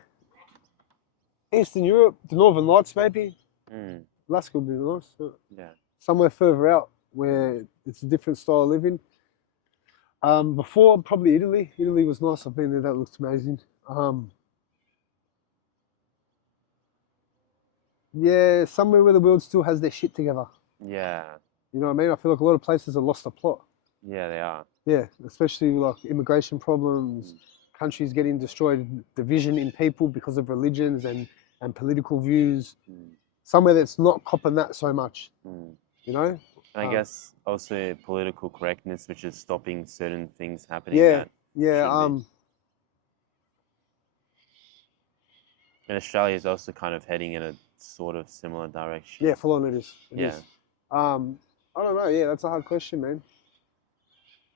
Eastern Europe, the Northern Lights maybe. Alaska would be nice. Yeah. Somewhere further out where it's a different style of living. Before, probably Italy. Italy was nice. I've been there. That looks amazing. Yeah, somewhere where the world still has their shit together. Yeah. You know what I mean? I feel like a lot of places have lost the plot. Yeah, they are. Yeah, especially like immigration problems, countries getting destroyed, division in people because of religions and political views. Somewhere that's not copping that so much, you know? And I guess also political correctness, which is stopping certain things happening. Yeah, And Australia is also kind of heading in a sort of similar direction. Yeah, full on it is. It yeah. is. I don't know. Yeah, that's a hard question, man.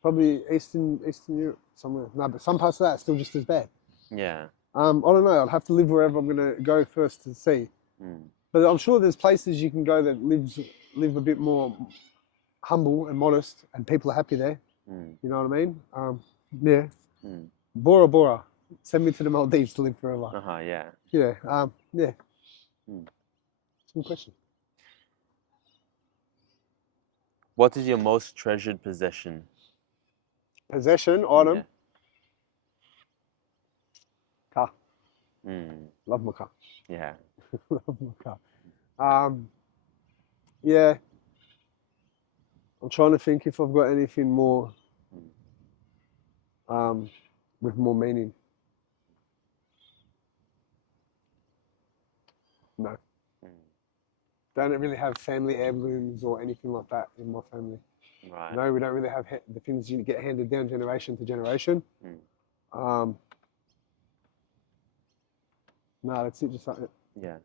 Probably Eastern Europe somewhere. No, but some parts of that are still just as bad. Yeah. I don't know. I'd have to live wherever I'm gonna go first to see. But I'm sure there's places you can go that live a bit more humble and modest, and people are happy there. You know what I mean? Yeah. Bora Bora. Send me to the Maldives to live forever. Yeah. Yeah. Yeah. It's a good question. What is your most treasured possession? Possession, item. Yeah. Car. Love my car. Yeah. Love my car. Yeah. I'm trying to think if I've got anything more with more meaning. No. Don't really have family heirlooms or anything like that in my family. Right. You know, we don't really have the things you get handed down generation to generation. No, that's it. Just like it. Yeah.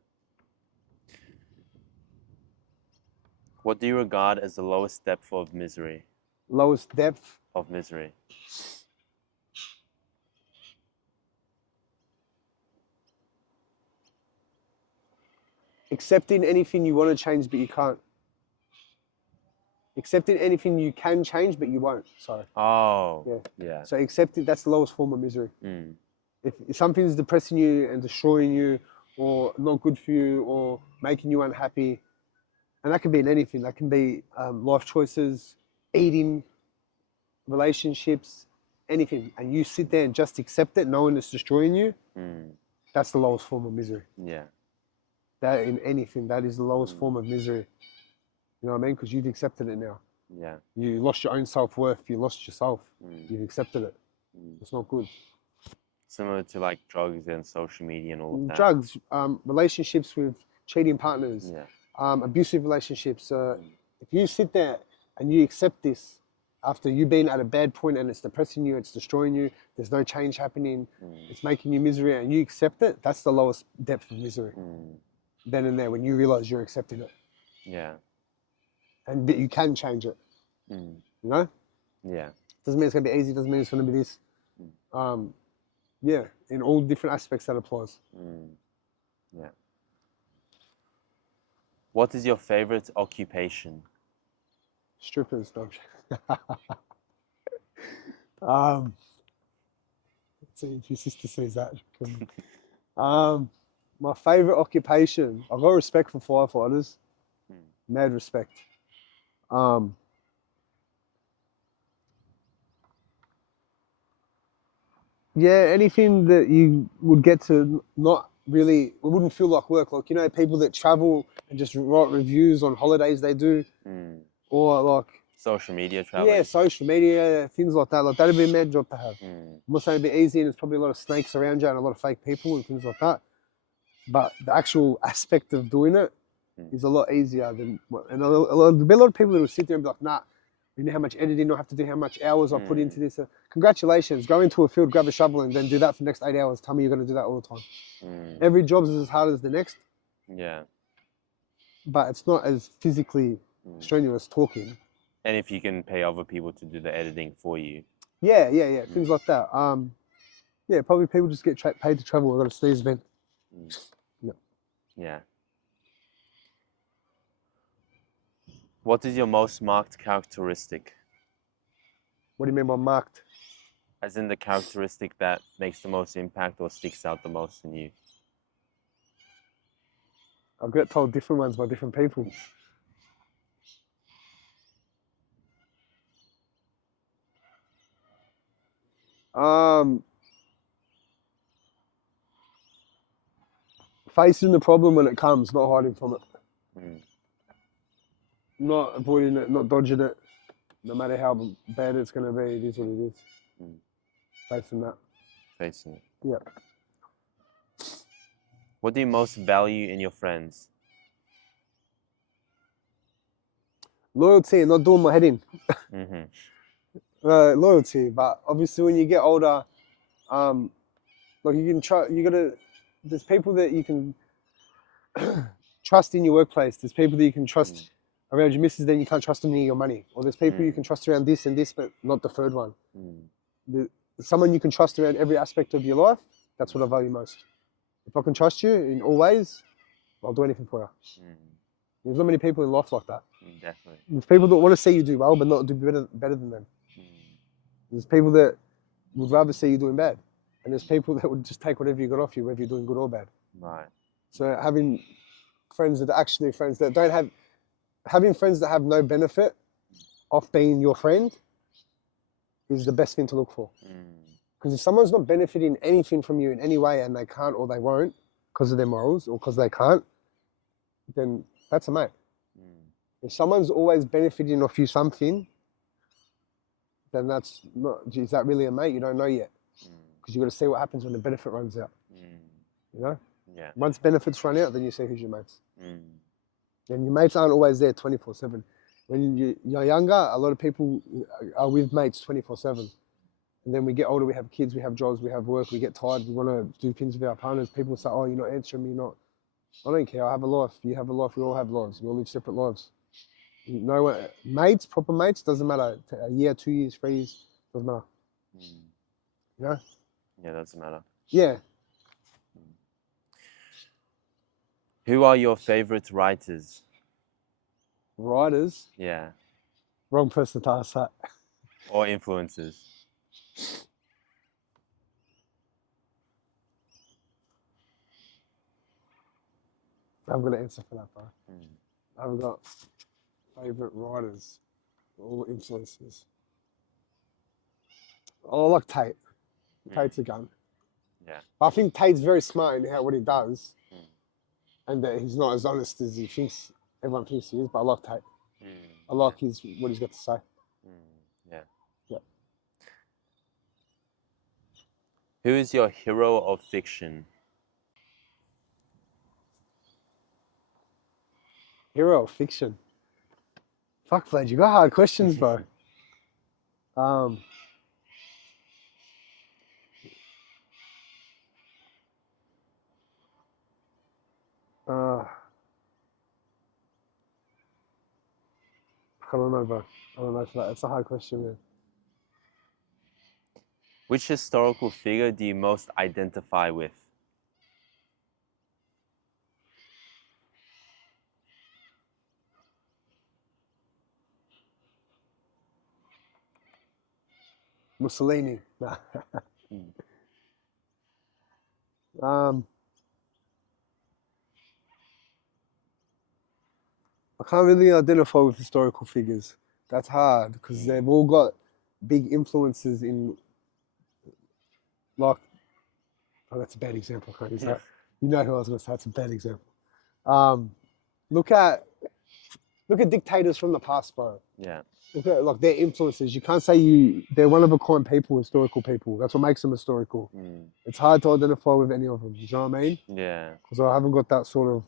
What do you regard as the lowest depth of misery? Lowest depth. Of misery. Accepting anything you want to change but you can't. Accepting anything you can change but you won't. Sorry. Oh. Yeah. Yeah. So accepting, that's the lowest form of misery. Mm. If something's depressing you and destroying you, or not good for you, or making you unhappy, and that can be in anything. That can be life choices, eating, relationships, anything. And you sit there and just accept it, knowing it's destroying you. That's the lowest form of misery. Yeah. That in anything, that is the lowest form of misery. You know what I mean? Because you've accepted it now. Yeah. You lost your own self-worth. You lost yourself. You've accepted it. It's not good. Similar to like drugs and social media and all of that. Drugs, relationships with cheating partners, abusive relationships. If you sit there and you accept this after you've been at a bad point and it's depressing you, it's destroying you, there's no change happening, it's making you misery, and you accept it, that's the lowest depth of misery. Then and there, when you realize you're accepting it. Yeah. And that you can change it. You know? Yeah. Doesn't mean it's going to be easy, doesn't mean it's going to be this. Yeah, in all different aspects that applies. Yeah. What is your favorite occupation? Strippers, no. Let's see if your sister says that. My favorite occupation, I've got respect for firefighters. Mad respect. Yeah, anything that you would get to not really, it wouldn't feel like work. Like, you know, people that travel and just write reviews on holidays they do. Or like... Social media traveling. Yeah, social media, things like that. Like, that'd be a mad job to have. I'm not saying it'd be easy, and there's probably a lot of snakes around you and a lot of fake people and things like that. But the actual aspect of doing it is a lot easier than... And there'll be a lot of people that will sit there and be like, nah, you know how much editing I have to do, how much hours I put into this. Congratulations, go into a field, grab a shovel, and then do that for the next 8 hours. Tell me you're going to do that all the time. Every job is as hard as the next. Yeah. But it's not as physically strenuous talking. And if you can pay other people to do the editing for you. Yeah, things like that. Yeah, probably people just get paid to travel. I've got a sneeze, man. Yeah. What is your most marked characteristic? What do you mean by marked? As in the characteristic that makes the most impact or sticks out the most in you. I've got told different ones by different people. Facing the problem when it comes, not hiding from it. Not avoiding it, not dodging it. No matter how bad it's going to be, it is what it is. Facing that. Facing it. Yeah. What do you most value in your friends? Loyalty and not doing my head in. Loyalty, but obviously when you get older, like you can try, there's people that you can trust in your workplace. There's people that you can trust around your missus, then you can't trust them near your money. Or there's people you can trust around this and this, but not the third one. Someone you can trust around every aspect of your life, that's what I value most. If I can trust you in all ways, I'll do anything for you. There's not many people in life like that. Definitely. There's people that want to see you do well, but not do better than them. There's people that would rather see you doing bad. And there's people that would just take whatever you got off you, whether you're doing good or bad. Right. So having friends that are actually friends that don't have... Having friends that have no benefit off being your friend is the best thing to look for. Because if someone's not benefiting anything from you in any way and they can't or they won't because of their morals or because they can't, then that's a mate. If someone's always benefiting off you something, then that's not... Is that really a mate? You don't know yet. Because you've got to see what happens when the benefit runs out. You know? Yeah. Once benefits run out, then you see who's your mates. And your mates aren't always there 24/7. When you're younger, a lot of people are with mates 24/7. And then we get older, we have kids, we have jobs, we have work, we get tired, we want to do things with our partners. People say, oh, you're not answering me, you're not. I don't care, I have a life, you have a life, we all have lives, we all live separate lives. You know, mates, proper mates, doesn't matter. A year, 2 years, 3 years, doesn't matter. You know? Yeah, doesn't matter. Yeah. Who are your favorite writers? Writers? Yeah. Wrong person to ask that. Or influencers? I haven't got an answer for that, bro. I haven't got favorite writers or influencers. Oh, I like Tate. Tate's a gun. Yeah. I think Tate's very smart in what he does, and that he's not as honest as he thinks. Everyone thinks he is, but I like Tate. I like what he's got to say. Yeah. Yeah. Who is your hero of fiction? Hero of fiction. Fuck, Vlad, you got hard questions, bro. I don't know, bro. I don't know for that. It's a hard question, man. Which historical figure do you most identify with? Mussolini. Nah. I can't really identify with historical figures. That's hard because they've all got big influences in, like, oh, that's a bad example. I can't use that. You know who I was going to say. That's a bad example. Look at dictators from the past, bro. Yeah. Look at like their influences. You can't say they're one of a kind people, historical people. That's what makes them historical. It's hard to identify with any of them. You know what I mean? Yeah. Because I haven't got that sort of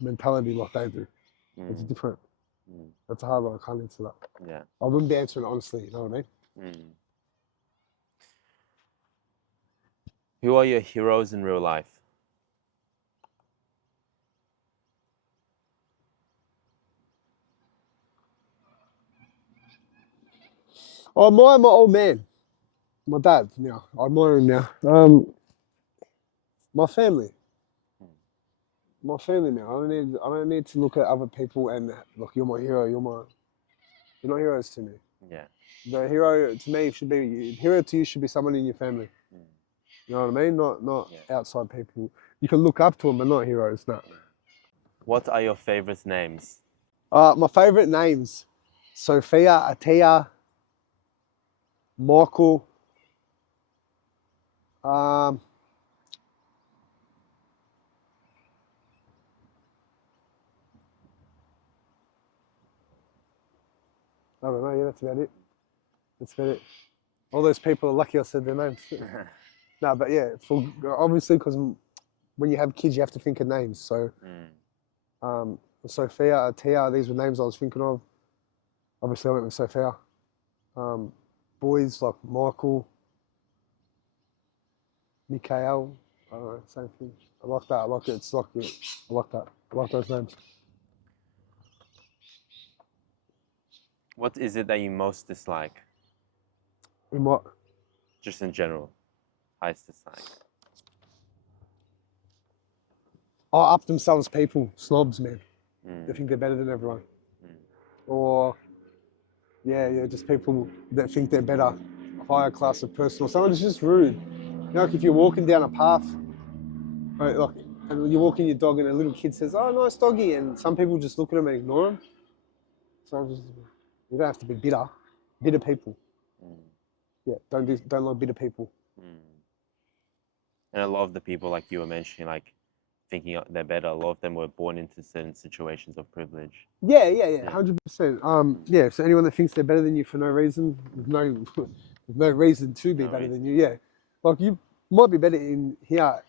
mentality like they do. It's different. That's a hard one. I can't answer that. Yeah. I wouldn't be answering honestly. You know what I mean? Who are your heroes in real life? I admire my old man, my dad. Now I admire him now. My family. My family now. I don't need to look at other people and look. You're my hero. You're not heroes to me. Yeah. The hero to me should be hero to you should be someone in your family. You know what I mean? Not outside people. You can look up to them, but not heroes. No. What are your favorite names? My favorite names: Sophia, Atia, Michael. I don't know. Yeah, that's about it. That's about it. All those people are lucky I said their names. No, but yeah, obviously because when you have kids, you have to think of names. So, Sophia, Tia, these were names I was thinking of. Obviously, I went with Sophia. Boys like Michael, Mikhail. I don't know, same thing. I like that. I like it. It's like it. I like that. I like those names. What is it that you most dislike? In what? Just in general. Highest dislike. Oh, up themselves people, snobs, man. They think they're better than everyone. Or, yeah, just people that think they're better, higher class of person. Or someone who's just rude. You know, like if you're walking down a path, right, like, and you're walking your dog and a little kid says, oh, nice doggy. And some people just look at them and ignore them. So you don't have to be bitter. Bitter people. Yeah, don't like bitter people. And a lot of the people, like you were mentioning, like thinking they're better, a lot of them were born into certain situations of privilege. Yeah, 100%. Yeah, so anyone that thinks they're better than you for no reason, with no reason to be better than you, yeah. Like you might be better in here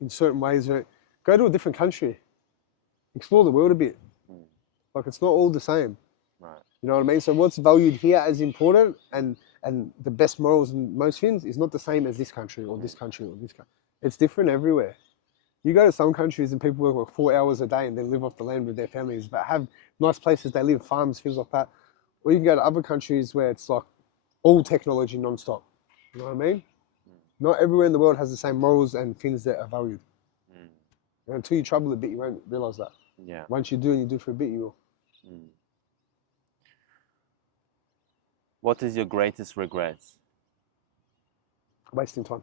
in certain ways, but go to a different country. Explore the world a bit. Like it's not all the same. Right. You know what I mean? So what's valued here as important and the best morals in most things is not the same as this country or this country or this country. It's different everywhere. You go to some countries and people work like 4 hours a day and they live off the land with their families, but have nice places they live, farms, things like that. Or you can go to other countries where it's like all technology non-stop. You know what I mean? Not everywhere in the world has the same morals and things that are valued. And until you travel a bit, you won't realize that. Yeah. Once you do and you do for a bit, you will. What is your greatest regret? Wasting time.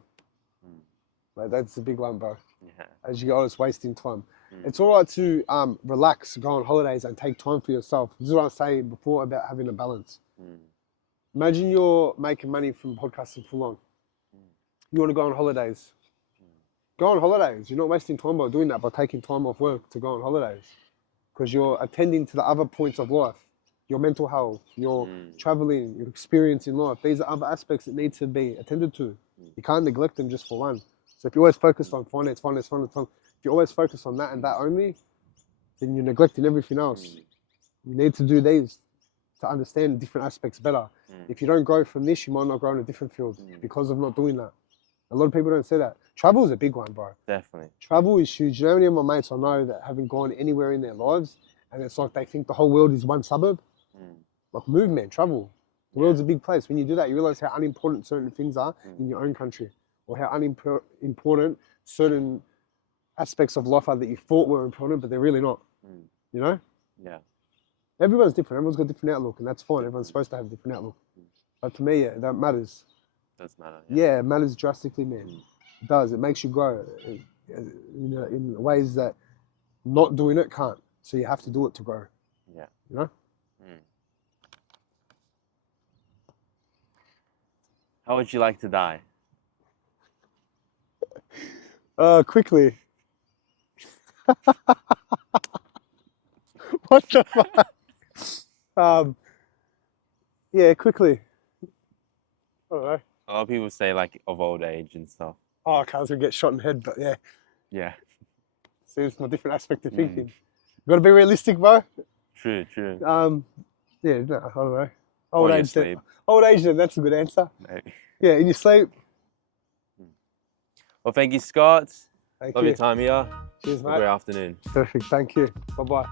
Like, that's the big one, bro. Yeah. As you go, it's wasting time. It's all right to relax, go on holidays and take time for yourself. This is what I was saying before about having a balance. Imagine you're making money from podcasting full on. You want to go on holidays. Go on holidays. You're not wasting time by doing that, by taking time off work to go on holidays. Because you're attending to the other points of life. Your mental health, your traveling, your experience in life. These are other aspects that need to be attended to. You can't neglect them just for one. So if you're always focused on finance, if you're always focused on that and that only, then you're neglecting everything else. You need to do these to understand different aspects better. If you don't grow from this, you might not grow in a different field because of not doing that. A lot of people don't say that. Travel is a big one, bro. Definitely. Travel is huge. You know, many of my mates I know that haven't gone anywhere in their lives, and it's like they think the whole world is one suburb. Like, move, man, travel. The world's a big place. When you do that, you realize how unimportant certain things are in your own country, or how unimportant certain aspects of life are that you thought were important, but they're really not. You know? Yeah. Everyone's different. Everyone's got a different outlook, and that's fine. Everyone's supposed to have a different outlook. But to me, yeah, that matters. Does matter. Yeah, it matters drastically, man. It does. It makes you grow in ways that not doing it can't. So you have to do it to grow. Yeah. You know? How would you like to die? Quickly. What the fuck? Yeah, quickly. I don't know. A lot of people say like of old age and stuff. Oh, okay, I was gonna get shot in the head, but yeah. Yeah. See, it's a different aspect of thinking. You gotta be realistic, bro. True, true. Yeah, no, I don't know. Old age then. Old age then, that's a good answer. Maybe. Yeah, in your sleep. Well, thank you, Scott. Thank Love you. your time here. Cheers, mate. Have a great afternoon. Perfect, thank you. Bye-bye.